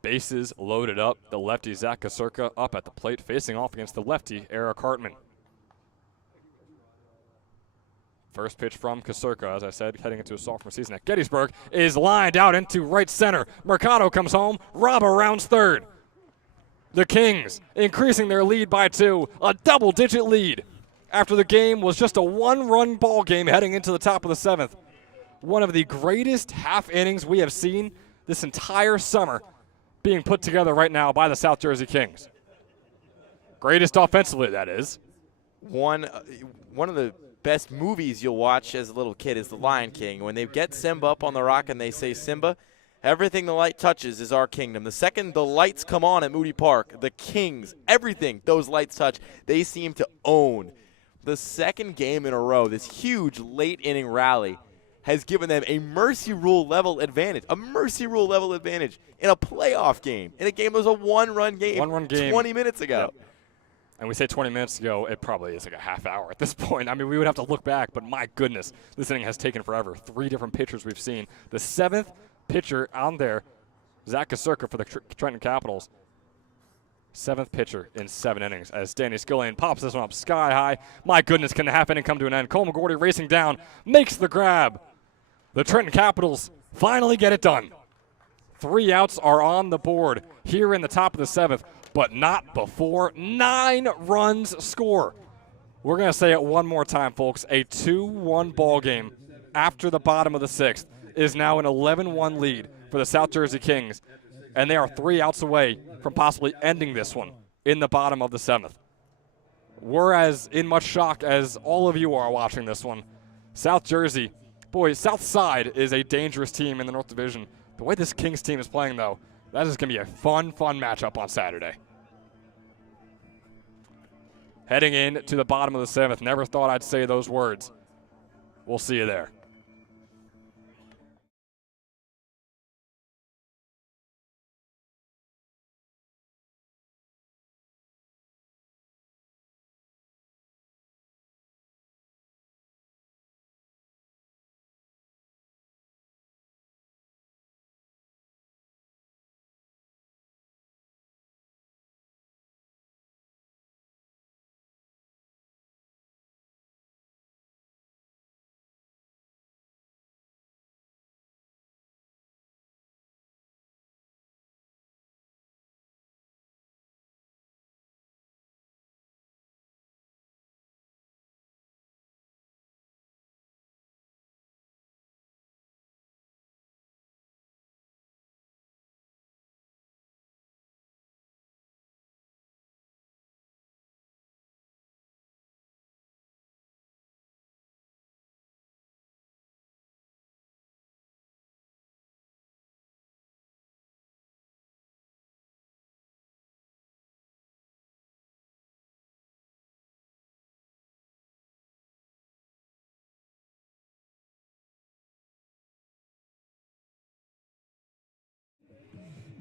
Bases loaded up. The lefty Zach Kasurka up at the plate, facing off against the lefty Eric Hartman. First pitch from Kasurka, as I said, heading into a sophomore season at Gettysburg, is lined out into right center. Mercado comes home. Raba rounds third. The Kings increasing their lead by 2, a double-digit lead after the game was just a 1-run ball game heading into the top of the 7th. One of the greatest half innings we have seen this entire summer being put together right now by the South Jersey Kings. Greatest offensively, that is. One of the best movies you'll watch as a little kid is The Lion King. When they get Simba up on the rock and they say, Simba, everything the light touches is our kingdom. The second the lights come on at Moody Park, the Kings, everything those lights touch, they seem to own. The second game in a row, this huge late inning rally, has given them a mercy rule level advantage. A mercy rule level advantage in a playoff game. In a game that was a one-run game 20 minutes ago. Yep. And we say 20 minutes ago, it probably is like a half hour at this point. I mean, we would have to look back, but my goodness, this inning has taken forever. 3 different pitchers we've seen. The 7th pitcher on there, Zach Kasurka for the Trenton Capitals. 7th pitcher in 7 innings as Danny Skillian pops this one up sky high. My goodness, can the half inning come to an end? Cole McGorty racing down, makes the grab. The Trenton Capitals finally get it done. 3 outs are on the board here in the top of the 7th, but not before 9 runs score. We're going to say it one more time, folks. A 2-1 ball game after the bottom of the 6th is now an 11-1 lead for the South Jersey Kings, and they are 3 outs away from possibly ending this one in the bottom of the 7th. We're as in much shock as all of you are watching this one. South Jersey, boy, South Side is a dangerous team in the North Division. The way this Kings team is playing, though, that is going to be a fun matchup on Saturday. Heading in to the bottom of the 7th. Never thought I'd say those words. We'll see you there.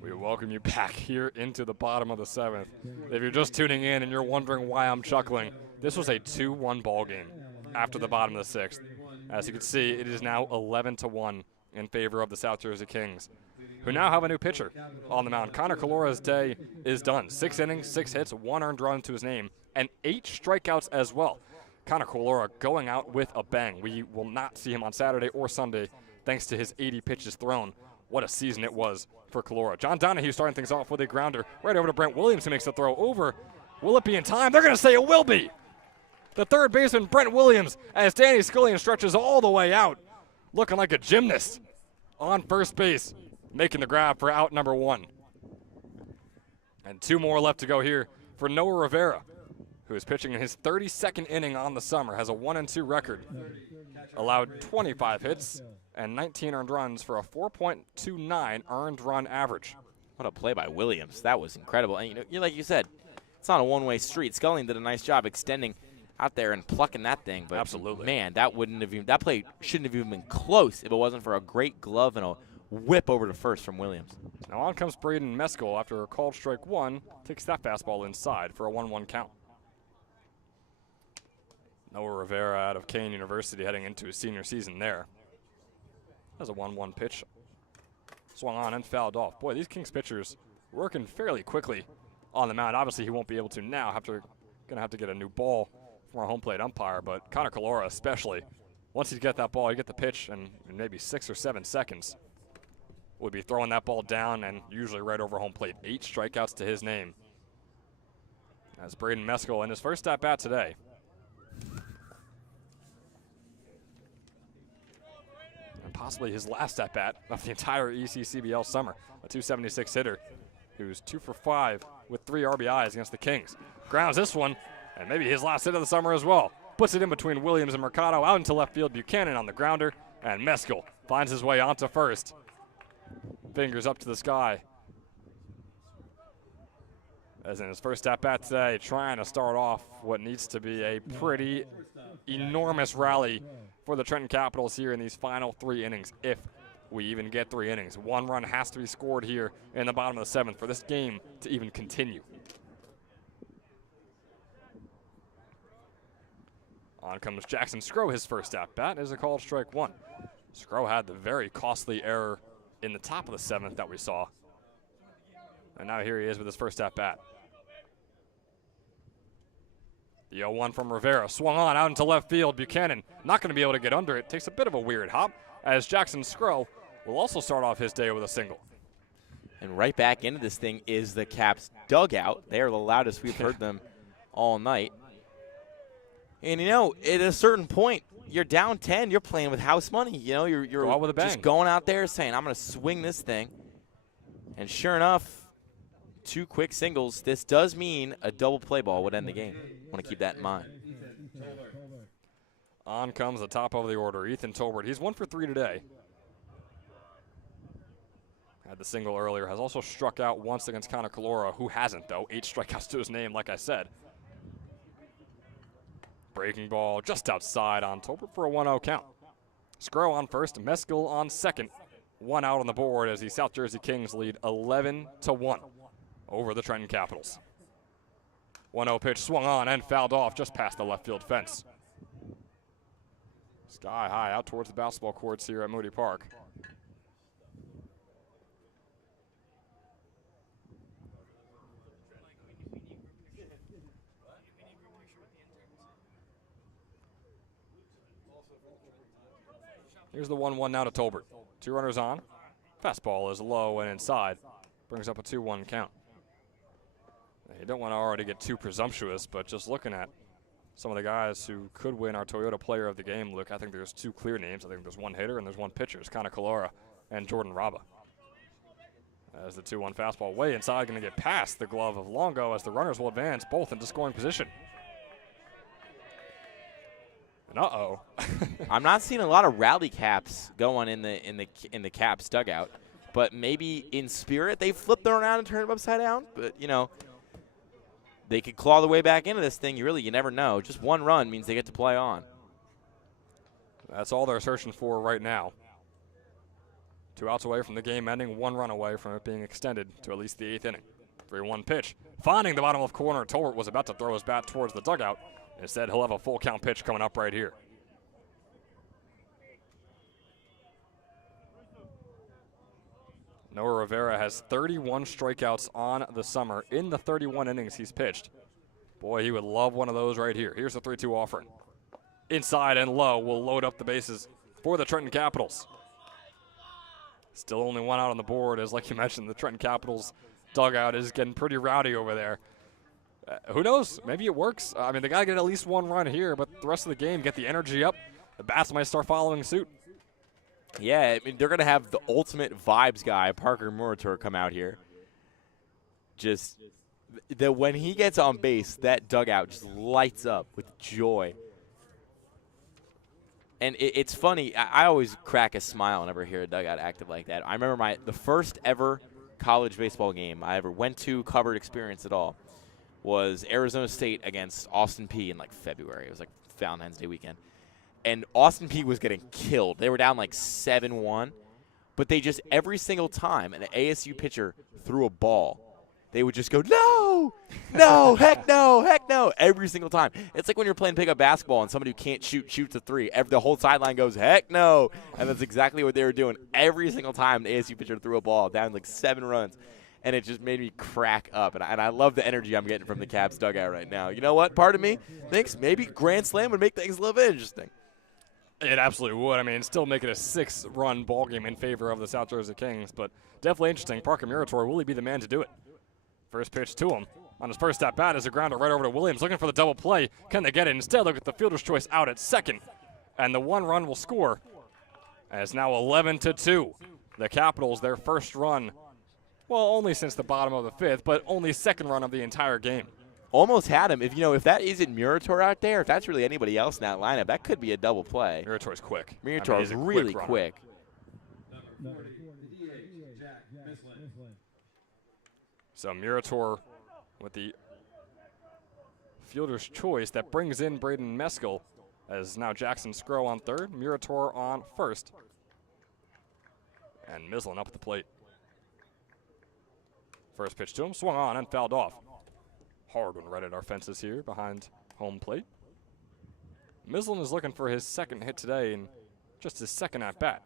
We welcome you back here into the bottom of the 7th. If you're just tuning in and you're wondering why I'm chuckling, this was a 2-1 ball game after the bottom of the 6th. As you can see, it is now 11-1 in favor of the South Jersey Kings, who now have a new pitcher on the mound. Connor Calora's day is done. 6 innings, 6 hits, 1 earned run to his name, and 8 strikeouts as well. Connor Calora going out with a bang. We will not see him on Saturday or Sunday thanks to his 80 pitches thrown. What a season it was for Calora. John Donahue starting things off with a grounder right over to Brent Williams, who makes the throw over. Will it be in time? They're going to say it will be. The third baseman, Brent Williams, as Danny Scullion stretches all the way out, looking like a gymnast on first base, making the grab for out number 1. And 2 more left to go here for Noah Rivera, who is pitching in his 32nd inning on the summer, has a 1-2 record, allowed 25 hits and 19 earned runs for a 4.29 earned run average. What a play by Williams. That was incredible. And, like you said, it's not a one-way street. Scullion did a nice job extending out there and plucking that thing. But absolutely. Man, that play shouldn't have even been close if it wasn't for a great glove and a whip over to first from Williams. Now on comes Braden Meskel after a called strike 1. Takes that fastball inside for a 1-1 count. Noah Rivera out of Kane University heading into his senior season there. That's a 1-1 pitch. Swung on and fouled off. Boy, these Kings pitchers working fairly quickly on the mound. Obviously, he won't be able to now. Going to have to get a new ball from our home plate umpire, but Connor Calora especially, once you get that ball, you get the pitch, and in maybe 6 or 7 seconds, would be throwing that ball down and usually right over home plate. 8 strikeouts to his name. As Braden Meskel in his first at-bat today. And possibly his last at-bat of the entire ECCBL summer. A 276 hitter who's 2 for 5 with 3 RBIs against the Kings. Grounds this one, and maybe his last hit of the summer as well. Puts it in between Williams and Mercado, out into left field. Buchanan on the grounder, and Meskel finds his way onto first. Fingers up to the sky. As in his first at-bat today, trying to start off what needs to be a pretty enormous rally for the Trenton Capitals here in these final 3 innings, if we even get 3 innings. 1 run has to be scored here in the bottom of the 7th for this game to even continue. On comes Jackson Scrow. His first at-bat is a called strike 1. Scrow had the very costly error in the top of the 7th that we saw. And now here he is with his first at-bat. The 0-1 from Rivera, swung on out into left field. Buchanan not going to be able to get under it. Takes a bit of a weird hop, as Jackson Scrow will also start off his day with a single. And right back into this thing is the Caps dugout. They are the loudest we've heard them all night. And, at a certain point, you're down 10, you're playing with house money. You're Go out with a bang. Just going out there saying, I'm going to swing this thing. And sure enough, 2 quick singles. This does mean a double play ball would end the game. Want to keep that in mind. On comes the top of the order, Ethan Tolbert. He's 1 for 3 today. Had the single earlier. Has also struck out once against Connor Calora, who hasn't, though. 8 strikeouts to his name, like I said. Breaking ball just outside on Tolbert for a 1-0 count. Scrow on first, Meskel on second. 1 out on the board as the South Jersey Kings lead 11-1 over the Trenton Capitals. 1-0 pitch swung on and fouled off just past the left field fence. Sky high out towards the basketball courts here at Moody Park. Here's the 1-1 now to Tolbert. 2 runners on. Fastball is low and inside. Brings up a 2-1 count. You don't want to already get too presumptuous, but just looking at some of the guys who could win our Toyota Player of the Game, Luke, I think there's 2 clear names. I think there's 1 hitter and there's 1 pitcher. It's Connor Calora and Jordan Raba. As the 2-1 fastball way inside, going to get past the glove of Longo as the runners will advance both into scoring position. And uh-oh. I'm not seeing a lot of rally caps going in the Caps dugout, but maybe in spirit they flip them around and turn them upside down. But they could claw their way back into this thing. You never know. Just 1 run means they get to play on. That's all they're searching for right now. 2 outs away from the game ending, 1 run away from it being extended to at least the 8th inning. 3-1 pitch. Finding the bottom of corner, Tolbert was about to throw his bat towards the dugout. Instead, he'll have a full count pitch coming up right here. Noah Rivera has 31 strikeouts on the summer in the 31 innings he's pitched. Boy, he would love one of those right here. Here's the 3-2 offering. Inside and low will load up the bases for the Trenton Capitals. Still only 1 out on the board, as like you mentioned, the Trenton Capitals dugout is getting pretty rowdy over there. Who knows? Maybe it works. I mean, they got to get at least 1 run here, but the rest of the game, get the energy up. The bats might start following suit. Yeah, I mean, they're going to have the ultimate vibes guy, Parker Murator, come out here. Just, when he gets on base, that dugout just lights up with joy. And it's funny, I always crack a smile whenever I hear a dugout active like that. I remember the first ever college baseball game I ever went to, covered, experience at all, was Arizona State against Austin Peay in like February. It was like Valentine's Day weekend. And Austin Peay was getting killed. They were down like 7-1, but they just, every single time an ASU pitcher threw a ball, they would just go, no, no, heck no, heck no, every single time. It's like when you're playing pickup basketball and somebody who can't shoot shoots a 3. The whole sideline goes, heck no. And that's exactly what they were doing every single time the ASU pitcher threw a ball down like 7 runs. And it just made me crack up. And I love the energy I'm getting from the Caps dugout right now. You know what? Part of me thinks maybe Grand Slam would make things a little bit interesting. It absolutely would. I mean, still make it a 6-run ball game in favor of the South Jersey Kings, but definitely interesting. Parker Murator, will he be the man to do it? First pitch to him. On his first at-bat is a grounder right over to Williams, looking for the double play. Can they get it? Instead, look at the fielder's choice out at second. And the 1 run will score. And it's now 11-2. The Capitals, their first run, well, only since the bottom of the 5th, but only 2nd run of the entire game. Almost had him. If that isn't Murator out there, if that's really anybody else in that lineup, that could be a double play. Murator's quick. Murator is really quick. So Murator with the fielder's choice that brings in Braden Meskel, as now Jackson Scrow on 3rd, Murator on 1st, and Mislin up at the plate. First pitch to him, swung on and fouled off. Hard one right at our fences here behind home plate. Mislin is looking for his 2nd hit today and just his 2nd at bat.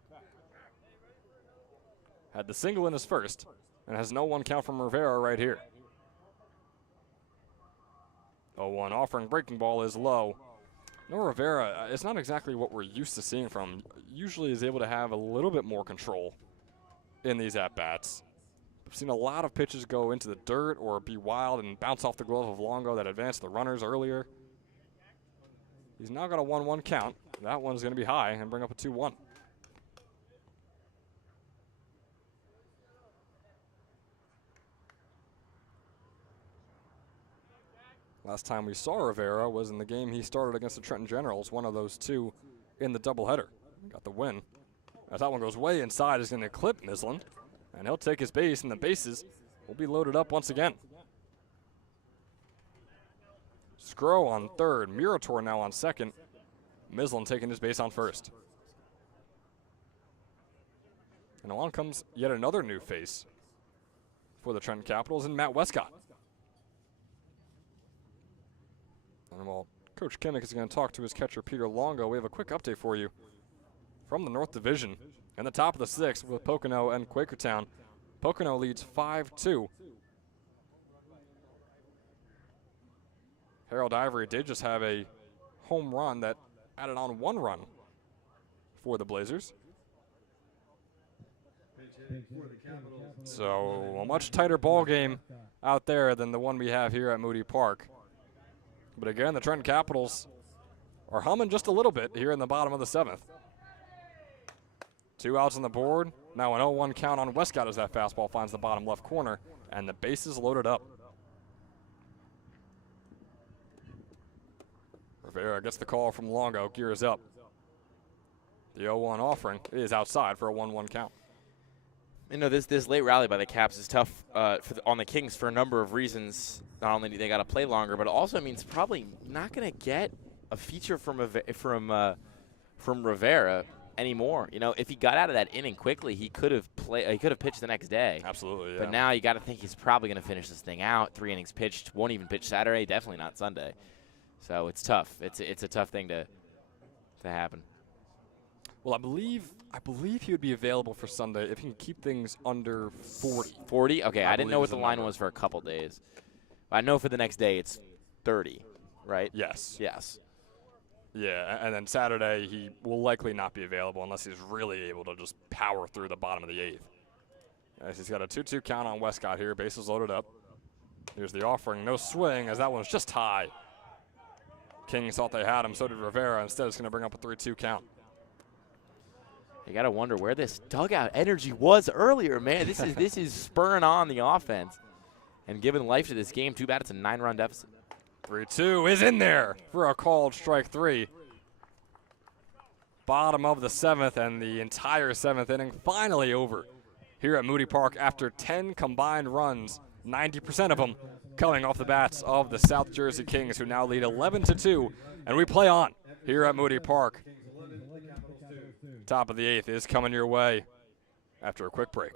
Had the single in his first and has no 1 count from Rivera right here. 0-1 offering, breaking ball is low. No, Rivera, it's not exactly what we're used to seeing from him. Usually is able to have a little bit more control in these at-bats. I've seen a lot of pitches go into the dirt or be wild and bounce off the glove of Longo that advanced the runners earlier. He's now got a 1-1 count. That one's going to be high and bring up a 2-1. Last time we saw Rivera was in the game he started against the Trenton Generals, one of those 2 in the doubleheader. Got the win. As that one goes way inside, is going to clip Mislin, and he'll take his base, and the bases will be loaded up once again. Scrow on 3rd, Murator now on 2nd, Mislin taking his base on 1st. And along comes yet another new face for the Trenton Capitals, and Matt Westcott. And while Coach Kimmick is going to talk to his catcher, Peter Longo, we have a quick update for you from the North Division. In the top of the 6th with Pocono and Quakertown. Pocono leads 5-2. Harold Ivory did just have a home run that added on 1 run for the Blazers. So a much tighter ball game out there than the one we have here at Moody Park. But again, the Trenton Capitals are humming just a little bit here in the bottom of the 7th. 2 outs on the board. Now an 0-1 count on Westcott as that fastball finds the bottom left corner, and the bases loaded up. Rivera gets the call from Longo, gears up. The 0-1 offering is outside for a 1-1 count. You know, this late rally by the Caps is tough on the Kings for a number of reasons. Not only do they got to play longer, but it also means probably not going to get a feature from Rivera. anymore. You know, if he got out of that inning quickly, he could have pitched the next day. Absolutely, yeah. But now you got to think he's probably going to finish this thing out. 3 innings pitched, won't even pitch Saturday, definitely not Sunday. So it's tough. It's a tough thing to happen. Well, I believe he would be available for Sunday if he can keep things under 40. 40? Okay, I didn't know what the line number. was for a couple days. I know for the next day it's 30, right? Yes. Yes. Yeah, and then Saturday he will likely not be available unless he's really able to just power through the bottom of the 8th. As he's got a 2-2 count on Westcott here, bases loaded up. Here's the offering, no swing, as that one's just high. Kings thought they had him, so did Rivera. Instead, it's going to bring up a 3-2 count. You got to wonder where this dugout energy was earlier, man. This is spurring on the offense and giving life to this game. Too bad it's a 9-run deficit. 3-2 is in there for a called strike 3. Bottom of the 7th, and the entire 7th inning finally over here at Moody Park after 10 combined runs, 90% of them coming off the bats of the South Jersey Kings, who now lead 11-2, and we play on here at Moody Park. Top of the 8th is coming your way after a quick break.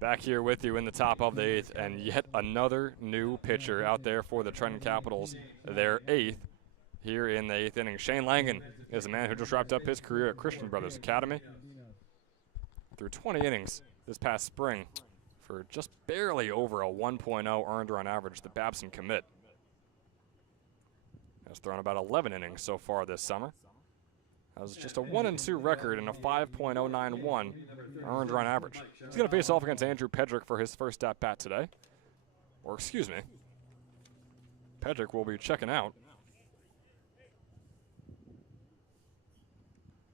Back here with you in the top of the 8th, and yet another new pitcher out there for the Trenton Capitals, their 8th here in the 8th inning. Shane Langen is a man who just wrapped up his career at Christian Brothers Academy. Through 20 innings this past spring for just barely over a 1.0 earned run average, the Babson commit has thrown about 11 innings so far this summer. Has just a 1-2 record and a 5.091 earned run average. He's going to face off against Andrew Pedrick for his first at-bat today. Or, excuse me, Pedrick will be checking out.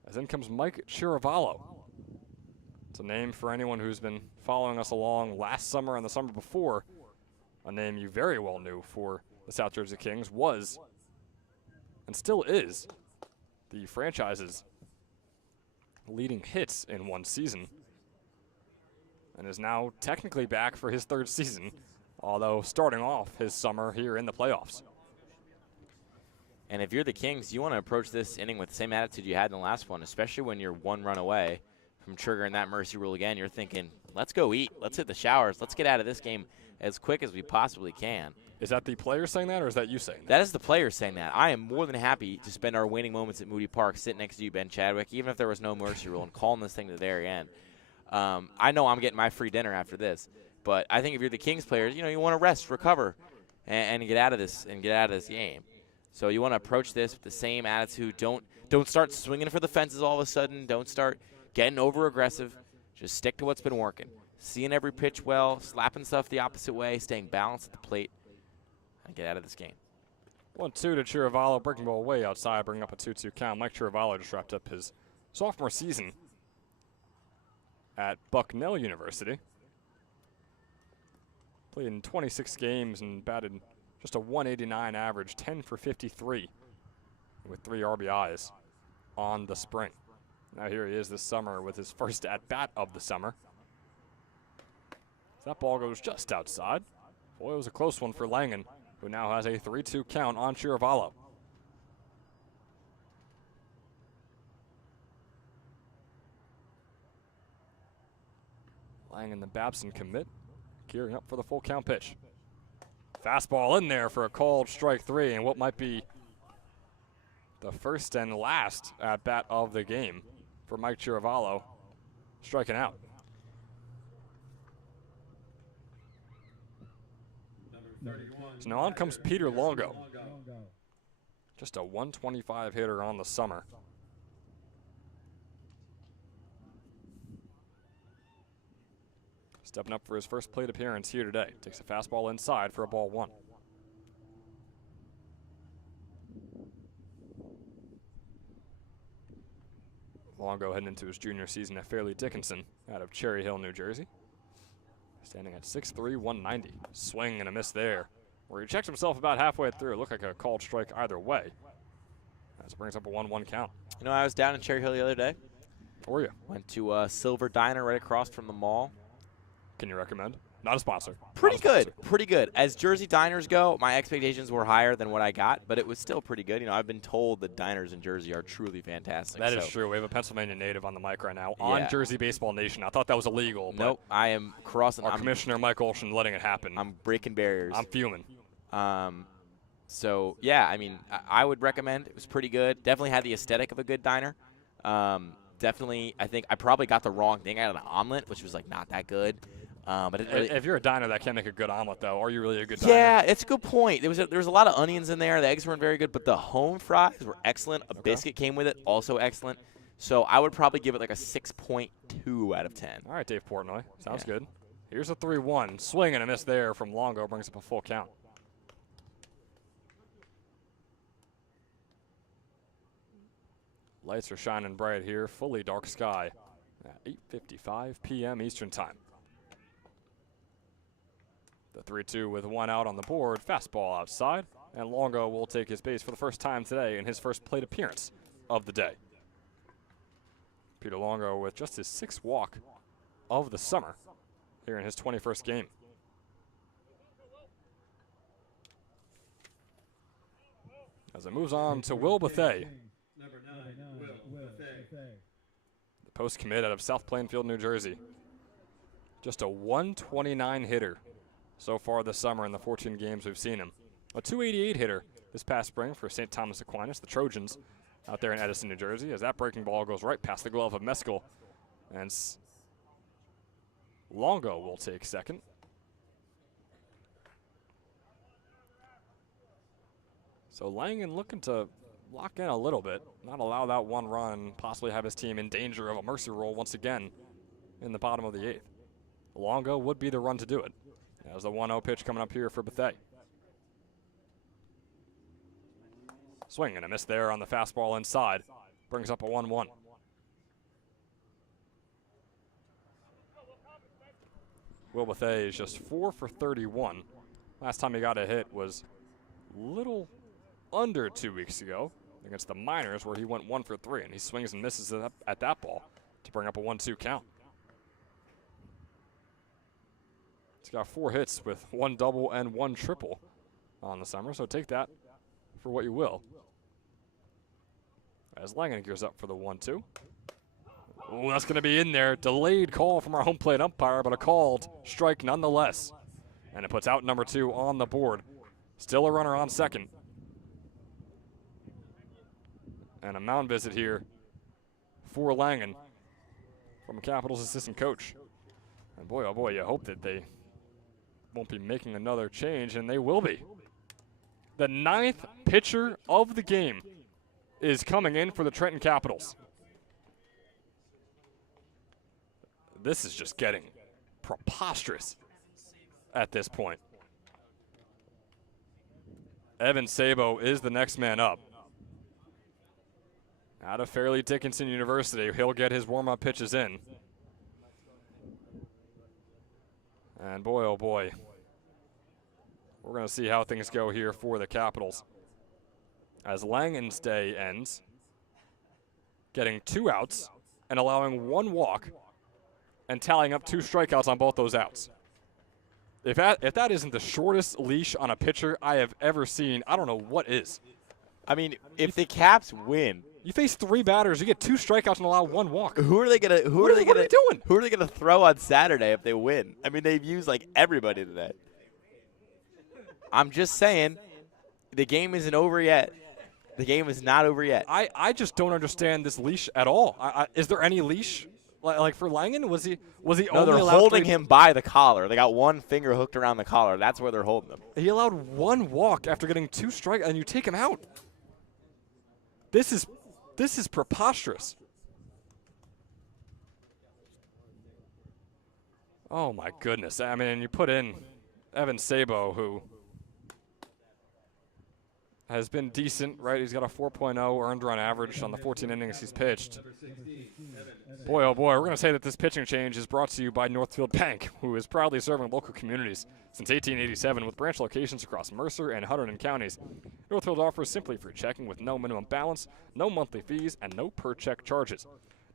As in comes Mike Chiravallo. It's a name for anyone who's been following us along last summer and the summer before. A name you very well knew for the South Jersey Kings was, and still is, the franchise's leading hits in one season, and is now technically back for his 3rd season, although starting off his summer here in the playoffs. And if you're the Kings, you want to approach this inning with the same attitude you had in the last one, especially when you're 1 run away from triggering that mercy rule again. You're thinking, let's go eat, let's hit the showers, let's get out of this game as quick as we possibly can. Is that the player saying that, or is that you saying that? That is the player saying that. I am more than happy to spend our waning moments at Moody Park sitting next to you, Ben Chadwick, even if there was no mercy rule, and calling this thing to the very end. I know I'm getting my free dinner after this, but I think if you're the Kings players, you want to rest, recover, and get out of this game. So you want to approach this with the same attitude. Don't start swinging for the fences all of a sudden. Don't start getting over aggressive. Just stick to what's been working. Seeing every pitch well, slapping stuff the opposite way, staying balanced at the plate, and get out of this game. 1-2 to Chiravallo, breaking ball way outside, bringing up a 2-2 count. Mike Chiravallo just wrapped up his sophomore season at Bucknell University. Played in 26 games and batted just a 189 average, 10 for 53 with 3 RBIs on the spring. Now here he is this summer with his first at-bat of the summer. That ball goes just outside. Boy, it was a close one for Langen, who now has a 3-2 count on Chiravallo. Langen, the Babson commit, gearing up for the full count pitch. Fastball in there for a called strike 3, and what might be the first and last at bat of the game for Mike Chiravallo, striking out. So now on comes Peter Longo. Just a 125 hitter on the summer. Stepping up for his first plate appearance here today. Takes a fastball inside for a ball 1. Longo heading into his junior season at Fairleigh Dickinson out of Cherry Hill, New Jersey. Standing at 6'3", 190. Swing and a miss there, where he checked himself about halfway through. It looked like a called strike either way. As it brings up a 1-1 count. You know, I was down in Cherry Hill the other day. Where were you? Went to a Silver Diner right across from the mall. Can you recommend? Not a sponsor. Pretty good, pretty good. As Jersey diners go, my expectations were higher than what I got, but it was still pretty good. You know, I've been told that diners in Jersey are truly fantastic. That is true. We have a Pennsylvania native on the mic right now Yeah. on Jersey Baseball Nation. I thought that was illegal. Nope, I am crossing. Our commissioner, Mike Olsson, letting it happen. I'm breaking barriers. I'm fuming. So, yeah, I mean, I would recommend. It was pretty good. Definitely had the aesthetic of a good diner. Definitely, I think I probably got the wrong thing. I got an omelet, which was, like, not that good. But it really, if you're a diner that can't make a good omelet, though, are you really a good diner? Yeah, it's a good point. There was a lot of onions in there. The eggs weren't very good, but the home fries were excellent. A biscuit came with it, also excellent. So I would probably give it like a 6.2 out of 10. All right, Dave Portnoy. Sounds good. Here's a 3-1. Swing and a miss there from Longo, brings up a full count. Lights are shining bright here. Fully dark sky at 8:55 p.m. Eastern Time. The 3-2 with 1 out on the board. Fastball outside. And Longo will take his base for the first time today in his first plate appearance of the day. Peter Longo with just his 6th walk of the summer here in his 21st game. As it moves on to Will Bethea. The post commit out of South Plainfield, New Jersey. Just a 129 hitter so far this summer in the 14 games we've seen him. A 288 hitter this past spring for St. Thomas Aquinas, the Trojans, out there in Edison, New Jersey, as that breaking ball goes right past the glove of Meskel. And Longo will take second. So Langen looking to lock in a little bit, not allow that 1 run, possibly have his team in danger of a mercy roll once again in the bottom of the 8th. Longo would be the run to do it. As the 1-0 pitch coming up here for Bethea. Swing and a miss there on the fastball inside. Brings up a 1-1. Will Bethea is just 4 for 31. Last time he got a hit was little under 2 weeks ago against the Miners, where he went 1 for 3, and he swings and misses at that ball to bring up a 1-2 count. He's got 4 hits with 1 double and 1 triple on the summer, so take that for what you will. As Langen gears up for the 1-2. Oh, that's going to be in there. Delayed call from our home plate umpire, but a called strike nonetheless. And it puts out number 2 on the board. Still a runner on second. And a mound visit here for Langen from Capitals assistant coach. And boy, oh boy, you hope that they won't be making another change, and they will be. The 9th pitcher of the game is coming in for the Trenton Capitals. This is just getting preposterous at this point. Evan Sabo is the next man up. Out of Fairleigh Dickinson University, he'll get his warm-up pitches in. And boy, oh boy, we're going to see how things go here for the Capitals. As Langen's day ends, getting 2 outs and allowing 1 walk and tallying up 2 strikeouts on both those outs. If that isn't the shortest leash on a pitcher I have ever seen, I don't know what is. I mean, if the Caps win, you face 3 batters, you get 2 strikeouts and allow 1 walk. Who are they gonna throw on Saturday if they win? I mean, they've used like everybody today. I'm just saying, the game isn't over yet. The game is not over yet. I just don't understand this leash at all. Is there any leash? Like for Langen, was he No, only they're allowed holding him by the collar. They got 1 finger hooked around the collar. That's where they're holding him. He allowed 1 walk after getting 2 strikes, and you take him out. This is preposterous. Oh my goodness! I mean, you put in Evan Sabo, who has been decent, right? He's got a 4.0 earned run average on the 14 innings he's pitched. Boy, oh boy, we're going to say that this pitching change is brought to you by Northfield Bank, who is proudly serving local communities since 1887 with branch locations across Mercer and Hunterdon counties. Northfield offers simply free checking with no minimum balance, no monthly fees, and no per-check charges.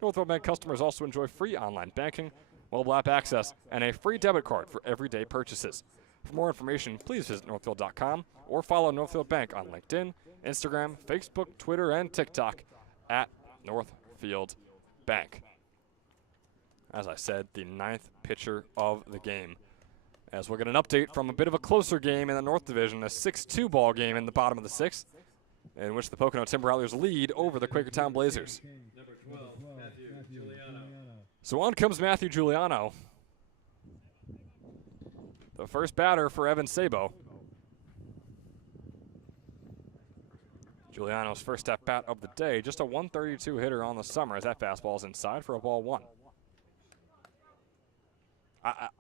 Northfield Bank customers also enjoy free online banking, mobile app access, and a free debit card for everyday purchases. For more information, please visit northfield.com or follow Northfield Bank on LinkedIn, Instagram, Facebook, Twitter, and TikTok at Northfield Bank. As I said, the 9th pitcher of the game. As we'll get an update from a bit of a closer game in the North Division, a 6-2 ball game in the bottom of the 6th, in which the Pocono Timber Rattlers lead over the Quakertown Blazers. So on comes Matthew Giuliano, the first batter for Evan Sabo. Giuliano's first at bat of the day, just a 132 hitter on the summer as that fastball is inside for a ball 1.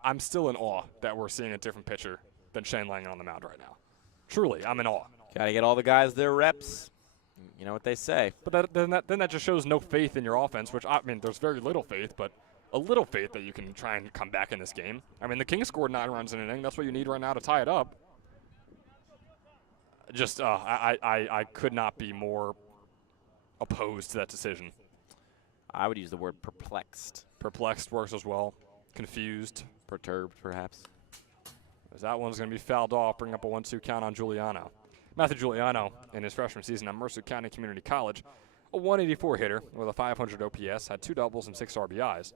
I'm still in awe that we're seeing a different pitcher than Shane Langen on the mound right now. Truly, I'm in awe. Got to get all the guys their reps. You know what they say. But then that just shows no faith in your offense, which, I mean, there's very little faith, but a little faith that you can try and come back in this game. I mean, the Kings scored 9 runs in an inning. That's what you need right now to tie it up. Just, I could not be more opposed to that decision. I would use the word perplexed. Perplexed works as well. Confused. Perturbed, perhaps. As that one's going to be fouled off, bring up a 1-2 count on Giuliano. Matthew Giuliano, in his freshman season at Mercer County Community College, a 184 hitter with a 500 OPS, had 2 doubles and 6 RBIs.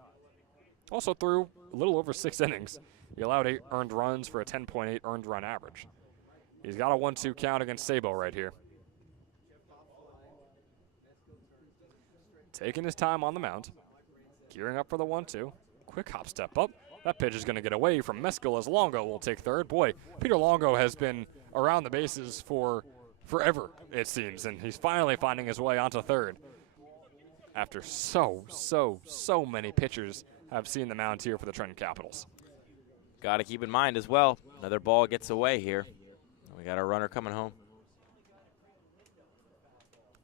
Also threw a little over 6 innings. He allowed 8 earned runs for a 10.8 earned run average. He's got a 1-2 count against Sabo right here. Taking his time on the mound. Gearing up for the 1-2. Quick hop step up. That pitch is going to get away from Mescal as Longo will take third. Boy, Peter Longo has been around the bases for forever, it seems, and he's finally finding his way onto third. After so many pitchers have seen the mound here for the Trenton Capitals. Got to keep in mind as well, another ball gets away here. We got our runner coming home.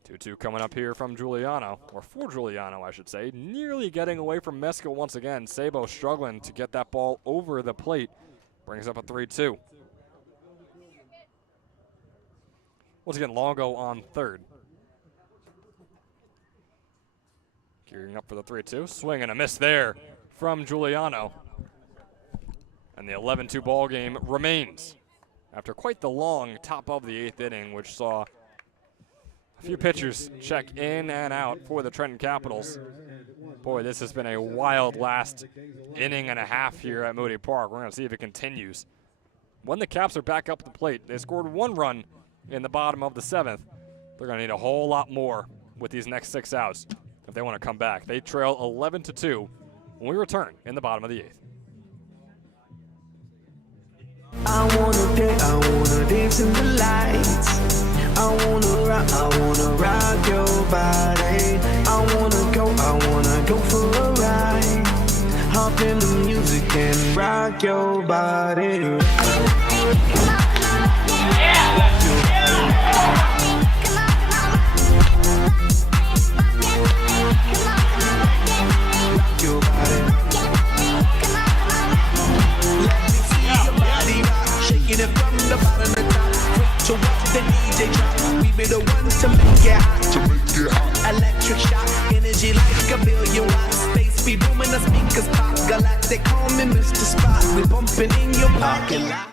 2-2 coming up here from Giuliano, or for Giuliano, I should say. Nearly getting away from Mescal once again. Sabo struggling to get that ball over the plate. Brings up a 3-2. Once again, Longo on third. Gearing up for the 3-2. Swing and a miss there from Giuliano. And the 11-2 ball game remains after quite the long top of the 8th inning, which saw a few pitchers check in and out for the Trenton Capitals. Boy, this has been a wild last inning and a half here at Moody Park. We're going to see if it continues. When the Caps are back up at the plate, they scored 1 run in the bottom of the 7th. They're going to need a whole lot more with these next 6 outs if they want to come back. They trail 11-2 when we return in the bottom of the 8th. I wanna dance in the lights. I wanna rock your body. I wanna go for a ride. Hop in the music and rock your body. Shaking it from the bottom to top. Quick to watch the DJ drop. We be the ones to make it hot. Electric shock, energy like a billion watts. Space be booming, the speakers pop. Galactic, call me Mr. Spot. We bumping in your parking lot.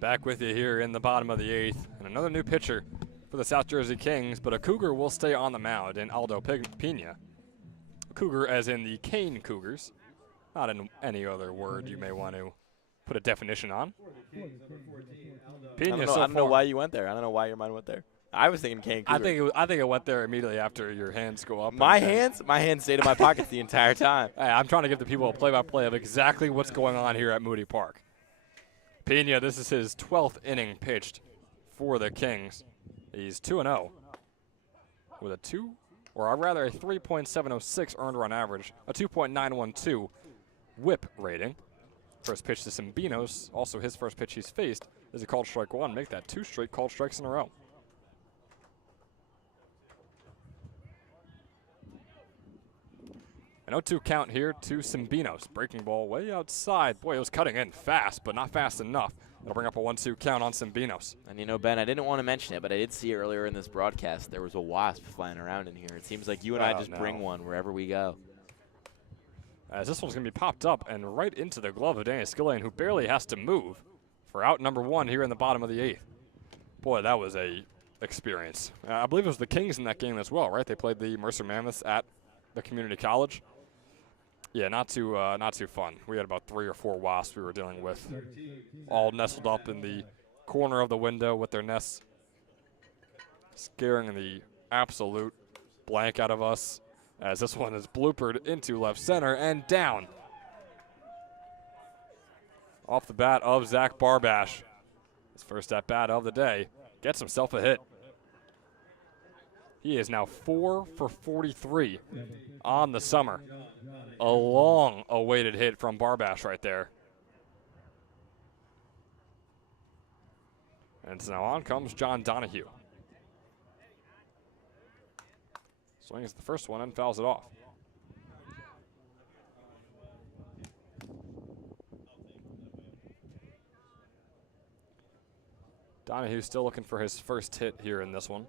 Back with you here in the bottom of the 8th, and another new pitcher for the South Jersey Kings, but a Cougar will stay on the mound in Aldo Pena. Cougar as in the Cane Cougars, not in any other word you may want to put a definition on. Pena I don't know why you went there. I don't know why your mind went there. I was thinking Cane Cougar. I think it went there immediately after your hands go up. My hands stayed in my pockets the entire time. Hey, I'm trying to give the people a play-by-play of exactly what's going on here at Moody Park. Pena, this is his 12th inning pitched for the Kings. He's 2-0 with a 3.706 earned run average, a 2.912 whip rating. First pitch to Simbinos, also his first pitch he's faced, is a called strike one. Make that 2 straight called strikes in a row. An 0-2 count here to Simbinos. Breaking ball way outside. Boy, it was cutting in fast, but not fast enough. It'll bring up a 1-2 count on Simbinos. And you know, Ben, I didn't want to mention it, but I did see earlier in this broadcast there was a wasp flying around in here. It seems like you and I just bring one wherever we go. As this one's going to be popped up and right into the glove of Danny Skillane, who barely has to move for out number 1 here in the bottom of the 8th. Boy, that was a experience. I believe it was the Kings in that game as well, right? They played the Mercer Mammoths at the community college. Yeah, not too fun. We had about 3 or 4 wasps we were dealing with, all nestled up in the corner of the window with their nests, scaring the absolute blank out of us. As this one is bloopered into left center and down. Off the bat of Zach Barbash. His first at bat of the day. Gets himself a hit. He is now 4 for 43 on the summer. A long-awaited hit from Barbash right there. And so now on comes John Donahue. Swings the first one and fouls it off. Donahue still looking for his first hit here in this one.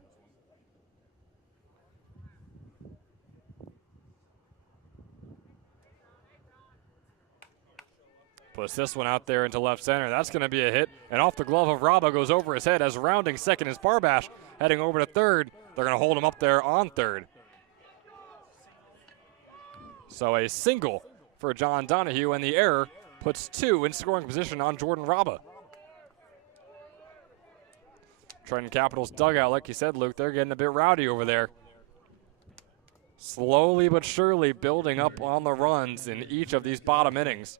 Puts this one out there into left center. That's going to be a hit. And off the glove of Raba goes over his head as rounding second is Barbash. Heading over to third. They're going to hold him up there on third. So a single for John Donahue, and the error puts 2 in scoring position on Jordan Raba. Trenton Capitals dugout, like you said, Luke, they're getting a bit rowdy over there. Slowly but surely building up on the runs in each of these bottom innings.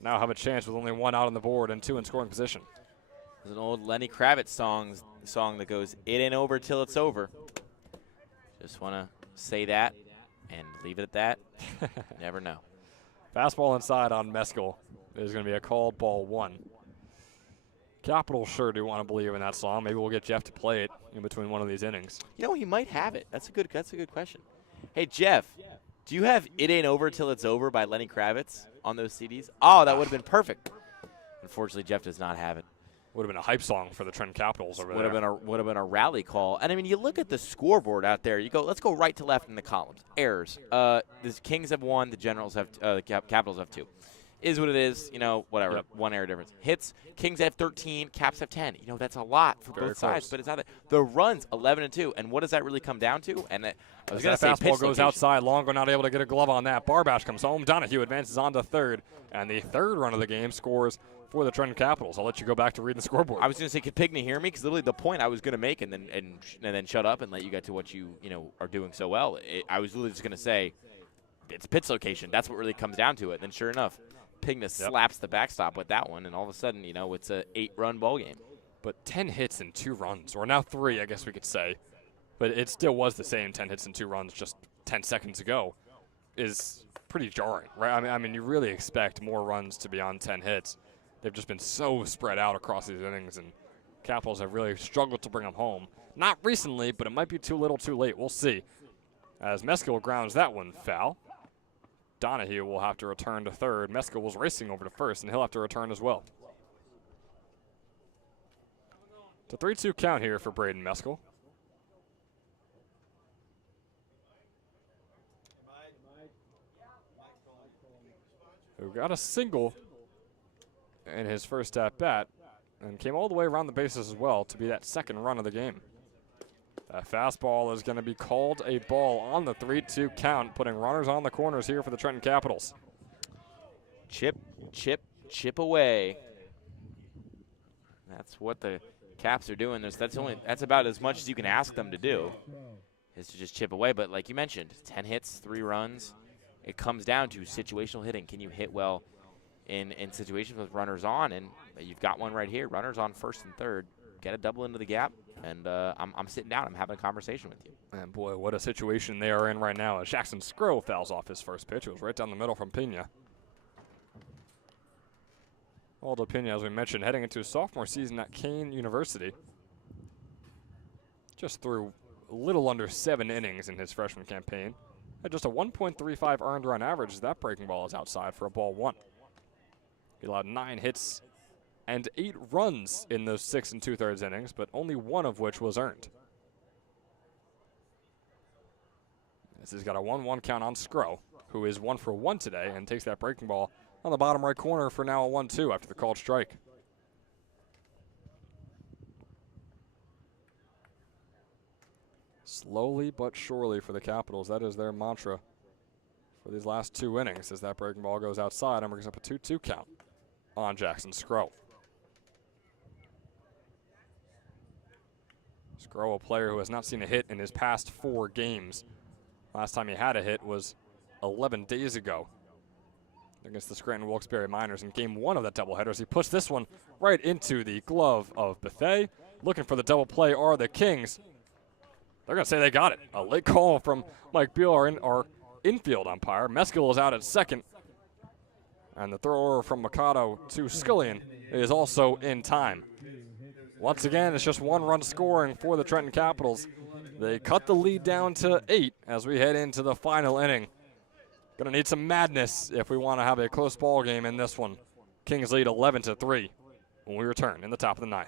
Now have a chance with only 1 out on the board and 2 in scoring position. There's an old Lenny Kravitz song that goes, "It ain't over till it's over." Just want to say that and leave it at that. Never know. Fastball inside on Meskel. There's going to be a called ball 1. Capitals sure do want to believe in that song. Maybe we'll get Jeff to play it in between one of these innings. You know, he might have it. That's a good question. Hey, Jeff, do you have "It Ain't Over Till It's Over" by Lenny Kravitz on those CDs? Oh, that would have been perfect. Unfortunately, Jeff does not have it. Would have been a hype song for the Trenton Capitals over there. Would have been a rally call. And I mean, you look at the scoreboard out there. You go, let's go right to left in the columns. Errors. The Kings have 1. The Generals have the Capitals have 2. Is what it is. You know, whatever. Yep. 1 error difference. Hits. Kings have 13. Caps have 10. You know, that's a lot for Very both sides. close. But it's not that. The runs 11 and 2. And what does that really come down to? And I was going to say that pitch fastball goes location. outside. Longo not able to get a glove on that. Barbash comes home. Donahue advances on to third, and the third run of the game scores for the Trenton Capitals. I'll let you go back to reading the scoreboard. I was going to say, could Pigna hear me? Because literally the point I was going to make, and then shut up and let you get to what you are doing so well. I was literally just going to say, it's pitch location. That's what really comes down to it. And then sure enough, Pigna slaps the backstop with that one, and all of a sudden, it's a 8-run ball game. But 10 hits and 2 runs, or now 3, I guess we could say. But it still was the same 10 hits and 2 runs just 10 seconds ago. Is pretty jarring, right? I mean, you really expect more runs to be on 10 hits. They've just been so spread out across these innings, and Capitals have really struggled to bring them home. Not recently, but it might be too little too late. We'll see. As Meskill grounds that one foul, Donahue will have to return to third. Meskill was racing over to first, and he'll have to return as well. It's a 3-2 count here for Braden Meskill. Who got a single in his first at-bat and came all the way around the bases as well to be that second run of the game. That fastball is going to be called a ball on the 3-2 count, putting runners on the corners here for the Trenton Capitals. Chip away. That's what the Caps are doing. That's about as much as you can ask them to do, is to just chip away. But like you mentioned, 10 hits, 3 runs. It comes down to situational hitting. Can you hit well in situations with runners on? And you've got one right here. Runners on first and third. Get a double into the gap, and I'm sitting down. I'm having a conversation with you. And boy, what a situation they are in right now as Jackson Scrow fouls off his first pitch. It was right down the middle from Pena. Aldo Pena, as we mentioned, heading into his sophomore season at Kane University. Just threw a little under 7 innings in his freshman campaign. At just a 1.35 earned run average, that breaking ball is outside for a ball 1. He allowed 9 hits and 8 runs in those 6 2/3 innings, but only 1 of which was earned. This has got a 1-1 count on Scrow, who is 1 for 1 today and takes that breaking ball on the bottom right corner for now a 1-2 after the called strike. Slowly but surely for the Capitals, that is their mantra for these last 2 innings, as that breaking ball goes outside and brings up a 2-2 count on Jackson Scrow. Scrow, a player who has not seen a hit in his past 4 games. Last time he had a hit was 11 days ago against the Scranton Wilkes-Barre Miners in game 1 of that doubleheader. As he puts this one right into the glove of Bethea. Looking for the double play are the Kings. They're going to say they got it. A late call from Mike Beal, our infield umpire. Meskill is out at second. And the thrower from Mikado to Scullion is also in time. Once again, it's just 1-run scoring for the Trenton Capitals. They cut the lead down to 8 as we head into the final inning. Going to need some madness if we want to have a close ball game in this one. Kings lead 11-3 when we return in the top of the 9th.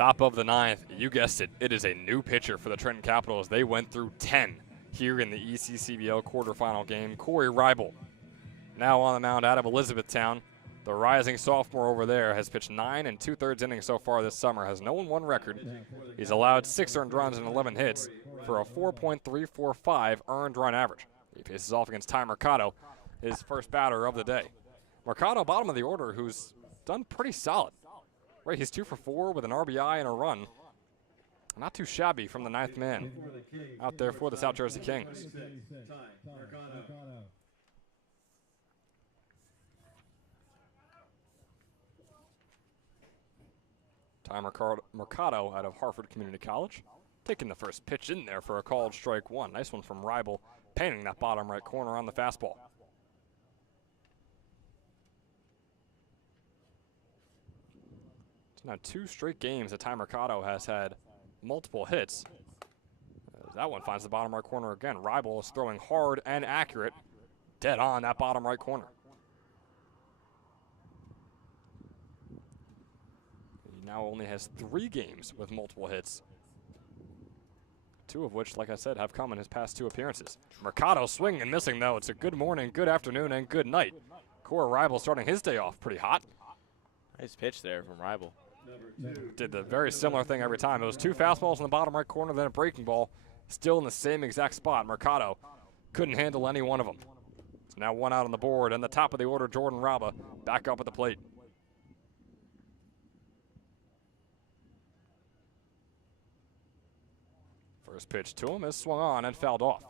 Top of the ninth, you guessed it, it is a new pitcher for the Trenton Capitals. They went through 10 here in the ECCBL quarterfinal game. Corey Reibel, now on the mound out of Elizabethtown. The rising sophomore over there has pitched 9 2/3 innings so far this summer, has no 1-1 record. He's allowed 6 earned runs and 11 hits for a 4.345 earned run average. He faces off against Ty Mercado, his first batter of the day. Mercado, bottom of the order, who's done pretty solid. Right, he's 2 for 4 with an RBI and a run. Not too shabby from the ninth man out there for the South Jersey Kings. Ty Mercado out of Hartford Community College, taking the first pitch in there for a called strike one. Nice one from Reibel, painting that bottom right corner on the fastball. It's now 2 straight games that Ty Mercado has had multiple hits. That one finds the bottom right corner again. Reibel is throwing hard and accurate, dead on that bottom right corner. He now only has 3 games with multiple hits, 2 of which, like I said, have come in his past 2 appearances. Mercado swinging and missing, though. It's a good morning, good afternoon, and good night. Corey Reibel starting his day off pretty hot. Nice pitch there from Reibel. Did the very similar thing every time. It was 2 fastballs in the bottom right corner, then a breaking ball, still in the same exact spot. Mercado couldn't handle any one of them. So now 1 out on the board, and the top of the order, Jordan Raba, back up at the plate. First pitch to him is swung on and fouled off.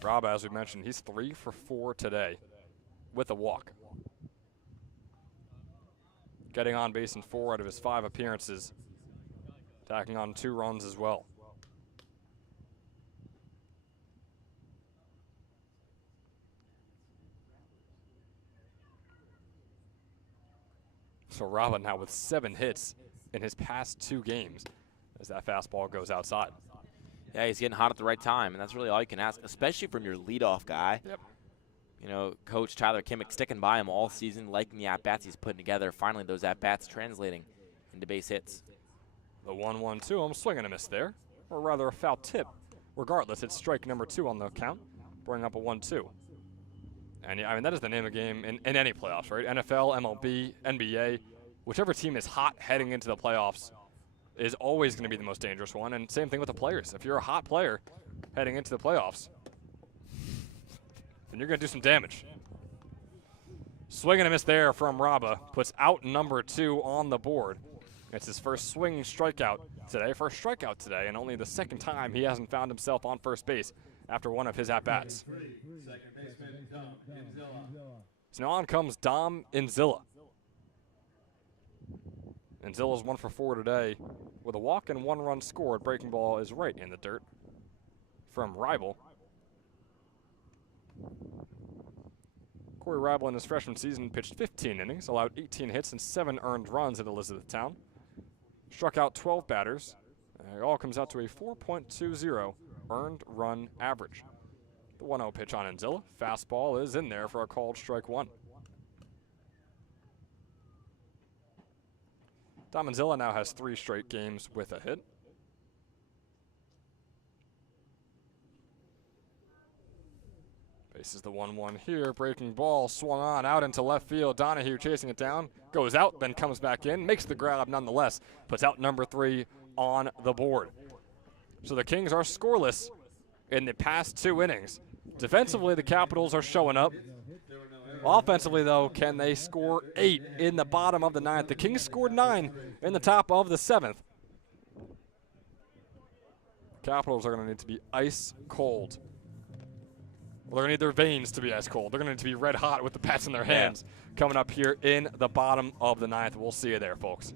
Raba, as we mentioned, he's 3 for 4 today with a walk. Getting on base in 4 out of his 5 appearances, tacking on 2 runs as well. So Raba now with 7 hits in his past 2 games as that fastball goes outside. Yeah, he's getting hot at the right time, and that's really all you can ask, especially from your leadoff guy. Yep. You know, Coach Tyler Kimmick sticking by him all season, liking the at-bats he's putting together. Finally, those at-bats translating into base hits. The 1-1 to him, swing and a miss there, or rather a foul tip. Regardless, it's strike number 2 on the count, bringing up a 1-2. And I mean, that is the name of the game in any playoffs, right? NFL, MLB, NBA, whichever team is hot heading into the playoffs is always going to be the most dangerous one. And same thing with the players. If you're a hot player heading into the playoffs, then you're going to do some damage. Swing and a miss there from Raba, puts out number 2 on the board. It's his first swing strikeout today, and only the second time he hasn't found himself on first base after one of his at-bats. So now on comes Dom Inzilla. Inzilla's 1 for 4 today with a walk and 1 run scored. Breaking ball is right in the dirt from Reibel. Corey Reibel in his freshman season pitched 15 innings, allowed 18 hits and 7 earned runs at Elizabethtown. Struck out 12 batters. It all comes out to a 4.20 earned run average. The 1-0 pitch on Inzilla. Fastball is in there for a called strike 1. Dom Inzilla now has 3 straight games with a hit. Faces the 1-1 here. Breaking ball swung on out into left field. Donahue chasing it down. Goes out, then comes back in. Makes the grab nonetheless. Puts out number 3 on the board. So the Kings are scoreless in the past 2 innings. Defensively, the Capitals are showing up. Offensively, though, can they score 8 in the bottom of the 9th? The Kings scored 9 in the top of the 7th. Capitals are going to need to be ice cold. Well, they're going to need their veins to be ice cold. They're going to need to be red hot with the bats in their hands coming up here in the bottom of the 9th. We'll see you there, folks.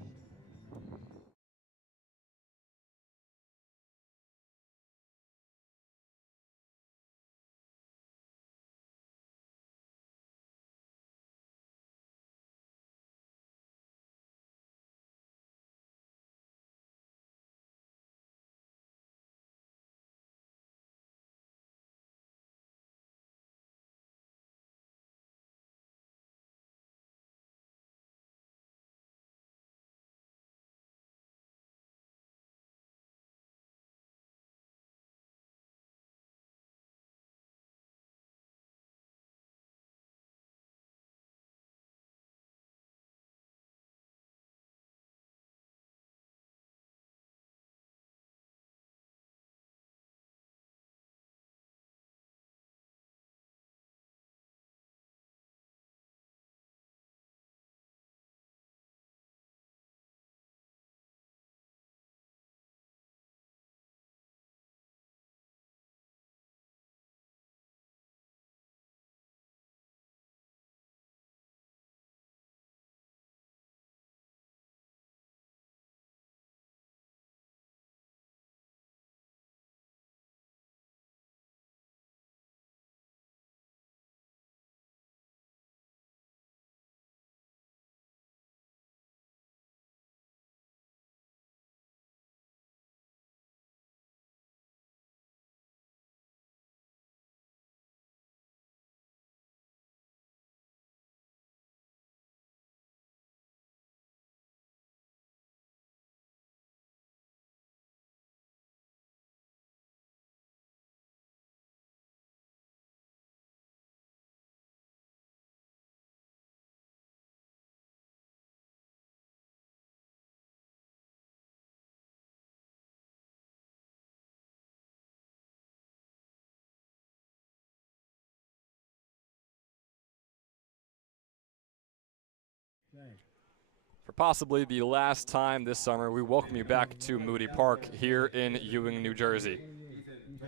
For possibly the last time this summer, we welcome you back to Moody Park here in Ewing, New Jersey.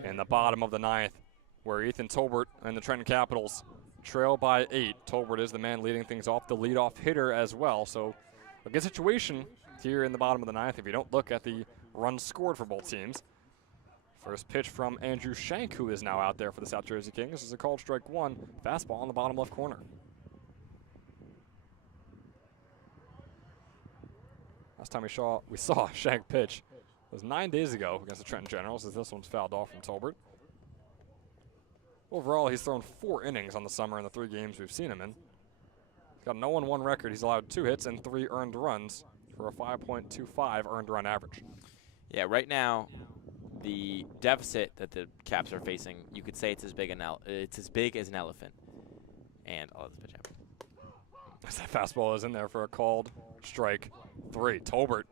In the bottom of the ninth, where Ethan Tolbert and the Trenton Capitals trail by 8. Tolbert is the man leading things off, the leadoff hitter as well. So a good situation here in the bottom of the ninth if you don't look at the runs scored for both teams. First pitch from Andrew Shank, who is now out there for the South Jersey Kings. This is a called strike 1, fastball in the bottom left corner. Last time we saw Shank pitch was 9 days ago against the Trenton Generals, as this one's fouled off from Tolbert. Overall, he's thrown 4 innings on the summer in the 3 games we've seen him in. He's got an 0-1 record. He's allowed 2 hits and 3 earned runs for a 5.25 earned run average. Yeah, right now, the deficit that the Caps are facing, you could say it's as big as an elephant. And I'll let this pitch happen. As that fastball is in there for a called strike 3. Tolbert,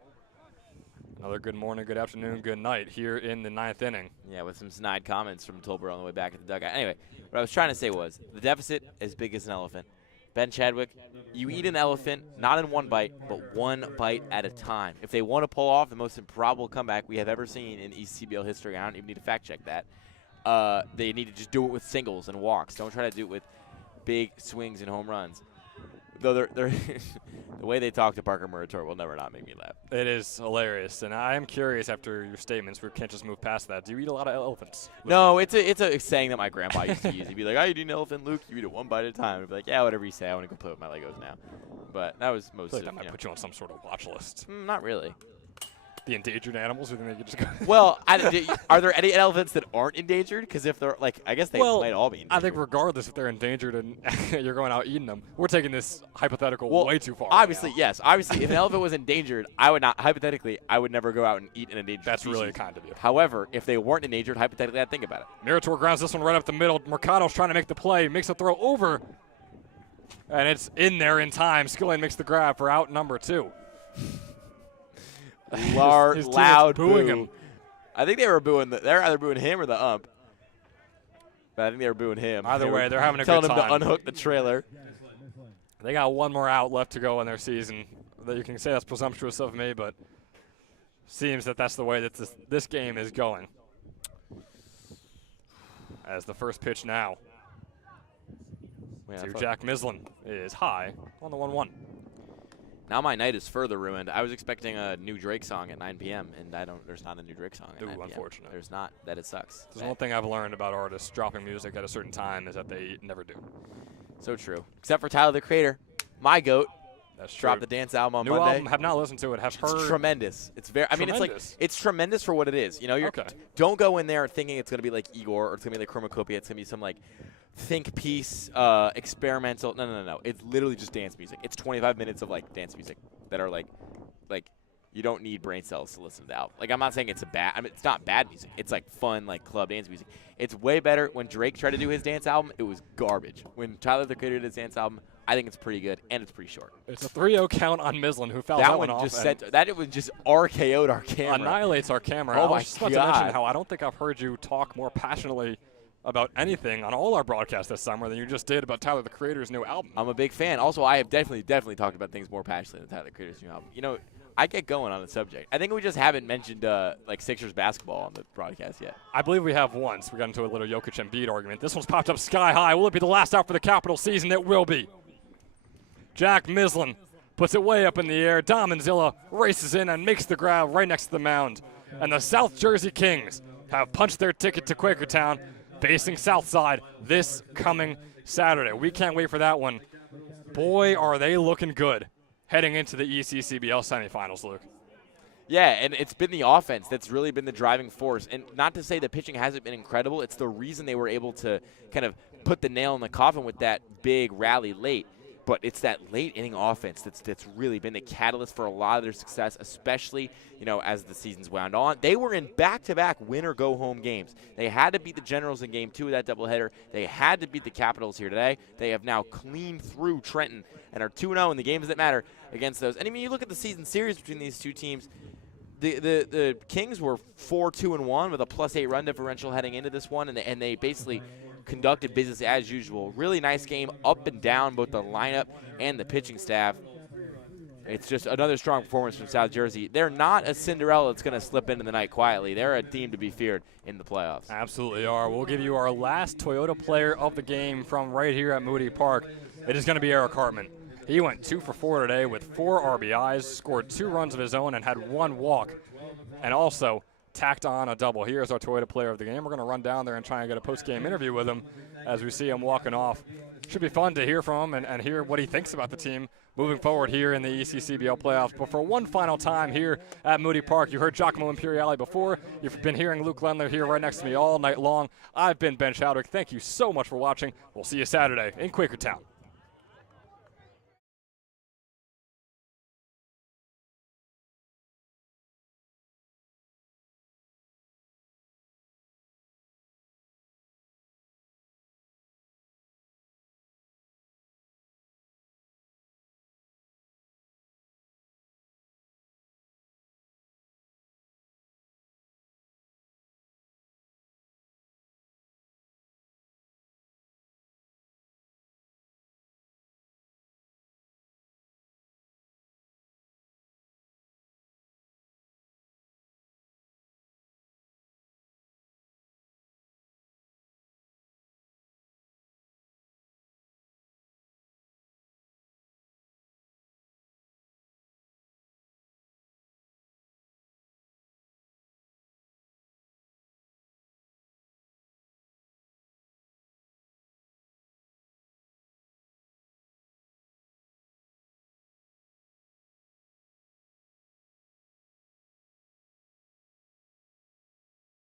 another good morning, good afternoon, good night here in the 9th inning. Yeah, with some snide comments from Tolbert on the way back at the dugout. Anyway, what I was trying to say was the deficit as big as an elephant. Ben Chadwick, you eat an elephant not in one bite, but one bite at a time. If they want to pull off the most improbable comeback we have ever seen in ECCBL history, I don't even need to fact check that, they need to just do it with singles and walks. Don't try to do it with big swings and home runs. Though they're the way they talk to Parker Murator will never not make me laugh. It is hilarious, and I am curious after your statements. We can't just move past that. Do you eat a lot of elephants? No, it's a saying that my grandpa used to use. He'd be like, "Oh, you eat an elephant, Luke? You eat it one bite at a time." I'd be like, "Yeah, whatever you say. I want to go play with my Legos now." But that was most I feel of like that might put you on some sort of watch list. Not really. The endangered animals, or do you think they could just go? Well, are there any elephants that aren't endangered? Because if they're I guess they might all be endangered. I think regardless if they're endangered and you're going out eating them, we're taking this hypothetical way too far. Obviously, right yes. Obviously, if an elephant was endangered, I would not. Hypothetically, I would never go out and eat an endangered That's species. really kind of you. However, if they weren't endangered, hypothetically, I'd think about it. Murator grounds this one right up the middle. Mercado's trying to make the play, makes a throw over, and it's in there in time. Skillen makes the grab for out number 2. His Loud booing boo. him. I think they were booing. They're either booing him or the ump. But I think they were booing him. Either way, they're having a telling good him time. to unhook the trailer. They got one more out left to go in their season. That you can say that's presumptuous of me, but seems that that's the way that this game is going. As the first pitch now to Jack Mislin is high on the 1-1. Now my night is further ruined. I was expecting a new Drake song at 9 p.m. and there's not a new Drake song at 9 p.m. Unfortunate. There's not. That it sucks. There's one thing I've learned about artists dropping music at a certain time is that they never do. So true. Except for Tyler, the Creator, my GOAT. That's true. Dropped the dance album on New Monday. album, have not listened to it. Have heard. It's tremendous. It's very. I mean, it's tremendous for what it is. You know, don't go in there thinking it's gonna be like Igor or it's gonna be like Chromacopia. It's gonna be some like think piece, experimental. No. It's literally just dance music. It's 25 minutes of like dance music that are like you don't need brain cells to listen to the album. Like I'm not saying it's it's not bad music. It's like fun like club dance music. It's way better. When Drake tried to do his dance album, it was garbage. When Tyler the Creator did his dance album, I think it's pretty good and it's pretty short. It's a 3-0 count on Mislin, who fouls that one off. That one just RKO'd our camera. Annihilates our camera. Oh I was just about to mention how I don't think I've heard you talk more passionately about anything on all our broadcasts this summer than you just did about Tyler the Creator's new album. I'm a big fan. Also, I have definitely talked about things more passionately than Tyler the Creator's new album. You know, I get going on the subject. I think we just haven't mentioned like Sixers basketball on the broadcast yet. I believe we have once. We got into a little Jokic and Embiid argument. This one's popped up sky high. Will it be the last out for the Capitals season? It will be. Jack Mislin puts it way up in the air. Dom Anzilla races in and makes the grab right next to the mound. And the South Jersey Kings have punched their ticket to Quakertown, facing Southside this coming Saturday. We can't wait for that one. Boy, are they looking good heading into the ECCBL semifinals, Luke. Yeah, and it's been the offense that's really been the driving force. And not to say the pitching hasn't been incredible. It's the reason they were able to kind of put the nail in the coffin with that big rally late. But it's that late inning offense that's really been the catalyst for a lot of their success, especially, you know, as the season's wound on. They were in back-to-back win-or-go-home games. They had to beat the Generals in Game 2 of that doubleheader. They had to beat the Capitals here today. They have now cleaned through Trenton and are 2-0 in the games that matter against those. And, I mean, you look at the season series between these two teams, the Kings were 4-2-1 with a +8 run differential heading into this one, and they basically conducted business as usual. Really nice game, up and down, both the lineup and the pitching staff. It's just another strong performance from South Jersey. They're not a Cinderella that's going to slip into the night quietly. They're a team to be feared in the playoffs. Absolutely are. We'll give you our last Toyota player of the game from right here at Moody Park. It is going to be Eric Hartman. He went 2 for 4 today with 4 RBIs, scored 2 runs of his own, and had 1 walk, and also tacked on a double. Here's our Toyota player of the game. We're going to run down there and try and get a post-game interview with him as we see him walking off. Should be fun to hear from him and hear what he thinks about the team moving forward here in the ECCBL playoffs. But for one final time here at Moody Park, you heard Giacomo Imperiale before. You've been hearing Luke Lendler here right next to me all night long. I've been Ben Chadwick. Thank you so much for watching. We'll see you Saturday in Quakertown.